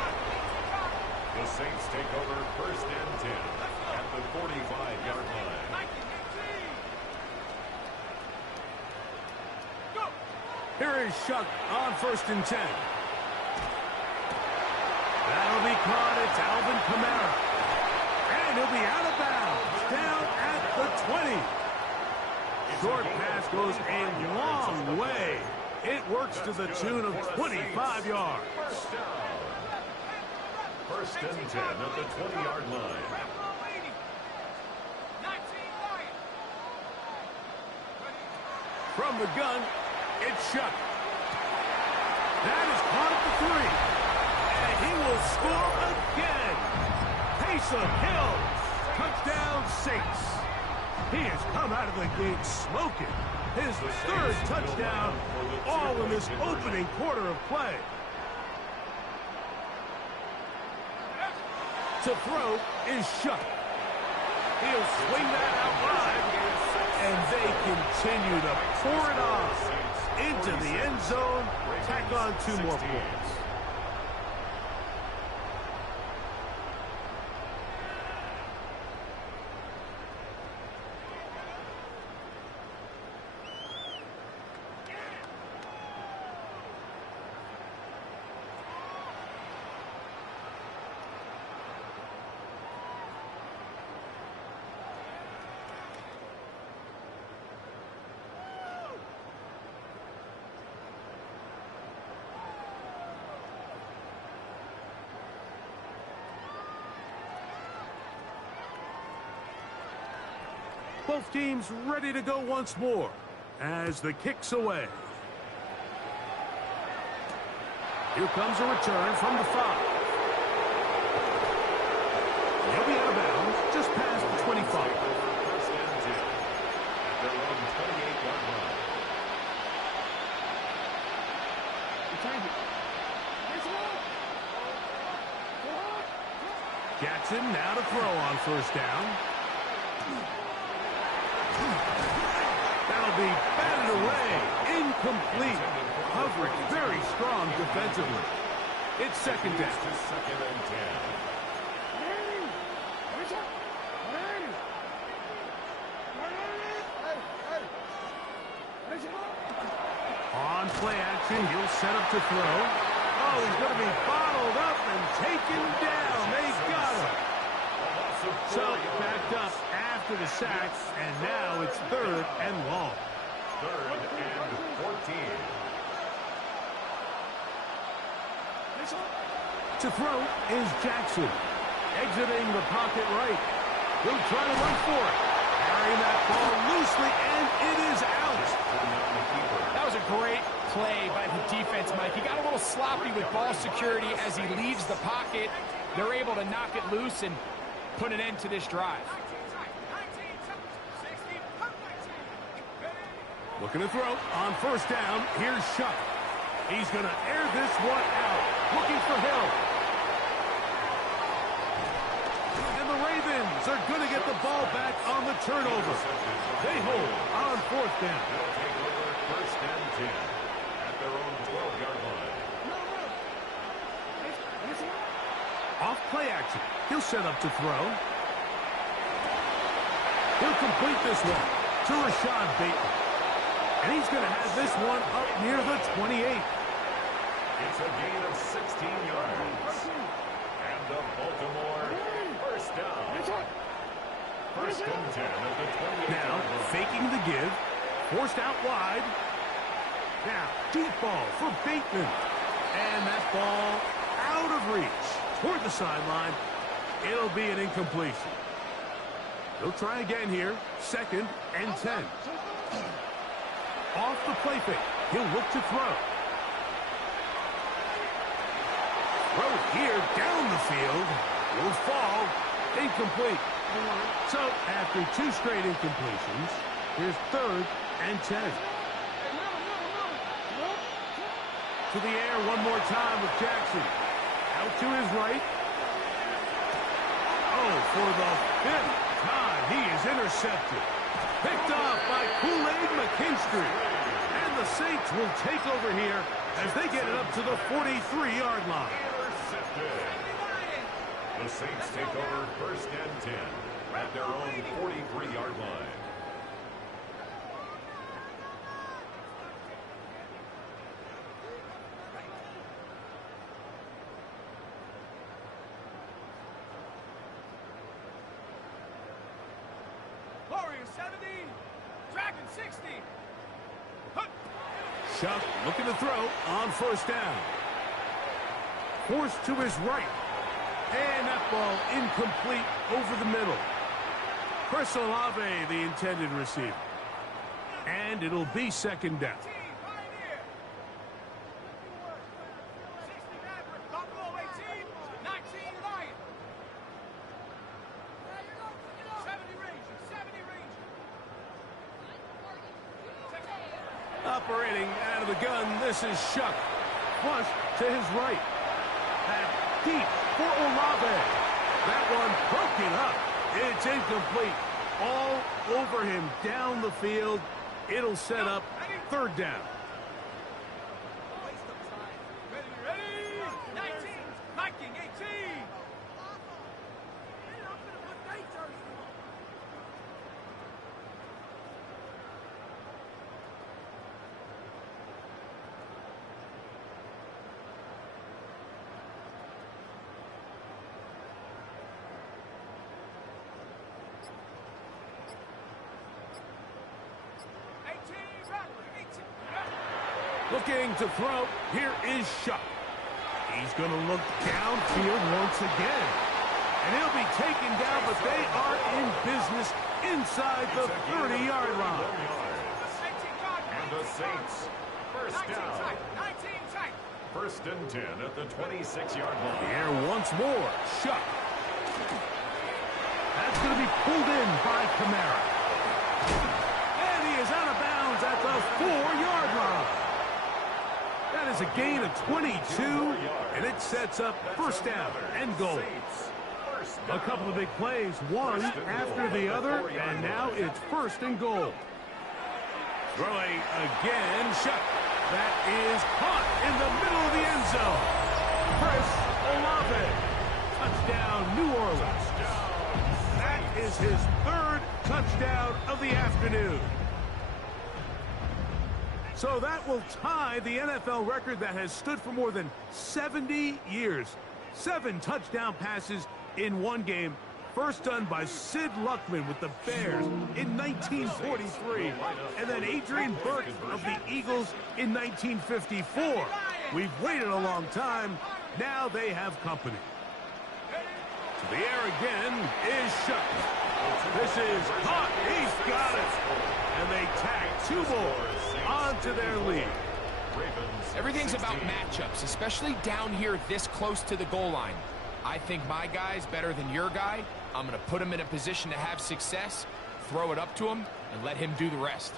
The Saints take over first and 10 at the 45-yard line. Here is Shuck on first and 10. That'll be caught. It's Alvin Kamara. And he'll be out of bounds. Down at the 20. Short pass goes a long way. It works to the tune of 25 yards. First and 10 at the 20-yard line. From the gun, it's Shuck. That is caught at the 3. And he will score again. Taysom Hill. Touchdown Saints. He has come out of the gate smoking. His 3rd touchdown, all in this opening quarter of play. To throw is Shuck. He'll swing that out wide. And they continue to pour it on into the end zone. Tack on 2 more points. Both teams ready to go once more as the kick's away. Here comes a return from the 5. He'll be out of bounds just past the 25. First and 10 at their own 28-yard line. Jackson now to throw on first down. That'll be batted away. Incomplete. Coverage very strong defensively. It's second down. Second and 10. On play action, he'll set up to throw. Oh, he's going to be bottled up and taken down. They got him. So backed up after the sack, and now it's third and long. Third and 14. To throw is Jackson. Exiting the pocket right. He'll try to run for it. Carrying that ball loosely, and it is out. That was a great play by the defense, Mike. He got a little sloppy with ball security as he leaves the pocket. They're able to knock it loose and put an end to this drive. Looking to throw on first down. Here's Shuck. He's going to air this one out. Looking for Hill. And the Ravens are going to get the ball back on the turnover. They hold on fourth down. They'll take over first and 10 at their own 12-yard line. Off play action. He'll set up to throw. He'll complete this one to Rashad Bateman. And he's going to have this one up near the 28. It's a gain of 16 yards. And the Baltimore first down. First and 10 at the 28. Now, faking the give. Forced out wide. Now, deep ball for Bateman. And that ball out of reach. Toward the sideline. It'll be an incompletion. He'll try again here. Second and 10. Off the play fake. He'll look to throw. Throw here down the field. Will fall. Incomplete. So after two straight incompletions, here's third and 10. To the air one more time with Jackson. Out to his right. Oh, for the fifth time, he is intercepted. Picked off by Kool-Aid McKinstry. And the Saints will take over here as they get it up to the 43-yard line. Intercepted. The Saints take over first and 10 at their own 43-yard line. Warriors 70, Dragon 60. Shuck looking to throw on first down. Forced to his right. And that ball incomplete over the middle. Chris Olave, the intended receiver. And it'll be second down. Operating out of the gun, this is Shuck. Flush to his right. Back deep for Olave. That one broken up. It's incomplete. All over him down the field. It'll set up third down. Ready? 19, Viking 18. Looking to throw. Here is Shuck. He's going to look downfield once again. And he'll be taken down, but they are in business inside the 30-yard line. And the Saints first down. 19 tight. First and 10 at the 26-yard line. The air once more. Shuck. That's going to be pulled in by Kamara. And he is out of bounds at the 4-yard line. That is a gain of 22, and it sets up first down and goal. A couple of big plays, one after the other, and now it's first and goal. Throwing again, Shuck. That is caught in the middle of the end zone. Chris Olave. Touchdown, New Orleans. That is his third touchdown of the afternoon. So that will tie the NFL record that has stood for more than 70 years. 7 touchdown passes in one game. First done by Sid Luckman with the Bears in 1943. And then Adrian Burke of the Eagles in 1954. We've waited a long time. Now they have company. To the air again is Shuck. This is caught. He's got it. And they tag 2 more onto their lead. Everything's about matchups, especially down here this close to the goal line. I think my guy's better than your guy. I'm going to put him in a position to have success, throw it up to him, and let him do the rest.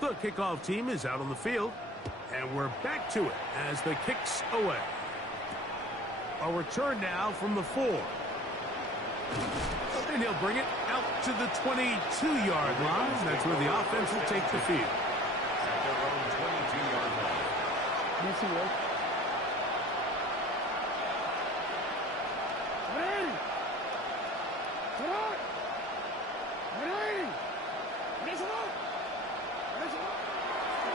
The kickoff team is out on the field, and we're back to it as the kick's away. A return now from the 4. And he'll bring it out to the 22-yard line. That's where the offense will take the field. At their own 22-yard line.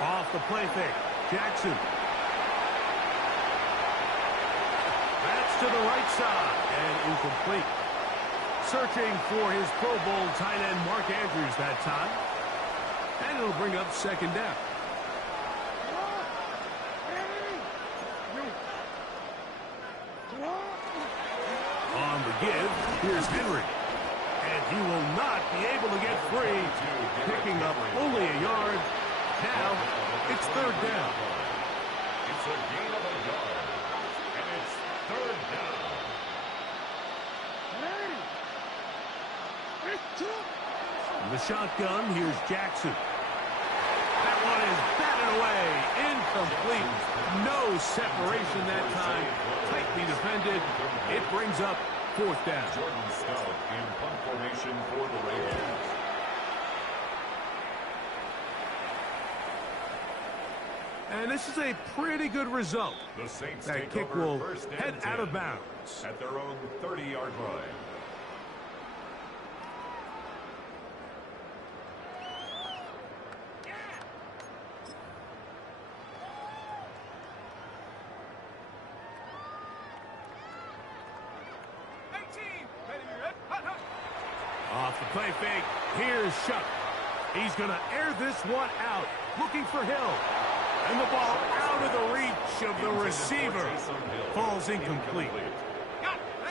Off the play fake. Jackson. That's to the right side and incomplete. Searching for his Pro Bowl tight end Mark Andrews that time. And it'll bring up second down. On the give, here's Henry. And he will not be able to get free. Picking up only a yard. Now, it's third down. It's a gain of a yard. And it's third down. In the shotgun, here's Jackson. That one is batted away. Incomplete. No separation that time. Tightly defended. It brings up fourth down. Jordan Stout in punt formation for the Ravens. And this is a pretty good result. The Saints That take kick over will first and head 10 out of bounds. at their own 30-yard line. Off the play fake, here's Shuck. He's going to air this one out, looking for Hill. And the ball out of the reach of the receiver. Falls incomplete.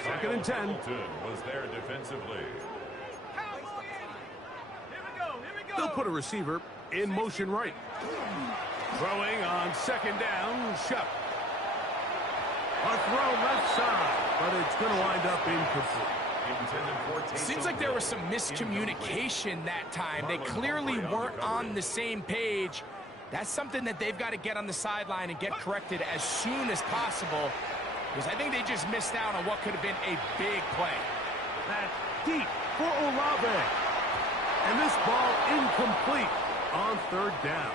Second and 10. Hamilton was there defensively. They'll put a receiver in motion right. Throwing on second down, Shuck. A throw left side, but it's going to wind up incomplete. Seems like there was some miscommunication that time. They clearly weren't on the same page. That's something that they've got to get on the sideline and get corrected as soon as possible, because I think they just missed out on what could have been a big play. That's deep for Olave. And this ball incomplete on third down.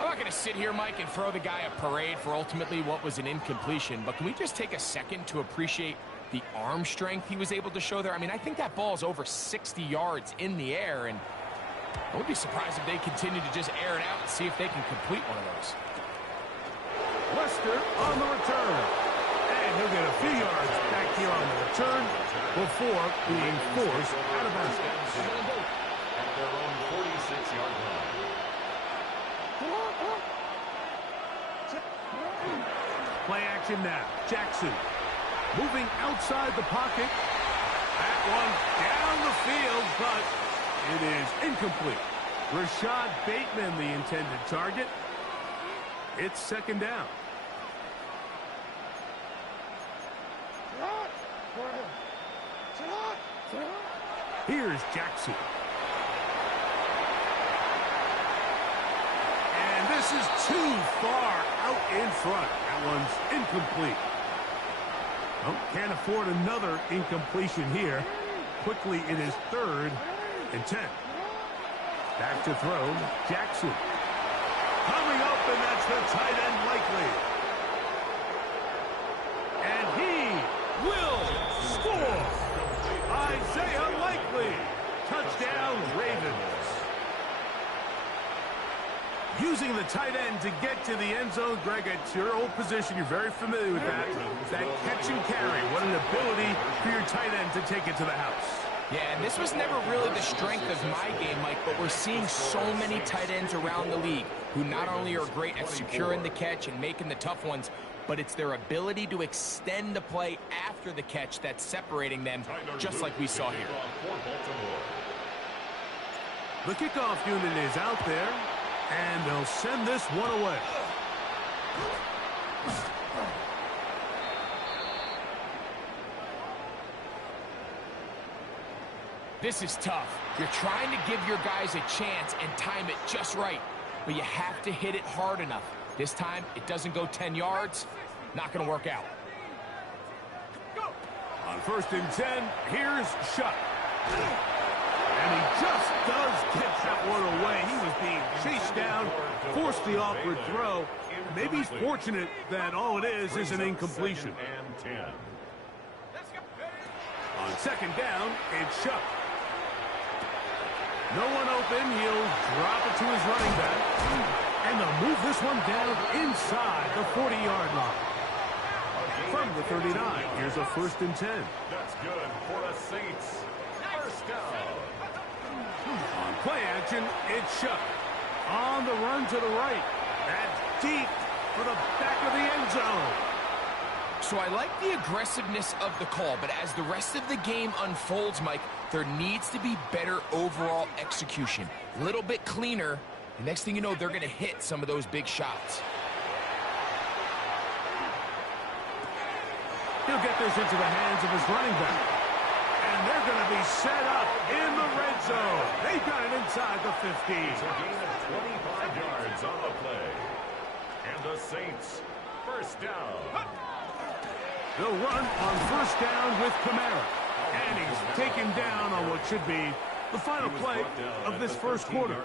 I'm not going to sit here, Mike, and throw the guy a parade for ultimately what was an incompletion, but can we just take a second to appreciate the arm strength he was able to show there? I mean, I think that ball is over 60 yards in the air, and I would be surprised if they continue to just air it out and see if they can complete one of those. Lester on the return. And he'll get a few yards back here on the return before being forced out of bounds. At their own 46-yard line. Play action now. Jackson moving outside the pocket. That one down the field, but it is incomplete. Rashad Bateman, the intended target. It's second down. Here's Jackson. And this is too far out in front. That one's incomplete. Oh, can't afford another incompletion here. Quickly, it is 3rd and 10. Back to throw, Jackson. Coming up, and that's the tight end likely. And he will score. Isaiah Likely. Touchdown, Ravens. Using the tight end to get to the end zone, Greg, it's your old position. You're very familiar with that. That catch and carry. What an ability for your tight end to take it to the house. Yeah, and this was never really the strength of my game, Mike, but we're seeing so many tight ends around the league who not only are great at securing the catch and making the tough ones, but it's their ability to extend the play after the catch that's separating them, just like we saw here. The kickoff unit is out there, and they'll send this one away. This is tough. You're trying to give your guys a chance and time it just right, but you have to hit it hard enough. This time, it doesn't go 10 yards. Not going to work out. On 1st and 10, here's Shuck. And he just does get that one away. He was being chased down, forced the awkward throw. Maybe he's fortunate that all it is an incompletion. On 2nd down, it's Shuck. No one open. He'll drop it to his running back. And they'll move this one down inside the 40-yard line. From the 39, here's a 1st and 10. That's good for the Saints. First down. On play action, it's Shuck. On the run to the right. That's deep for the back of the end zone. So I like the aggressiveness of the call, but as the rest of the game unfolds, Mike, there needs to be better overall execution. A little bit cleaner. The next thing you know, they're going to hit some of those big shots. He'll get this into the hands of his running back. And they're going to be set up in the red zone. They've got it inside the 15. It's a gain of 25 yards on the play. And the Saints, first down. They'll run on 1st down with Kamara. And he's taken down on what should be the final play of this 1st quarter.